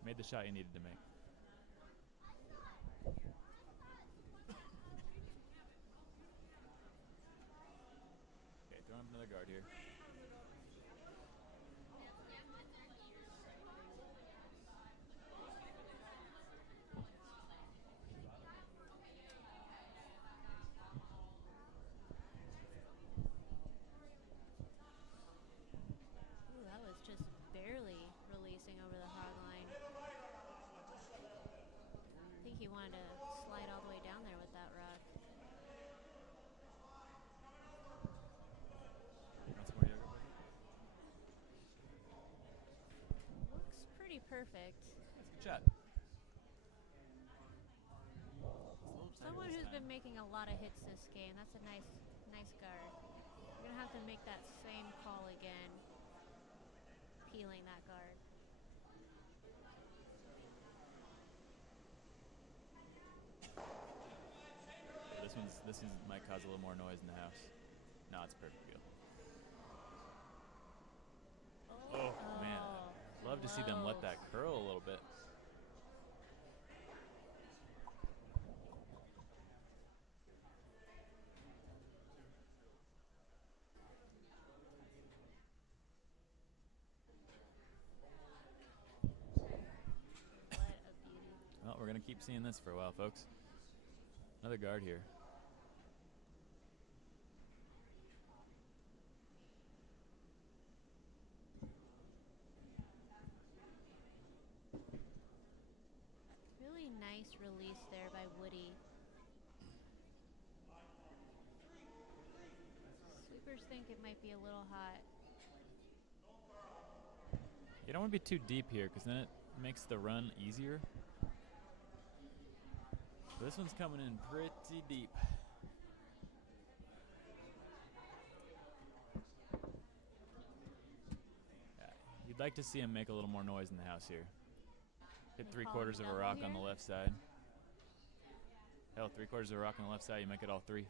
made the shot you needed to make. Okay, throwing up another guard here. Ooh, that was just barely releasing over the hog line. I think he wanted to slide all the way down there with that rock. Want some more yogurt? Looks pretty perfect. That's a good shot. Someone who's been making a lot of hits this game. That's a nice guard. You're gonna have to make that same call again. Peeling that guard. This one might cause a little more noise in the house. No, it's a perfect peel. Oh man, love to see them let that curl a little bit. What a beauty. Well, we're gonna keep seeing this for a while, folks. Another guard here. Really nice release there by Woody. Sweepers think it might be a little hot. You don't want to be too deep here because then it makes the run easier. But this one's coming in pretty deep. Yeah, you'd like to see him make a little more noise in the house here. Hit 3/4 of a rock on the left side. Hell, 3/4 of a rock on the left side, you make it all three.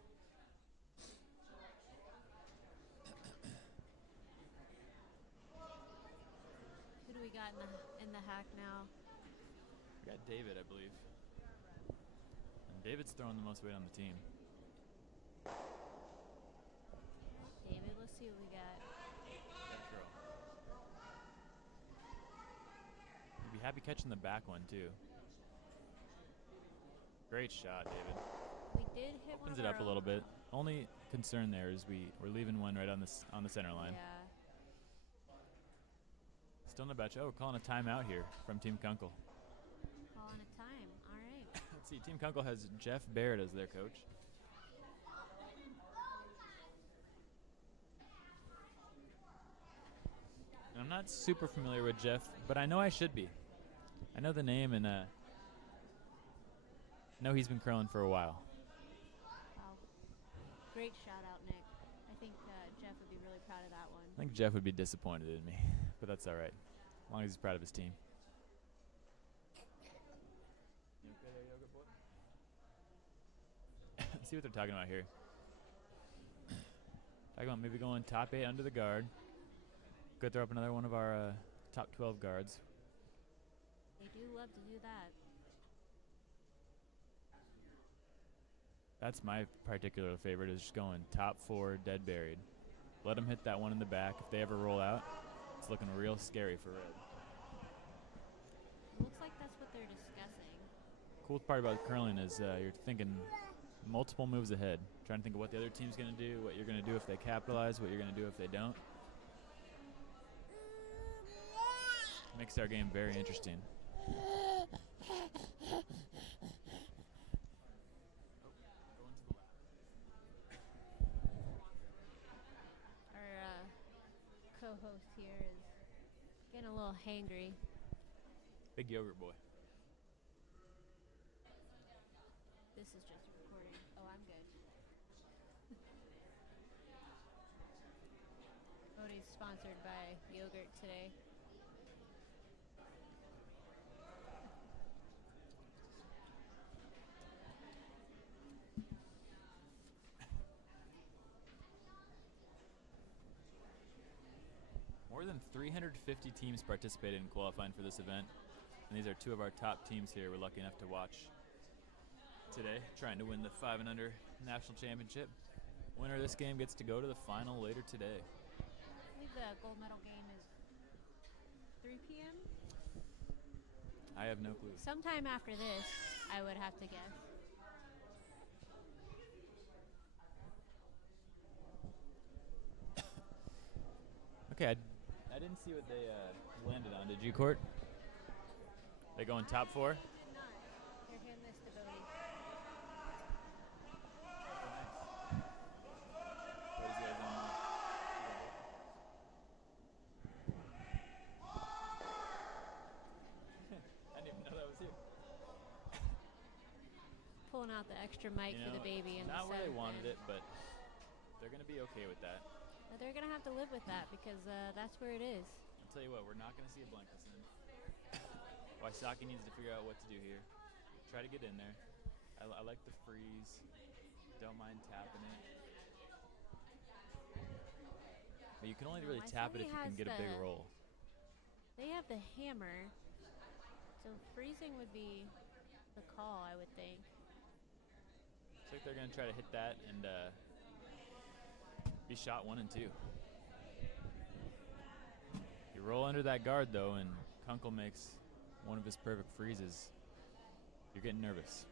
Who do we got in the hack now? We got David, I believe. And David's throwing the most weight on the team. David, let's see what we got. You'd be happy catching the back one too. Great shot, David. We did hit Opens it up a little bit. Only concern there is we're leaving one right on the center line. Yeah. Still in the batch. Oh, we're calling a timeout here from Team Kunkel. Calling a time. All right. Let's see. Team Kunkel has Jeff Barrett as their coach. And I'm not super familiar with Jeff, but I know I should be. I know the name and know he's been curling for a while. Wow. Great shout out, Nick. I think Jeff would be really proud of that one. I think Jeff would be disappointed in me, but that's all right. As long as he's proud of his team. You okay there, yogurt boy? See what they're talking about here. Talking about maybe going top 8 under the guard. Could throw up another one of our top 12 guards. They do love to do that. That's my particular favorite, is just going top 4 dead buried. Let them hit that one in the back. If they ever roll out, it's looking real scary for red. Looks like that's what they're discussing. Cool part about curling is you're thinking multiple moves ahead. Trying to think of what the other team's going to do, what you're going to do if they capitalize, what you're going to do if they don't. Makes our game very interesting. Our co-host here is getting a little hangry. Big yogurt boy. This is just recording. Oh, I'm good. Bodie's sponsored by yogurt today. than 350 teams participated in qualifying for this event, and these are two of our top teams here we're lucky enough to watch today, trying to win the 5 and under national championship. Winner of this game gets to go to the final later today. I believe the gold medal game is 3 p.m. I have no clue. Sometime after this, I would have to guess. Okay, I didn't see what they landed on. Did you, Court? They going top 4? Did not. They're hand this to Bodie. I didn't even know that was here. Pulling out the extra mic for the baby and not where they wanted it, but they're gonna be okay with that. But they're gonna have to live with that because that's where it is. I'll tell you what, we're not gonna see a blankness in. Wysocki needs to figure out what to do here. Try to get in there. I like the freeze. Don't mind tapping it. But you can only really tap it if you can get a big roll. They have the hammer, so freezing would be the call, I would think. Looks like they're going to try to hit that and be shot 1 and 2. You roll under that guard, though, and Kunkel makes one of his perfect freezes. You're getting nervous.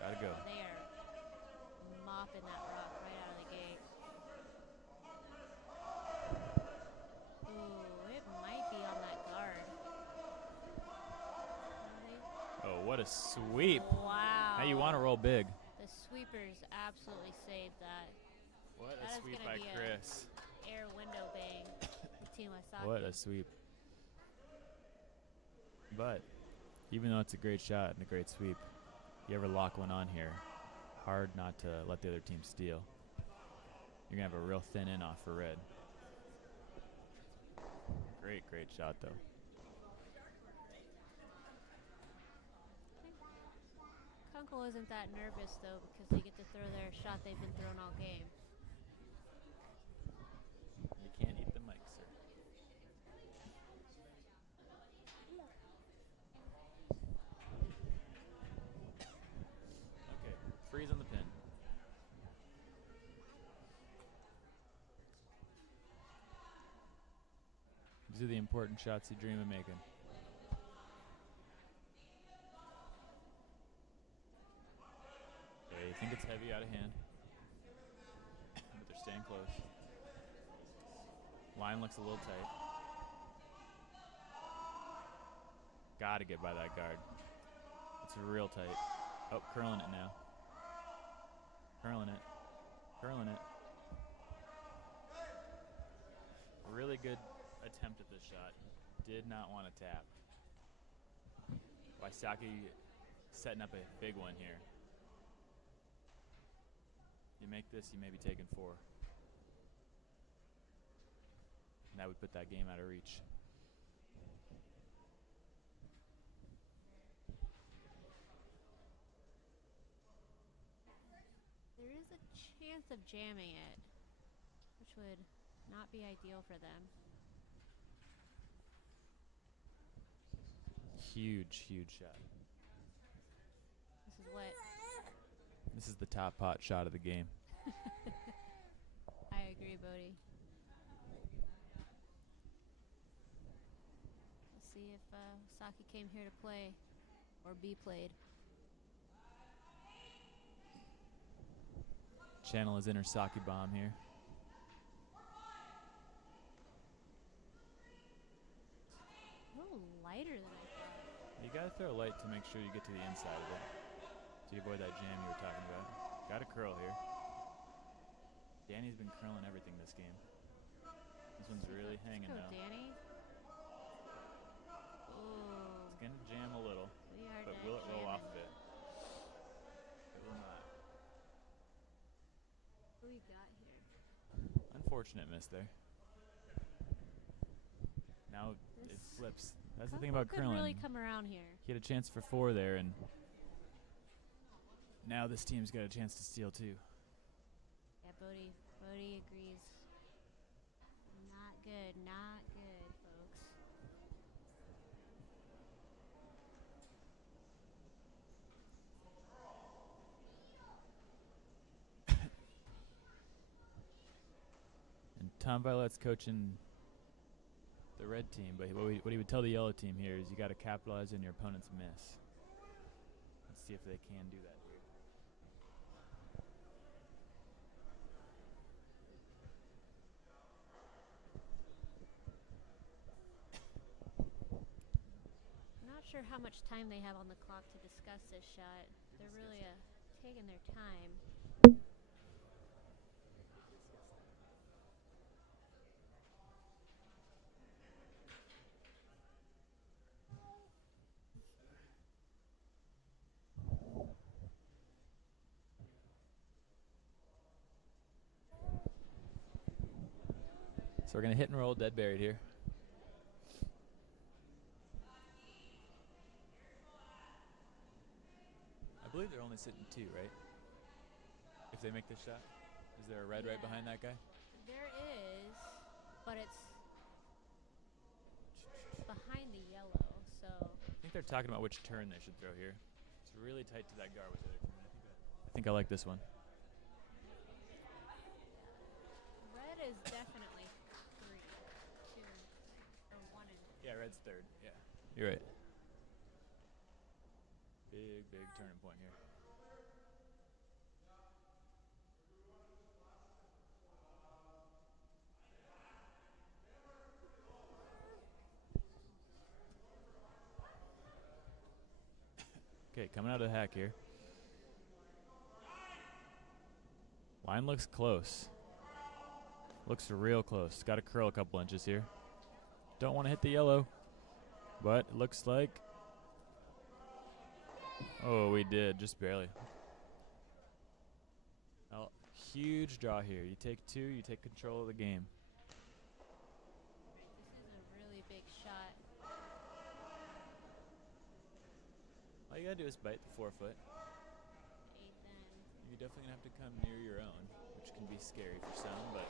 Gotta go. They are mopping that rock right out of the gate. Ooh, it might be on that guard. Oh, what a sweep. Wow. Now you want to roll big. The sweepers absolutely saved that. What That a is sweep gonna by be Chris. Air window bang. Team Wysocki. What a sweep. But even though it's a great shot and a great sweep, you ever lock one on here, hard not to let the other team steal. You're going to have a real thin in off for red. Great shot, though. Kunkel isn't that nervous, though, because they get to throw their shot they've been throwing all game. You can't eat the mic, sir. Okay, freeze on the pin. These are the important shots you dream of making. Okay, you think it's heavy out of hand, but they're staying close. Line looks a little tight. Gotta get by that guard. It's real tight. Oh, curling it now. Curling it. Curling it. Really good attempt at this shot. Did not want to tap. Wysocki setting up a big one here. You make this, you may be taking 4. And that would put that game out of reach. There is a chance of jamming it, which would not be ideal for them. Huge shot. This is the top pot shot of the game. I agree, Bodie. Let's see if Wysocki came here to play or be played. Channel his inner Saki bomb here. A little lighter than I thought. You gotta throw light to make sure you get to the inside of it, so you avoid that jam you were talking about. Got a curl here. Danny's been curling everything this game. This one's really hanging now. Danny. Ooh. It's gonna jam a little, but will it roll off of it? It will not. Who we got here? Unfortunate miss there. Now it flips. That's the thing about could curling. Really come around here. He had a chance for 4 there, and now this team's got a chance to steal 2. Yeah, Bodie agrees. good. Not good, folks. And Tom Violet's coaching the red team, but what he would tell the yellow team here is you got to capitalize on your opponent's miss. Let's see if they can do that here. Not sure how much time they have on the clock to discuss this shot. They're really taking their time. So we're going to hit and roll dead buried here. I believe they're only sitting 2, right? If they make this shot. Is there a red right behind that guy? There is, but it's behind the yellow, so. I think they're talking about which turn they should throw here. It's really tight to that guard with it. I think I like this one. Red is definitely 3, 2, or 1 and 3. Yeah, red's 3rd. Yeah, you're right. Big turning point here. Okay, coming out of the hack here. Line looks close. Looks real close. Got to curl a couple inches here. Don't want to hit the yellow, but it looks like. Oh, we did, just barely. Oh, huge draw here. You take 2, you take control of the game. This is a really big shot. All you gotta do is bite the forefoot. 8th end. You're definitely gonna have to come near your own, which can be scary for some, but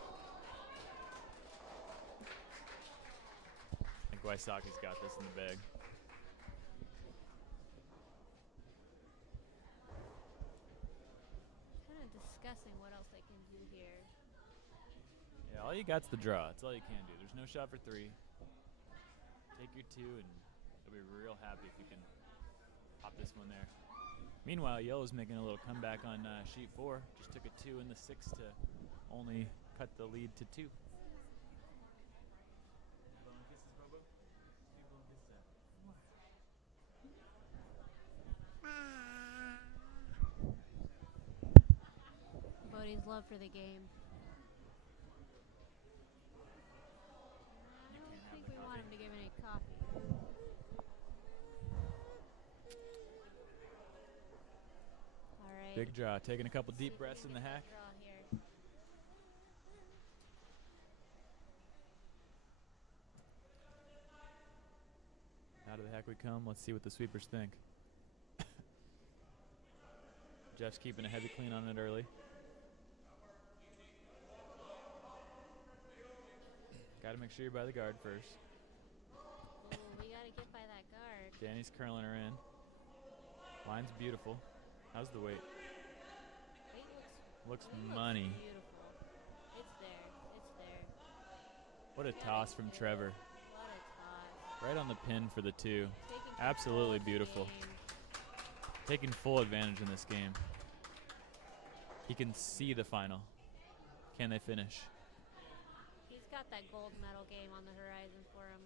I think Wysocki's got this in the bag. Kind of discussing what else they can do here. Yeah, all you got's the draw. That's all you can do. There's no shot for 3. Take your 2, and they'll be real happy if you can pop this one there. Meanwhile, yellow's making a little comeback on sheet 4. Just took a 2 in the 6 to only cut the lead to 2. Bodie's love for the game. I don't think we want him to give any coffee. All right. Big draw. Taking a couple deep breaths in the hack. Draw here. Out of the hack we come. Let's see what the sweepers think. Jeff's keeping a heavy clean on it early. Got to make sure you're by the guard first. Ooh, we got to get by that guard. Danny's curling her in. Line's beautiful. How's the weight? Weight Looks weight money. Looks beautiful. It's there. It's there. What a toss from Trevor. What a toss. Right on the pin for the 2. Taking Absolutely control of the beautiful. game. Taking full advantage in this game. He can see the final. Can they finish? He's got that gold medal game on the horizon for him.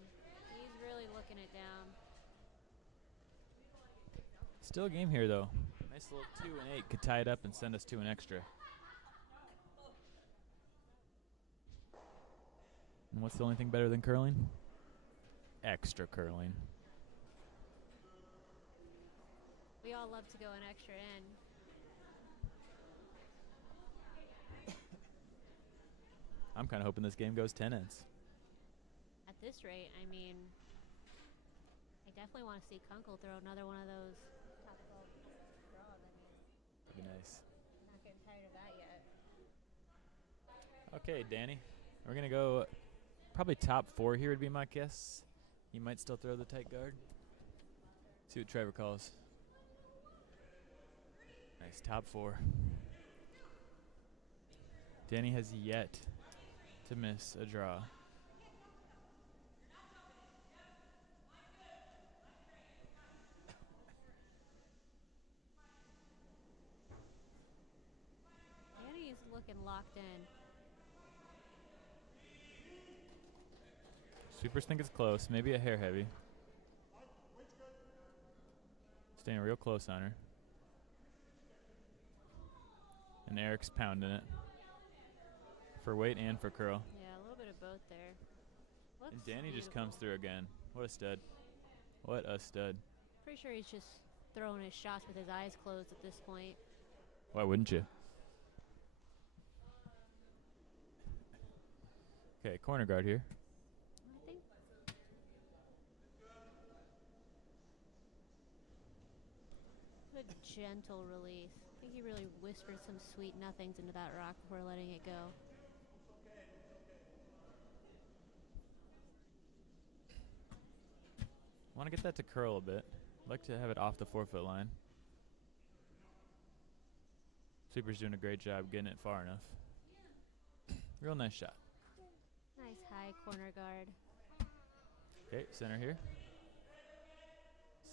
He's really looking it down. Still a game here, though. Nice little 2 and 8 could tie it up and send us to an extra. And what's the only thing better than curling? Extra curling. We all love to go an extra in. I'm kind of hoping this game goes 10 ends. At this rate, I mean, I definitely want to see Kunkel throw another one of those top 12 draws. I mean, That'd be nice. I'm not getting tired of that yet. Okay, Danny. We're going to go Probably top 4 here would be my guess. He might still throw the tight guard. See what Trevor calls. Nice, top 4. Danny has yet to miss a draw. Danny's looking locked in. Sweepers think it's close, maybe a hair heavy. Staying real close on her. And Eric's pounding it. For weight and for curl. Yeah, a little bit of both there. Looks And Danny beautiful. just comes through again. What a stud. What a stud. Pretty sure he's just throwing his shots with his eyes closed at this point. Why wouldn't you? Okay, corner guard here. I think what a gentle release. I think he really whispered some sweet nothings into that rock before letting it go. Want to get that to curl a bit. Like to have it off the 4-foot line. Sweeper's doing a great job getting it far enough. Real nice shot. Nice high corner guard. Okay, center here.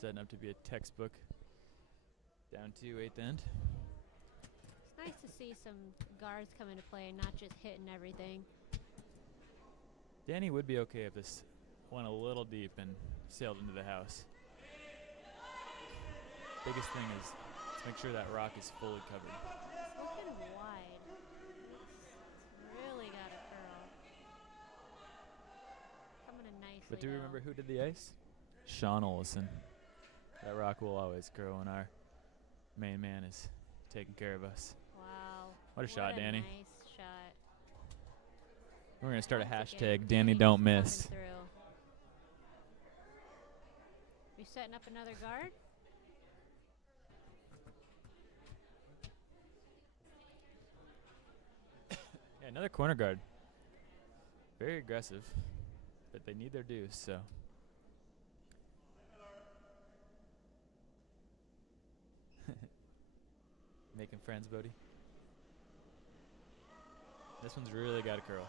Setting up to be a textbook. Down to 8th end. It's nice to see some guards come into play and not just hitting everything. Danny would be okay if this went a little deep and sailed into the house. Biggest thing is to make sure that rock is fully covered. It's looking wide. It's really got a curl. Coming in nicely. But do you though. remember who did the ice? Sean Olson. That rock will always grow when our main man is taking care of us. Wow. What a shot, Danny. Nice shot. We're going to start a Once hashtag, again, Danny just don't coming miss. through. We setting up another guard? Yeah, another corner guard. Very aggressive, but they need their dues, so. Making friends, Bodie. This one's really got a curl.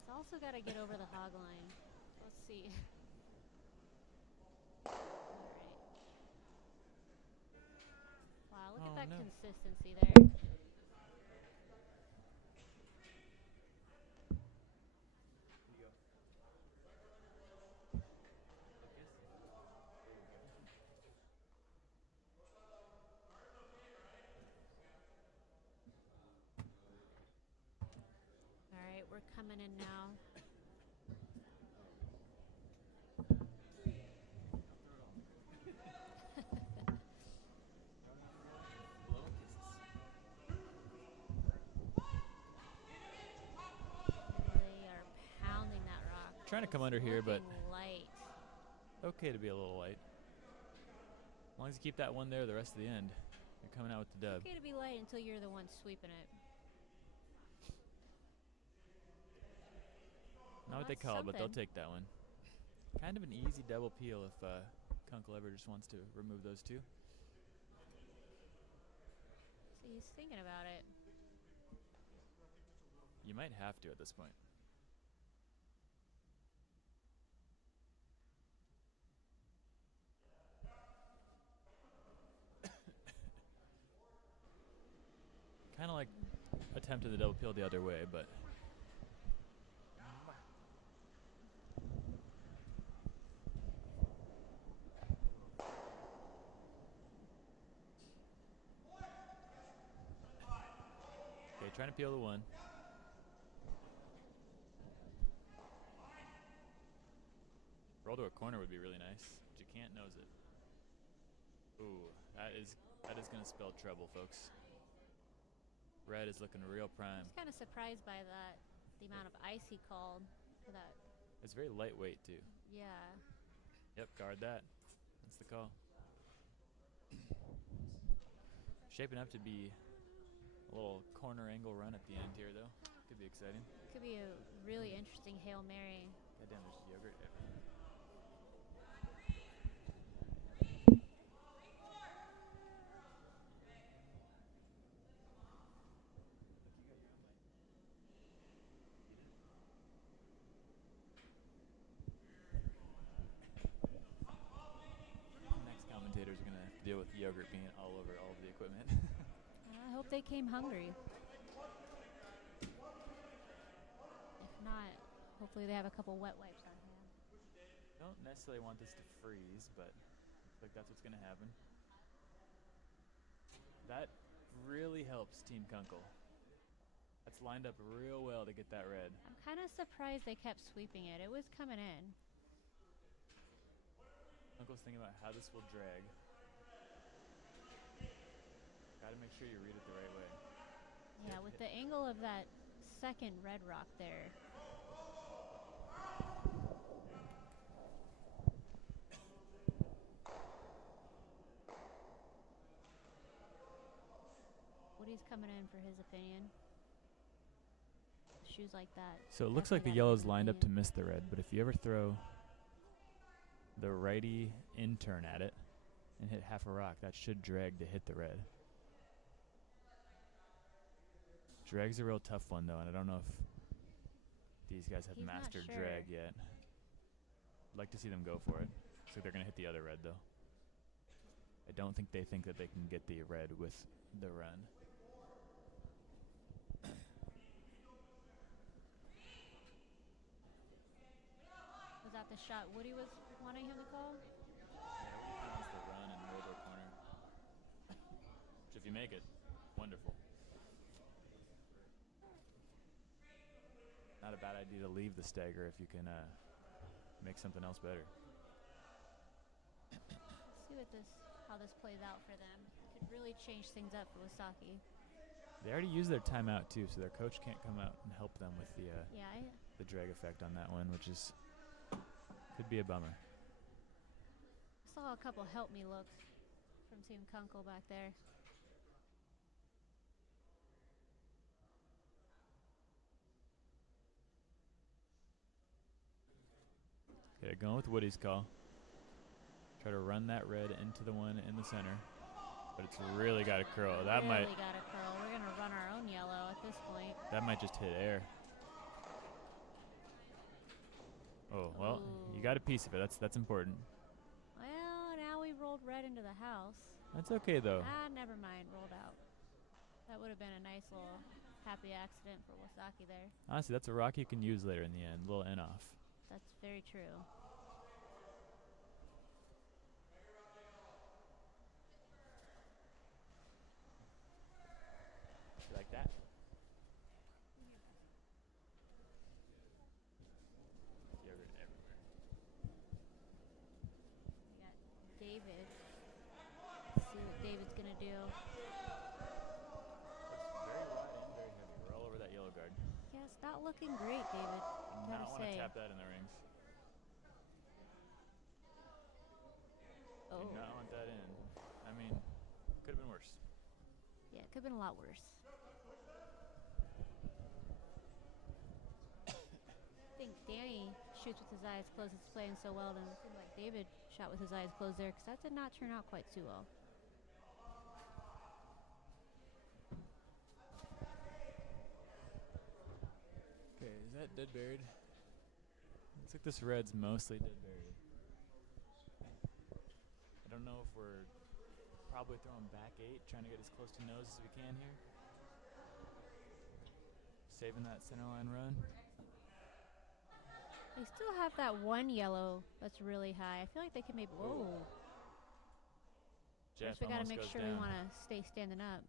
It's also got to get over the hog line. Let's see. All right. Wow, look at that consistency there. All right, we're coming in now. They are pounding that rock. Trying to come under It's here, but looking light. okay to be a little light. As long as you keep that one there the rest of the end, you're coming out with the dub. Okay to be light until you're the one sweeping it. Not what they that's call it, but they'll something. take that one. Kind of an easy double peel if Kunkel ever just wants to remove those two. See, he's thinking about it. You might have to at this point. Kind of like attempted the double peel the other way, but okay, trying to peel the one. Roll to a corner would be really nice, but you can't nose it. Ooh, that is gonna spell trouble, folks. Red is looking real I prime. was kind of surprised by that, the amount of ice he called for that. It's very lightweight too. Yeah. Yep, guard that. That's the call. Shaping up to be a little corner angle run at the end here, though. could be exciting. Could be a really interesting Hail Mary. Goddamn, there's yogurt everywhere. Look, you got your own mic. Eat it. Next commentators are gonna have to deal with yogurt being all over all of the equipment. I hope they came hungry. If not, hopefully they have a couple wet wipes on hand. Don't necessarily want this to freeze, but looks like that's what's gonna happen. That really helps Team Kunkel. That's lined up real well to get that red. I'm kind of surprised they kept sweeping it. It was coming in. Kunkel's thinking about how this will drag. Gotta make sure you read it the right way. Yeah, with the angle of that second red rock there. Woody's coming in for his opinion. Shoes like that. So it looks like the yellow's lined up to miss the red, but if you ever throw the righty in turn at it and hit half a rock, that should drag to hit the red. Drag's a real tough one though, and I don't know if these guys have mastered drag yet. I'd like to see them go for it. Looks like they're gonna hit the other red though. I don't think they think that they can get the red with the run. Was that the shot Woody was wanting him to call? Yeah, Woody kind of wants the run and roll their corner. Which if you make it, wonderful. Not a bad idea to leave the stagger if you can make something else better. Let's see how this plays out for them. Could really change things up for Wysocki. They already used their timeout too, so their coach can't come out and help them with the the drag effect on that one, which is could be a bummer. I saw a couple help me looks from Team Kunkel back there. Okay, going with Woody's call. Try to run that red into the one in the center. But it's really got to curl. That really might. Got to curl. We're going to run our own yellow at this point. That might just hit air. Oh, well, you got a piece of it. That's important. Well, now we rolled red into the house. That's okay, though. Never mind. Rolled out. That would have been a nice little happy accident for Wysocki there. Honestly, that's a rock you can use later in the end. A little in off. That's very true. You like that? Yogurt everywhere. We got David. Let's see what David's going to do. Looks very wide and very heavy. We're all over that yellow guard. Yeah, it's not looking great, David. Do not want to tap that in the rings. Oh. Do not want that in. I mean, could have been worse. Yeah, it could have been a lot worse. I think Danny shoots with his eyes closed. It's playing so well, and it seemed like David shot with his eyes closed there because that did not turn out quite too well. Okay, is that dead buried? Looks like this red's mostly dead buried. I don't know if we're probably throwing back 8, trying to get as close to nose as we can here. Saving that center line run. They still have that one yellow that's really high. I feel like they could maybe. Whoa. Jeff, first we got to make sure down. we want to stay standing up.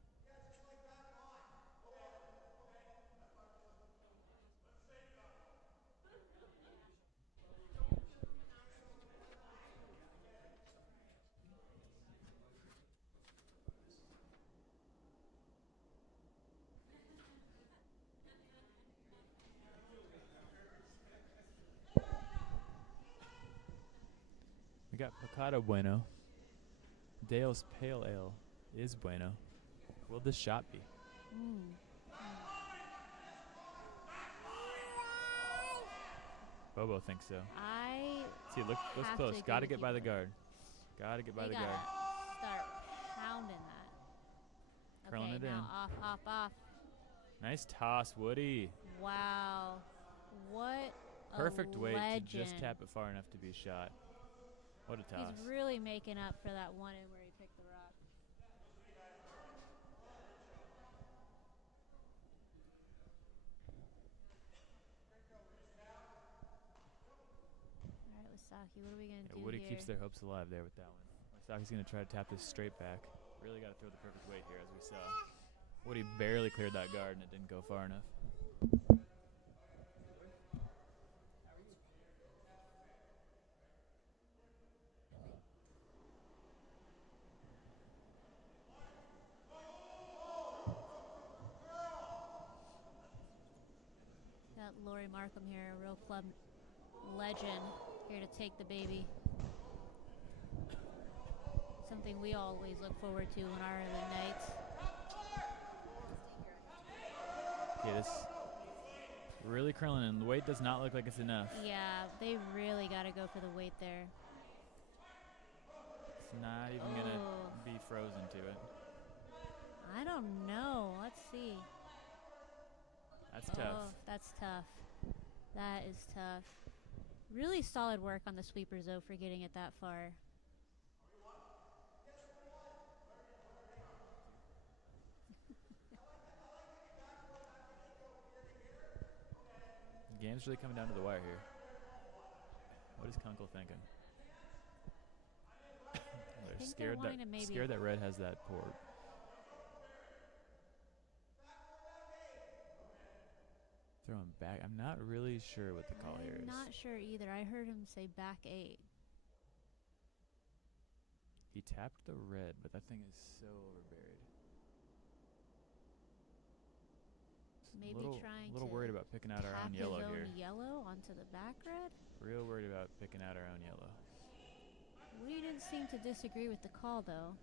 We got Picado Bueno. Dale's Pale Ale is Bueno. Will this shot be? Bobo thinks so. I See, looks have close. to Got to agree get with by you the there. guard. Got to get by They the gotta guard. start pounding that. Curling Okay, it now in. off. Nice toss, Woody. Wow. What a Perfect weight to legend. just tap it far enough to be shot. What a toss. He's really making up for that one in where he picked the rock. All right, Wysocki, what are we going to do Woody here? keeps their hopes alive there with that one. Wysocki's going to try to tap this straight back. Really got to throw the perfect weight here, as we saw. Woody barely cleared that guard, and it didn't go far enough. Got Lori Markham here, a real club legend, here to take the baby. Something we always look forward to on our early nights. Okay, this really curling in. The weight does not look like it's enough. Yeah, they really got to go for the weight there. It's not even going to be frozen to it. I don't know. Let's see. That's tough. That's tough. That is tough. Really solid work on the sweepers, though, for getting it that far. The game's really coming down to the wire here. What is Kunkel thinking? They're scared that red has that port. Throwing back. I'm not really sure what the call here is. I'm not sure either. I heard him say back 8. He tapped the red, but that thing is so overburied. Maybe trying a little worried about picking out our own yellow his own here. yellow onto the back red. Real worried about picking out our own yellow. We didn't seem to disagree with the call, though.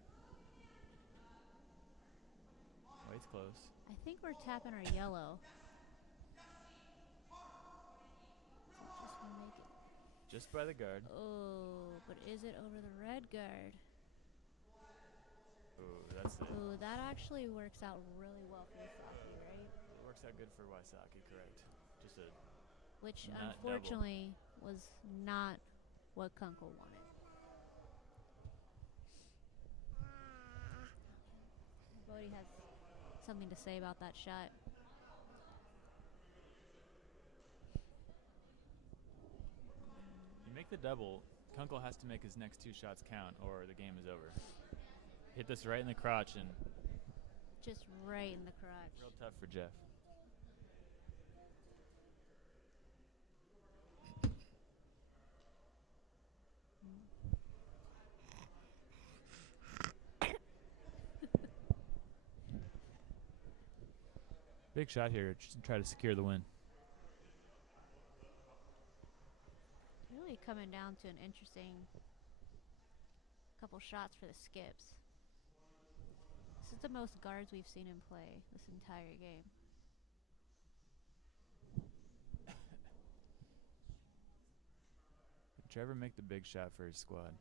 Weight's close. I think we're tapping our yellow. Just by the guard. Oh, but is it over the red guard? Ooh, that's it. Ooh, that actually works out really well for Wysocki, right? It works out good for Wysocki, correct. Just a Which, nut unfortunately, was not what Kunkel wanted. Bodie has something to say about that shot. You make the double, Kunkel has to make his next 2 shots count or the game is over. Hit this right in the crotch and just right in the crotch. Real tough for Jeff. Big shot here, just to try to secure the win. Really coming down to an interesting couple shots for the skips. This is the most guards we've seen him play this entire game. Did Trevor make the big shot for his squad?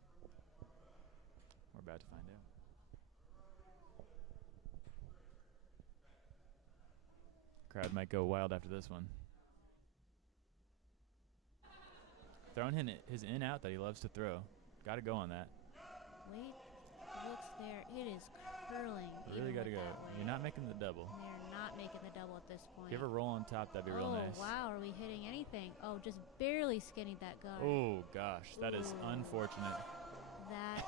We're about to find out. Crowd might go wild after this one. Throwing his in out that he loves to throw. Got to go on that. Wait, looks there. It is curling. Really got to go. You're not making the double. They're not making the double at this point. Give a roll on top. That'd be real nice. Oh, wow. Are we hitting anything? Oh, just barely skinning that guard. Oh, gosh. That is unfortunate. That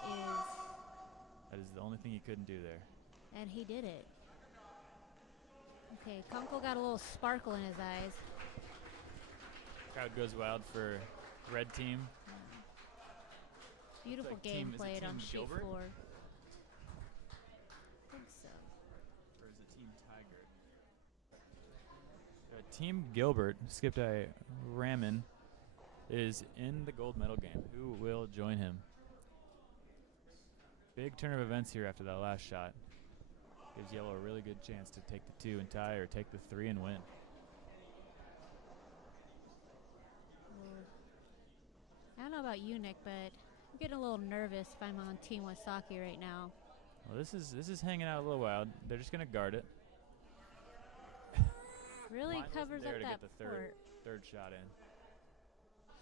is the only thing he couldn't do there. And he did it. Okay, Kunkel got a little sparkle in his eyes. Crowd goes wild for red team. Beautiful game played on sheet 4. I think so. Or is it Team Tiger? Team Gilbert, skipped by Raman, is in the gold medal game. Who will join him? Big turn of events here after that last shot. Gives Yellow a really good chance to take the 2 and tie or take the 3 and win. know about you, Nick, but I'm getting a little nervous if I'm on Team Wysocki right now. Well, this is hanging out a little wild. They're just gonna guard it. Really Line covers wasn't there up to that get the port. third shot in.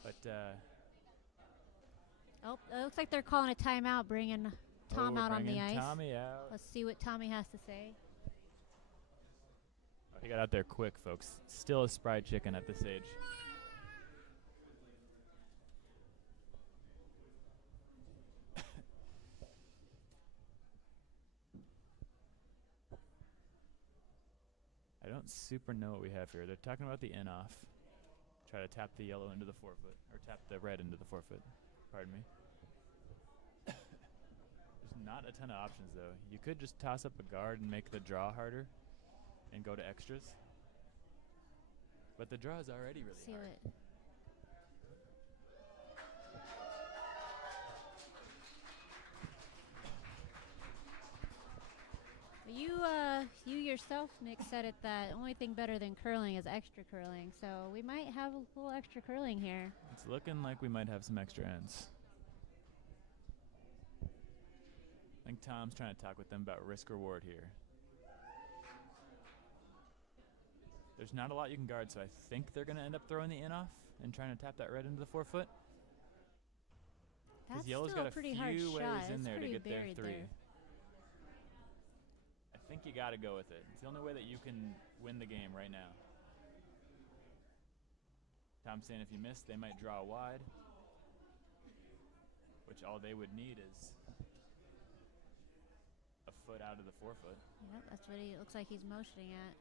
But Oh, it looks like they're calling a timeout, bringing Tom out on the ice. Tommy out. Let's see what Tommy has to say. Oh, he got out there quick, folks. Still a spry chicken at this age. I don't super know what we have here. They're talking about the in-off. Try to tap the yellow into the forefoot, or tap the red into the forefoot. Pardon me. There's not a ton of options, though. You could just toss up a guard and make the draw harder and go to extras. But the draw is already really See hard. what. You yourself, Nick, said it that only thing better than curling is extra curling. So we might have a little extra curling here. It's looking like we might have some extra ends. I think Tom's trying to talk with them about risk reward here. There's not a lot you can guard, so I think they're going to end up throwing the in off and trying to tap that red into the forefoot. That's Yellow's still got a pretty hard few ways shot. in there to get their buried three. there. I think you got to go with it. It's the only way that you can win the game right now. Tom's saying if you miss, they might draw wide, which all they would need is a foot out of the forefoot. Yep, that's what he looks like he's motioning at.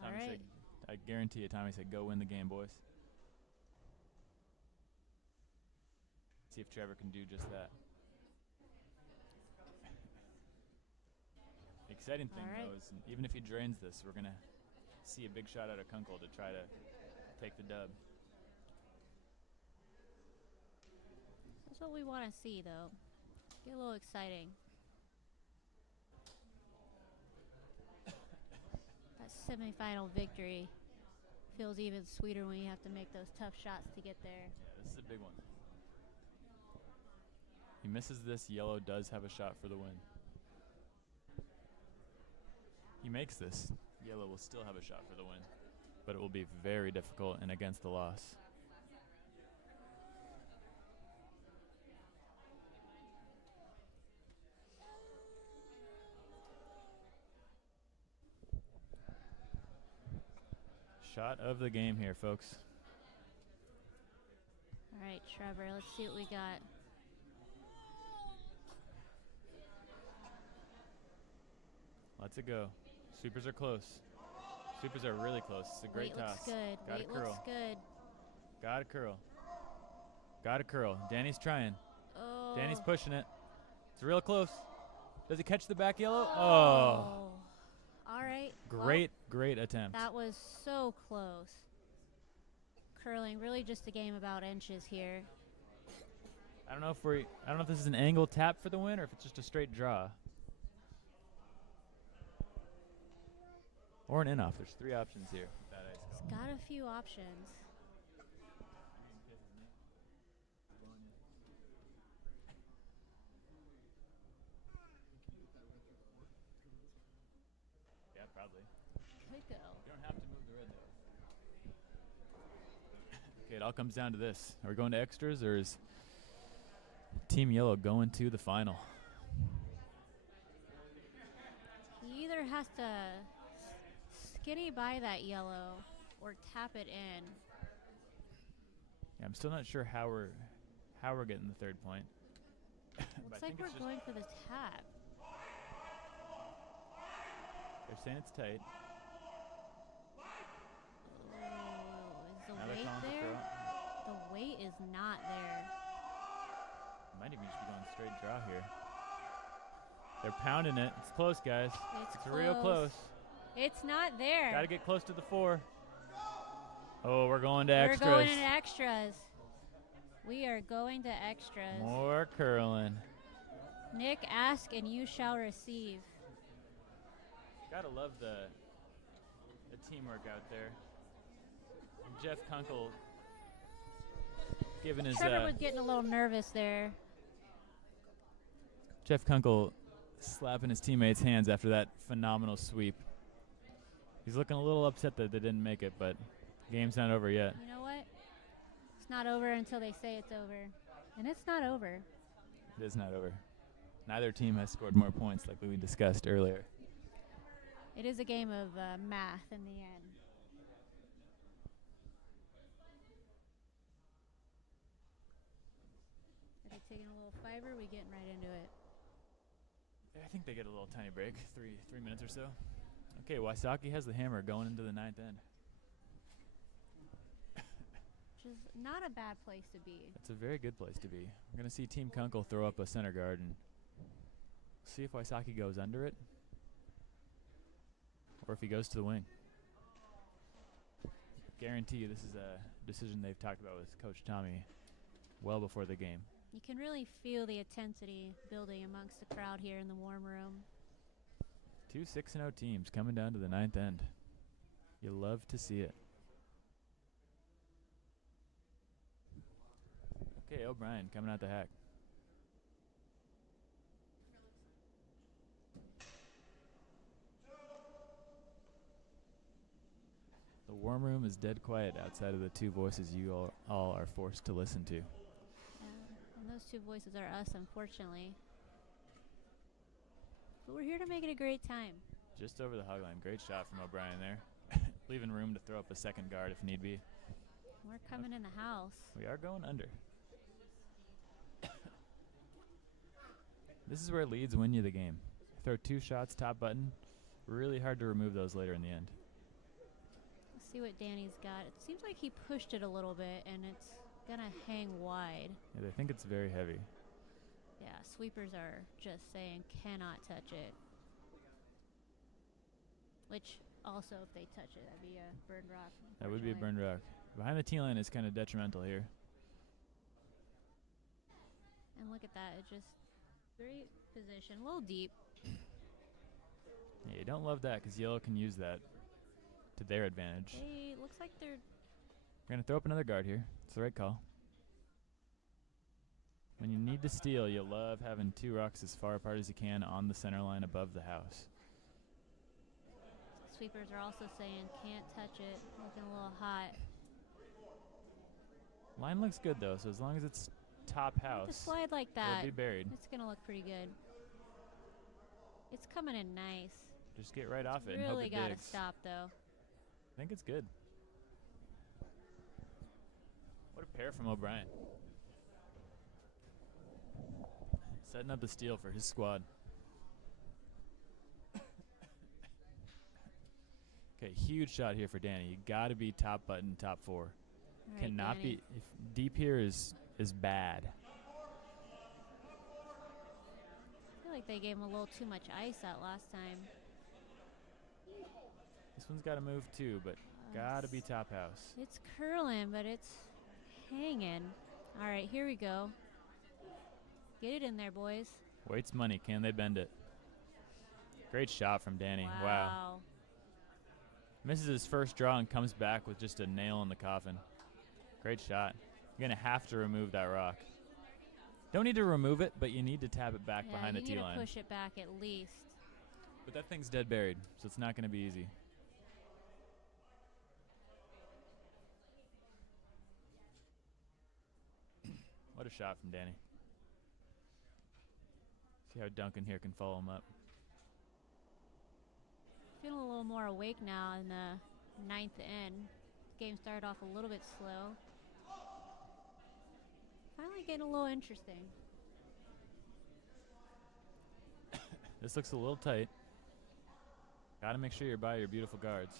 Tommy All right. said, I guarantee you, Tommy said, go win the game, boys. See if Trevor can do just that. The exciting thing, though, is even if he drains this, we're going to see a big shot out of Kunkel to try to take the dub. That's what we want to see, though. Get a little exciting. That semifinal victory feels even sweeter when you have to make those tough shots to get there. Yeah, this is a big one. He misses this, yellow does have a shot for the win. He makes this, yellow will still have a shot for the win, but it will be very difficult and against the loss. Shot of the game here, folks. All right, Trevor, let's see what we got. Let's it go. Supers are close. Supers are really close. It's a great toss. Looks good. Got Weight a curl. looks good. Got a curl. Got a curl. Danny's trying. Oh. Danny's pushing it. It's real close. Does he catch the back yellow? Oh. All right. Great attempt. That was so close. Curling, really just a game about inches here. I don't know if this is an angle tap for the win or if it's just a straight draw. Or an in-off. There's three options here. It's got a few options. Yeah, probably. Could go. You don't have to move the red, though. Okay, it all comes down to this. Are we going to extras or is Team Yellow going to the final? He either has to skinny by that yellow or tap it in. Yeah, I'm still not sure how we're getting the third point. Looks like we're going for the tap. They're saying it's tight. Is the Now they're weight calling for there? throw. The weight is not there. Might even just be going straight draw here. They're pounding it. It's close, guys. It's real close. It's not there. Got to get close to the four. Oh, we're going to extras. We're going into extras. We are going to extras. More curling. Nick, ask and you shall receive. Gotta love the teamwork out there. And Jeff Kunkel giving his Trevor was getting a little nervous there. Jeff Kunkel slapping his teammates' hands after that phenomenal sweep. He's looking a little upset that they didn't make it, but game's not over yet. You know what? It's not over until they say it's over. And it's not over. It is not over. Neither team has scored more points like we discussed earlier. It is a game of math in the end. Are they taking a little fiber? We getting right into it. I think they get a little tiny break, three minutes or so. Okay, Wysocki has the hammer going into the 9th end. Which is not a bad place to be. It's a very good place to be. We're going to see Team Kunkel throw up a center guard and see if Wysocki goes under it or if he goes to the wing. Guarantee you this is a decision they've talked about with Coach Tommy well before the game. You can really feel the intensity building amongst the crowd here in the warm room. 2 6-0 teams coming down to the 9th end. You love to see it. Okay, O'Brien coming out the hack. The warm room is dead quiet outside of the two voices you all are forced to listen to. And those two voices are us, unfortunately. But we're here to make it a great time. Just over the hog line. Great shot from O'Brien there. Leaving room to throw up a second guard if need be. We're coming in the house. We are going under. This is where leads win you the game. Throw 2 shots, top button. Really hard to remove those later in the end. Let's see what Danny's got. It seems like he pushed it a little bit, and it's going to hang wide. Yeah, they think it's very heavy. Yeah, sweepers are just saying cannot touch it. Which, also, if they touch it, that'd be a burned rock. That would be a burned rock. Behind the T line is kind of detrimental here. And look at that. It just, great position. A little deep. Yeah, you don't love that because yellow can use that to their advantage. Hey, looks like they're... We're going to throw up another guard here. It's the right call. When you need to steal, you love having 2 rocks as far apart as you can on the center line above the house. Sweepers are also saying can't touch it. Looking a little hot. Line looks good though, so as long as it's top house, With a slide like that, it'll be buried. it's going to look pretty good. It's coming in nice. Just get right off it and hope Really it got to digs. stop, though. I think it's good. What a pair from O'Brien. Setting up the steal for his squad. Okay, huge shot here for Danny. You got to be top button, top 4. Right, Cannot Danny. be. If deep here is bad. I feel like they gave him a little too much ice that last time. This one's got to move too, but got to be top house. It's curling, but it's hanging. All right, here we go. Get it in there, boys. Weight's money. Can they bend it? Great shot from Danny. Wow. Misses his first draw and comes back with just a nail in the coffin. Great shot. You're going to have to remove that rock. Don't need to remove it, but you need to tap it back behind the T-line. You need to push it back at least. But that thing's dead buried, so it's not going to be easy. What a shot from Danny. See how Duncan here can follow him up. Feeling a little more awake now in the 9th end. Game started off a little bit slow. Finally getting a little interesting. This looks a little tight. Got to make sure you're by your beautiful guards.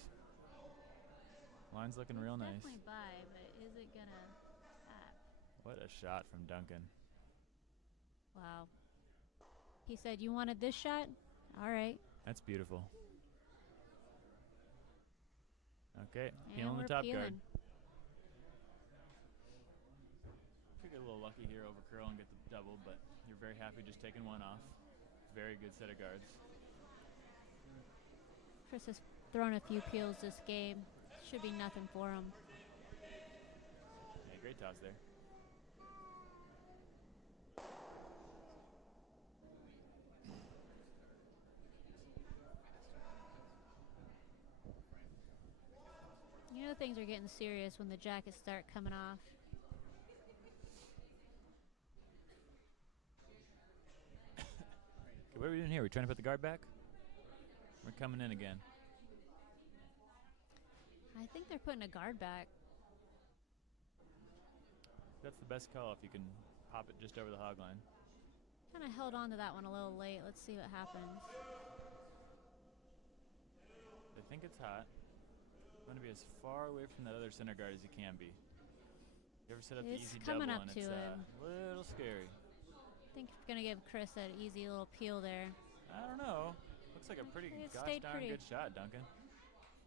Line's looking real nice. Definitely by, but is it gonna tap? What a shot from Duncan. Wow. He said, "You wanted this shot? All right." That's beautiful. Okay, And peeling the we're top peeling. guard. Could get a little lucky here, over curl and get the double, but you're very happy just taking one off. Very good set of guards. Chris has thrown a few peels this game. Should be nothing for him. Yeah, great toss there. things are getting serious when the jackets start coming off. Okay, what are we doing here? We trying to put the guard back? We're coming in again. I think they're putting a guard back. That's the best call if you can pop it just over the hog line. Kind of held on to that one a little late. Let's see what happens. They think it's hot. You want to be as far away from that other center guard as you can be. You ever set up the It's easy coming double up and to it's him. a little scary. I think it's going to give Chris an easy little peel there. I don't know. Looks like a pretty It gosh stayed darn pretty. good shot, Duncan.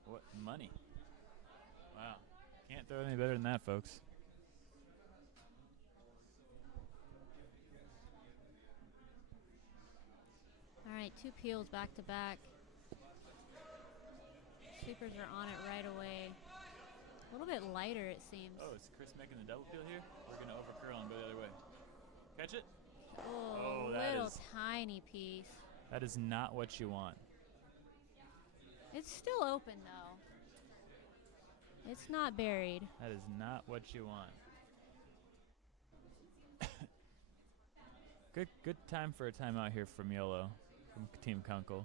What money? Wow. Can't throw it any better than that, folks. All right, 2 peels back to back. Sweepers are on it right away. A little bit lighter, it seems. Oh, is Chris making the double peel here? We're going to overcurl and go the other way. Catch it? Oh, that little is- tiny piece. That is not what you want. It's still open, though. It's not buried. That is not what you want. Good time for a timeout here from Yolo, from Team Kunkel.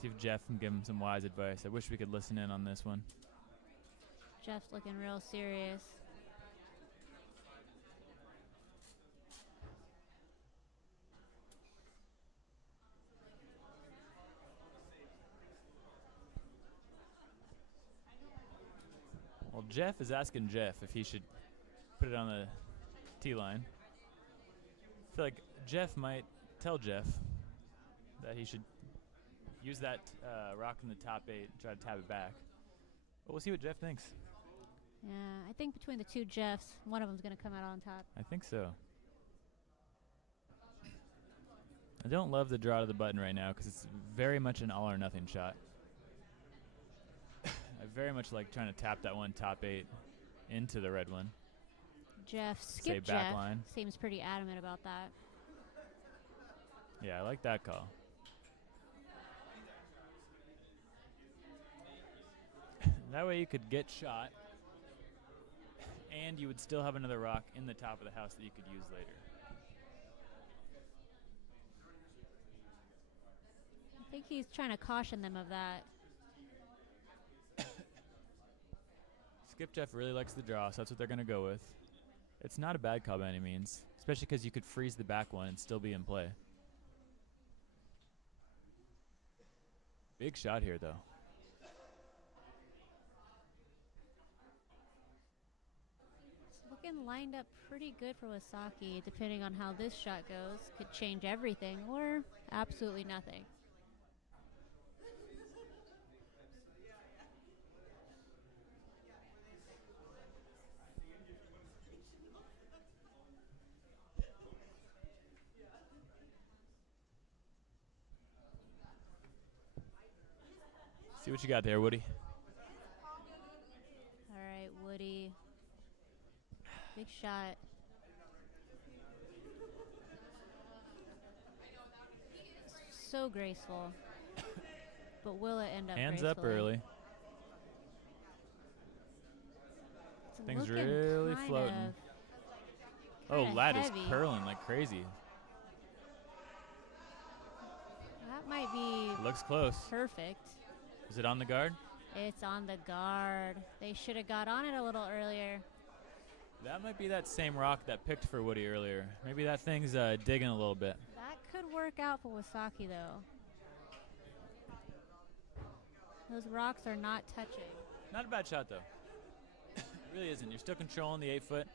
See if Jeff can give him some wise advice. I wish we could listen in on this one. Jeff's looking real serious. Well, Jeff is asking Jeff if he should put it on the tee line. I feel like Jeff might tell Jeff that he should use that rock in the top 8 and try to tap it back. But we'll see what Jeff thinks. Yeah, I think between the 2 Jeffs, one of them's going to come out on top. I think so. I don't love the draw to the button right now because it's very much an all or nothing shot. I very much like trying to tap that one top 8 into the red one. Jeff, Say skip back Jeff, line. seems pretty adamant about that. Yeah, I like that call. That way you could get shot, and you would still have another rock in the top of the house that you could use later. I think he's trying to caution them of that. Skip Jeff really likes the draw, so that's what they're going to go with. It's not a bad call by any means, especially because you could freeze the back one and still be in play. Big shot here, though. It's looking lined up pretty good for Wysocki, depending on how this shot goes. Could change everything or absolutely nothing. See what you got there, Woody. All right, Woody. Big shot. So graceful. But will it end up Hands up gracefully? early. It's Things looking really kind floating. Oh, kinda lad is heavy. curling like crazy. That might be Looks close. perfect. Is it on the guard? It's on the guard. They should have got on it a little earlier. That might be that same rock that picked for Woody earlier. Maybe that thing's digging a little bit. That could work out for Wysocki, though. Those rocks are not touching. Not a bad shot, though. It really isn't. You're still controlling the 8-foot.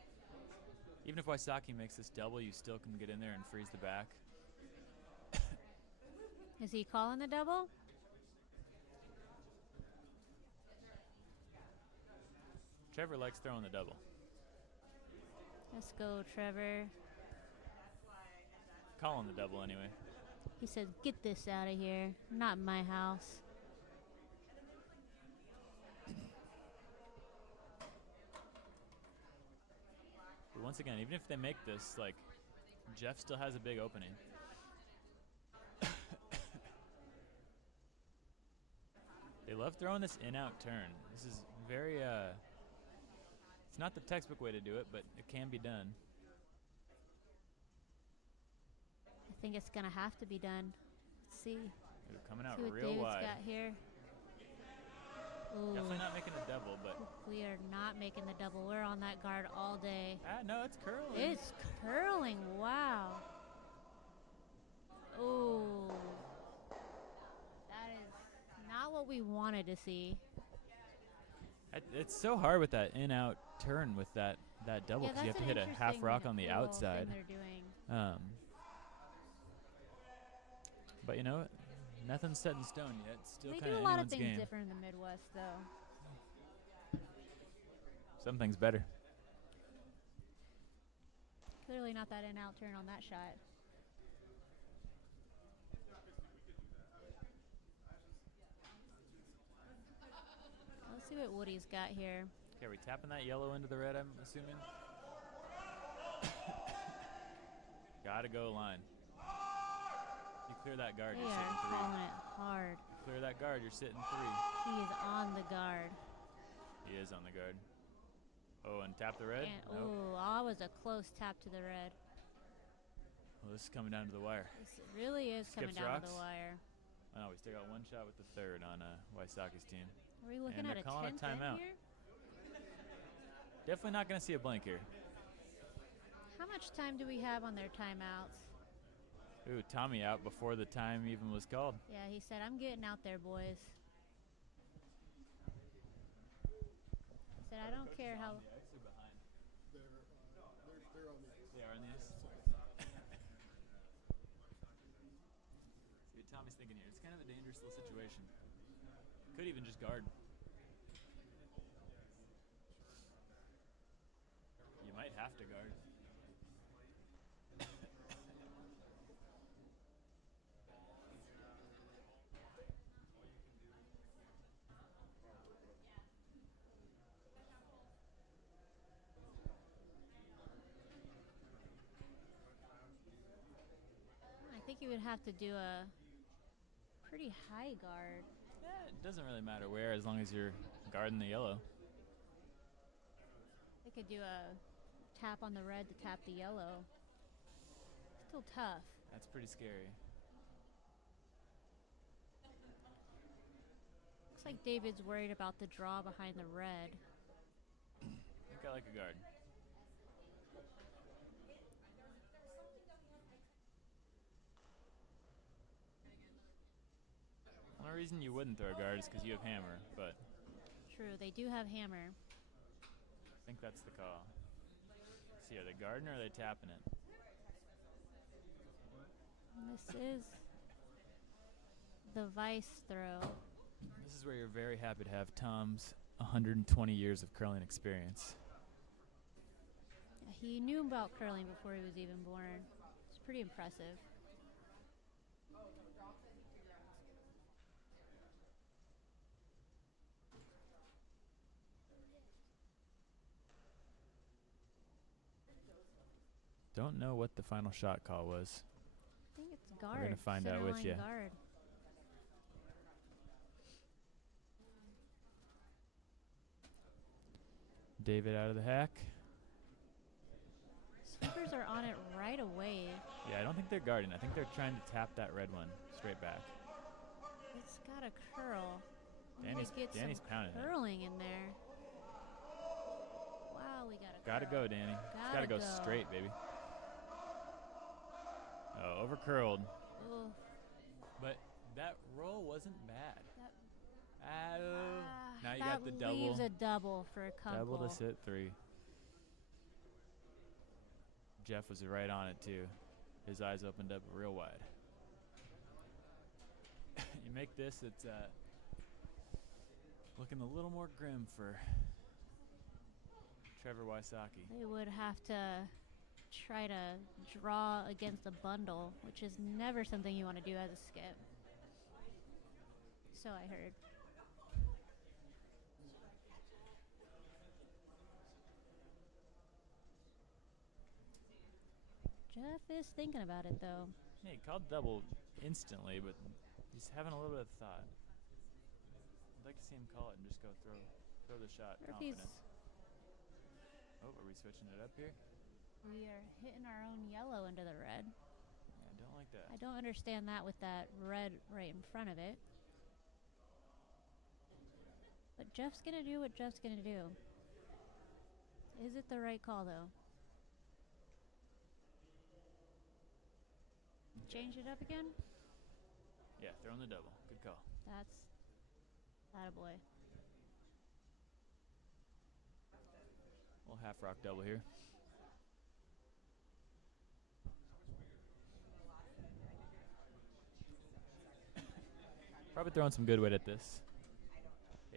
Even if Wysocki makes this double, you still can get in there and freeze the back. Is he calling the double? Trevor likes throwing the double. Let's go, Trevor. Calling the double anyway. He says, get this out of here. Not my house. But once again, even if they make this, like, Jeff still has a big opening. They love throwing this in-out turn. This is very, it's not the textbook way to do it, but it can be done. I think it's going to have to be done. Let's see. Ooh, coming out See what real David's wide. got here. Ooh. Definitely not making a double, but We are not making the double. We're on that guard all day. no, it's curling. It's curling. Wow. Ooh. That is not what we wanted to see. It's so hard with that in-out turn with that double because you have to hit a half rock on the outside. They're doing. But you know, nothing's set in stone yet. It's still They kind do of a lot of anyone's things game. different in the Midwest, though. Some things better. Clearly not that in-out turn on that shot. Let's see what Woody's got here. Okay, are we tapping that yellow into the red, I'm assuming? Gotta go line. You clear that guard, They you're are sitting 3. calling it hard. Clear that guard, you're sitting 3. He is on the guard. He is on the guard. Oh, and tap the red? And, ooh, that was a close tap to the red. Well, this is coming down to the wire. This really is coming Skips down rocks. to the wire. Oh, we still got one shot with the third on Wysocki's team. Are we looking And at a they're calling a 10th in timeout. here? Definitely not going to see a blank here. How much time do we have on their timeouts? Ooh, Tommy out before the time even was called. Yeah, he said, I'm getting out there, boys. He said, I don't care how... They are on the ice. See what Tommy's thinking here. It's kind of a dangerous little situation. Could even just guard. You might have to guard. I think you would have to do a pretty high guard. It doesn't really matter where, as long as you're guarding the yellow. They could do a tap on the red to tap the yellow. Still tough. That's pretty scary. Looks like David's worried about the draw behind the red. I think I like a guard. The only reason you wouldn't throw a guard is because you have hammer, but True, they do have hammer. I think that's the call. See, are they guarding or are they tapping it? And this is the vice throw. This is where you're very happy to have Tom's 120 years of curling experience. Yeah, he knew about curling before he was even born. It's pretty impressive. Don't know what the final shot call was. I think it's guard. We're gonna find out with centerline you. Guard. David out of the hack. Sweepers are on it right away. Yeah, I don't think they're guarding. I think they're trying to tap that red one straight back. It's got a curl. Danny's pounding it. Curling in there. Wow, we got a Gotta curl. go, Danny. It's Gotta gotta go go. straight, baby. Oh, over curled. Oof. But that roll wasn't bad. That- Now you that got the double. leaves a double for Kunkel. Double to sit 3. Jeff was right on it too. His eyes opened up real wide. You make this, it's looking a little more grim for Trevor Wysocki. They would have to try to draw against a bundle, which is never something you want to do as a skip. So I heard. Jeff is thinking about it, though. Yeah, he called double instantly, but he's having a little bit of thought. I'd like to see him call it and just go throw the shot. Confidence. Oh, are we switching it up here? We are hitting our own yellow into the red. Yeah, I don't like that. I don't understand that with that red right in front of it. But Jeff's going to do what Jeff's going to do. Is it the right call, though? Change it up again? Yeah, throwing the double. Good call. That's attaboy. Little half rock double here. Probably throwing some good weight at this.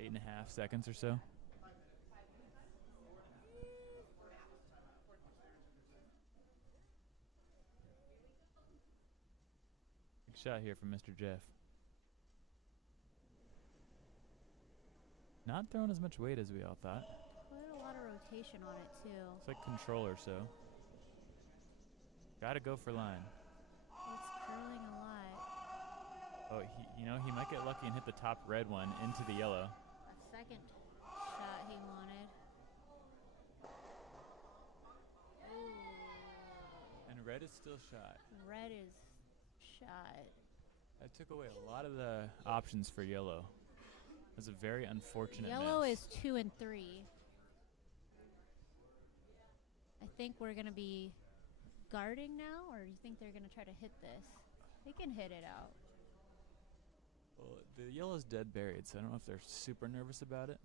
8.5 seconds or so. Big shot here from Mr. Jeff. Not throwing as much weight as we all thought. Put a lot of rotation on it, too. It's like controller, so. Gotta go for line. It's curling a lot. Oh, he might get lucky and hit the top red one into the yellow. A second shot he wanted. Ooh. And red is still shot. Red is shot. That took away a lot of the options for yellow. It was a very unfortunate Yellow miss. is 2 and 3. I think we're going to be guarding now, or you think they're going to try to hit this? They can hit it out. Well, the yellow's dead buried, so I don't know if they're super nervous about it.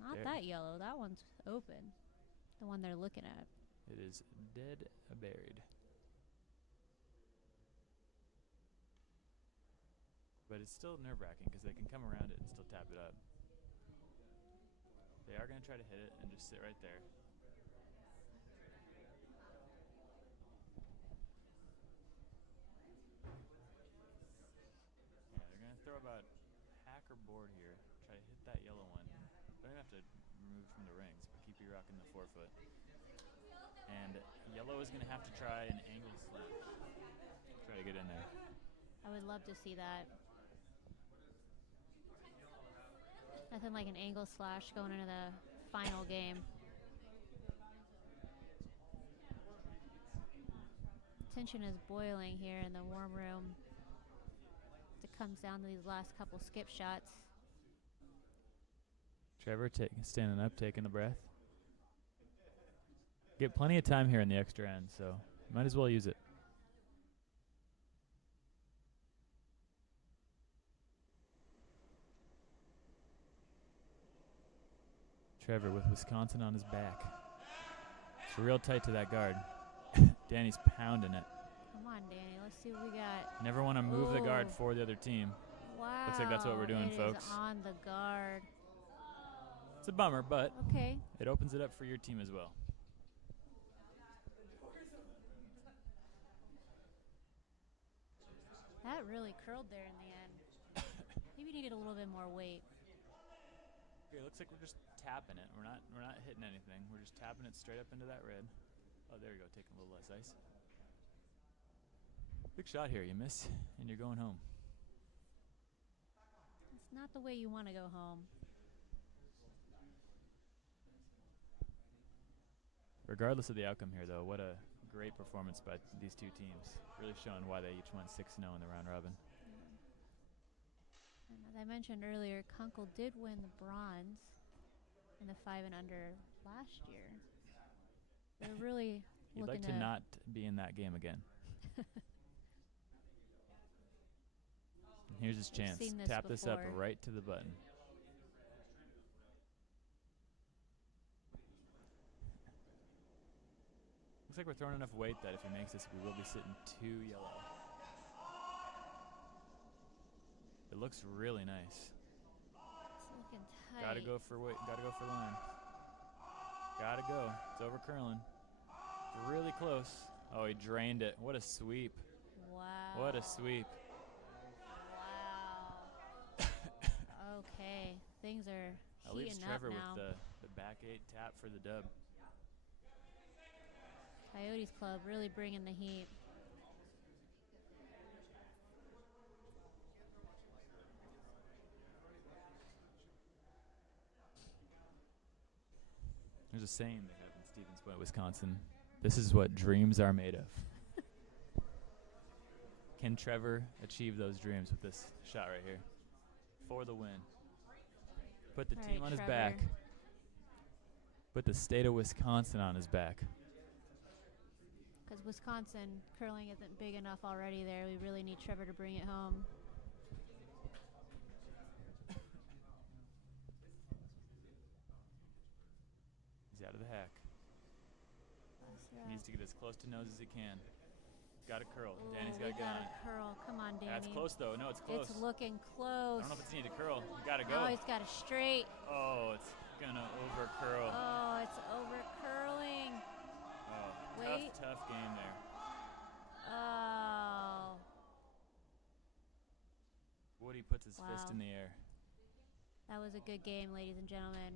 Not There. that yellow. That one's open. The one they're looking at. It is dead buried. But it's still nerve-wracking because they can come around it and still tap it up. They are going to try to hit it and just sit right there. Yeah, they're going to throw about hack or board here. Try to hit that yellow one. Don't even have to remove from the rings, but keep you rocking the forefoot. And yellow is going to have to try an angle slam. Try to get in there. I would love to see that. Nothing like an angle slash going into the final game. Tension is boiling here in the warm room. It comes down to these last couple skip shots. Trevor standing up, taking the breath. Get plenty of time here in the extra end, so might as well use it. Trevor with Wisconsin on his back. It's real tight to that guard. Danny's pounding it. Come on, Danny. Let's see what we got. Never want to move the guard for the other team. Wow. Looks like that's what we're doing, folks. It is on the guard. It's a bummer, but okay. It opens it up for your team as well. That really curled there in the end. Maybe needed a little bit more weight. Okay, looks like we're just tapping it. We're not hitting anything. We're just tapping it straight up into that red. Oh, there you go, taking a little less ice. Big shot here. You miss, and you're going home. It's not the way you want to go home. Regardless of the outcome here, though, what a great performance by these two teams. Really showing why they each won 6-0 in the round robin. And as I mentioned earlier, Kunkel did win the bronze in the 5 and under last year. They're really You'd like to not be in that game again. Here's his chance. Tap this up right to the button. Looks like we're throwing enough weight that if he makes this, we will be sitting 2 yellow. It looks really nice. It's looking tight. Gotta go for weight. Gotta go for line. Gotta go. It's over curling. It's really close. Oh, he drained it. What a sweep. Wow. What a sweep. Wow. Okay. Things are That leaves heating Trevor up now. with the back 8 tap for the dub. Coyotes Club really bringing the heat. was saying they have in Stevens Point, Wisconsin. This is what dreams are made of. Can Trevor achieve those dreams with this shot right here? For the win. Put the All team right, on his Trevor. back. Put the state of Wisconsin on his back. Because Wisconsin curling isn't big enough already there. We really need Trevor to bring it home. He's out of the hack. Needs to get as close to nose as he can. Got a curl. Ooh, Danny's got to we get got on a it. curl. Come on, Danny. That's close, though. No, it's close. It's looking close. I don't know if it's needed to curl. You got to go. Oh, he's got a straight. Oh, it's going to over curl. Oh, it's over curling. Oh, Wait. tough game there. Oh. Woody puts his fist Wow. in the air. That was a good game, ladies and gentlemen.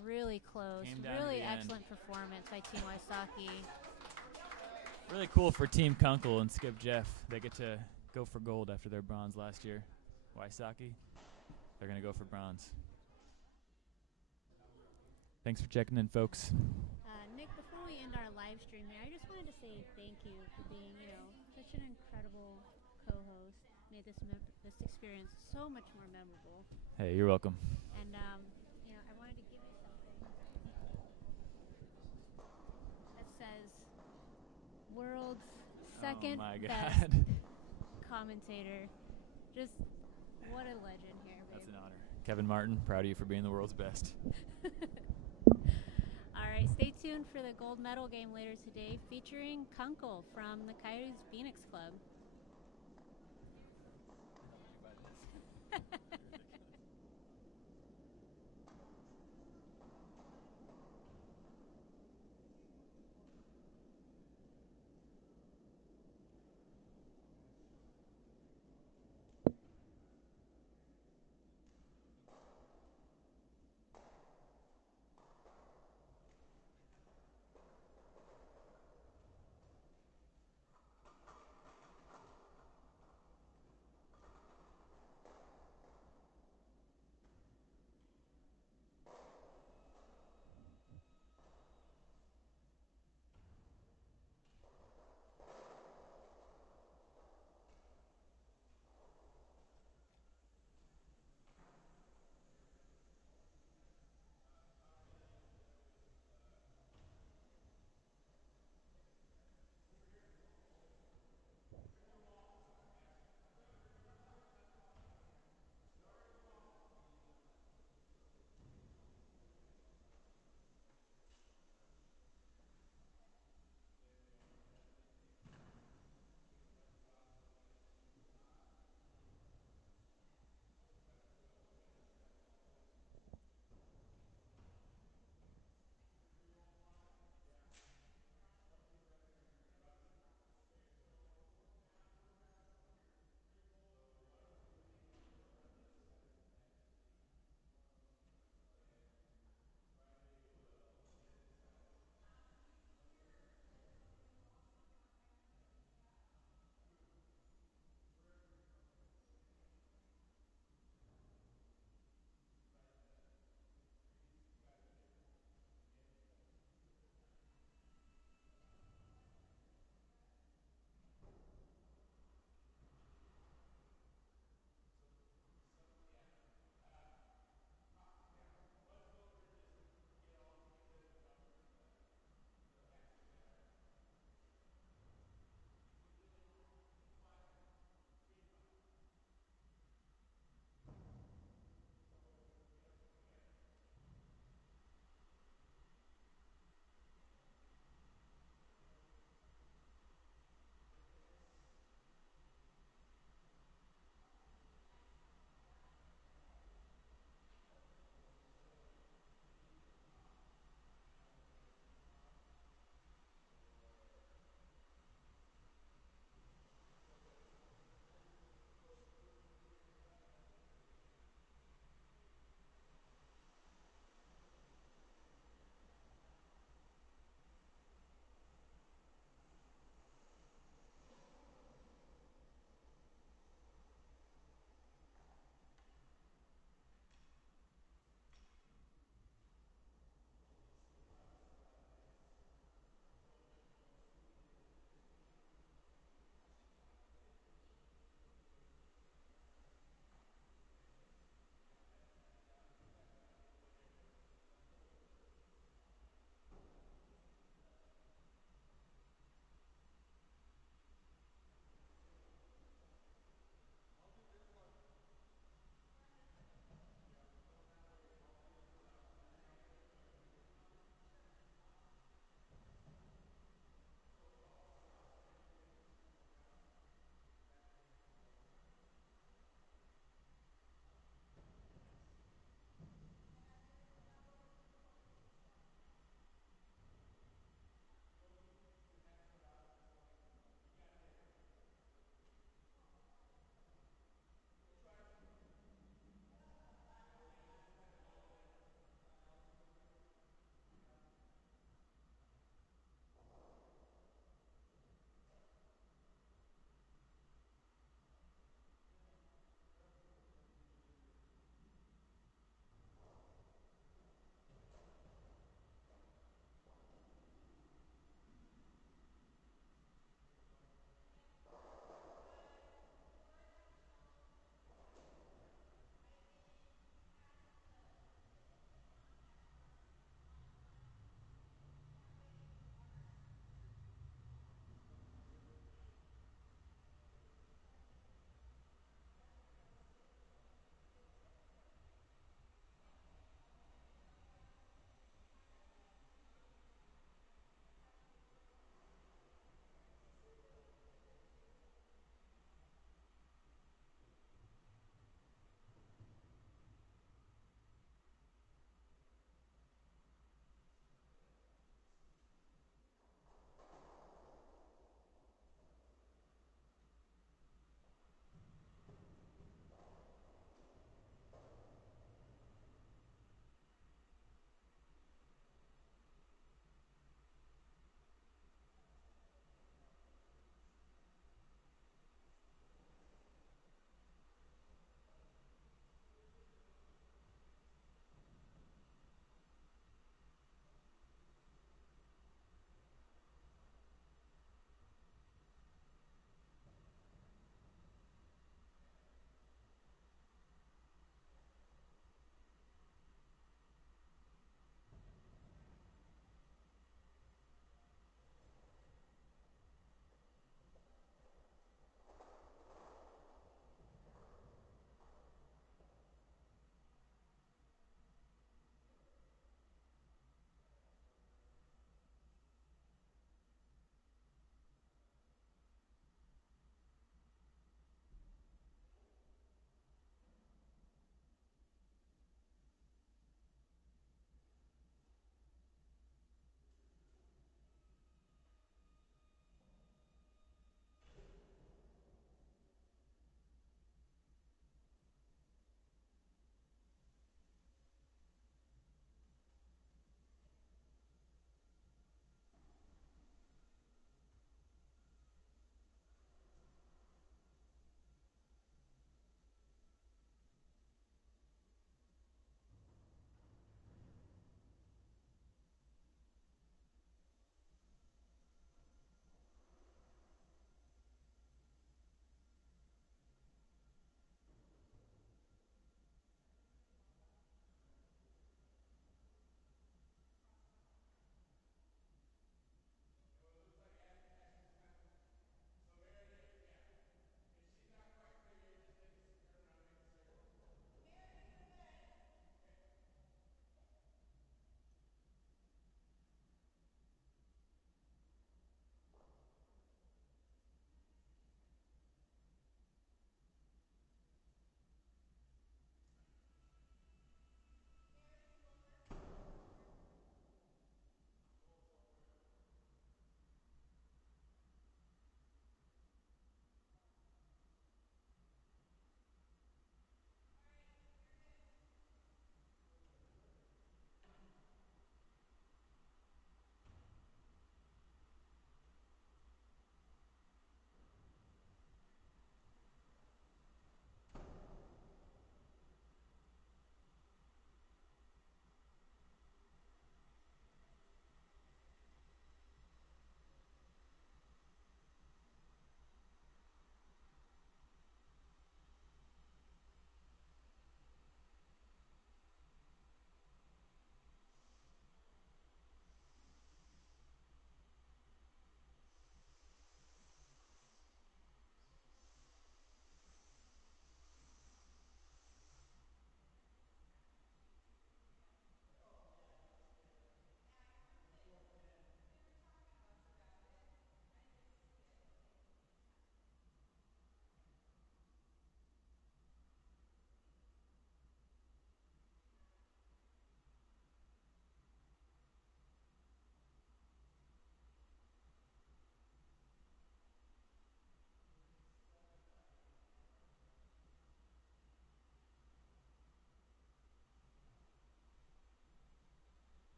Really close. Came down to Really the end. excellent performance by Team Wysocki. Really cool for Team Kunkel and Skip Jeff. They get to go for gold after their bronze last year. Wysocki, they're going to go for bronze. Thanks for checking in, folks. Nick, before we end our live stream here, I just wanted to say thank you for being, such an incredible co-host. Made this experience so much more memorable. Hey, you're welcome. And I wanted to give you something that says world's second best commentator. Just what a legend here, babe. That's an honor. Kevin Martin, proud of you for being the world's best. All right, stay tuned for the gold medal game later today featuring Kunkel from the Coyotes Phoenix Club.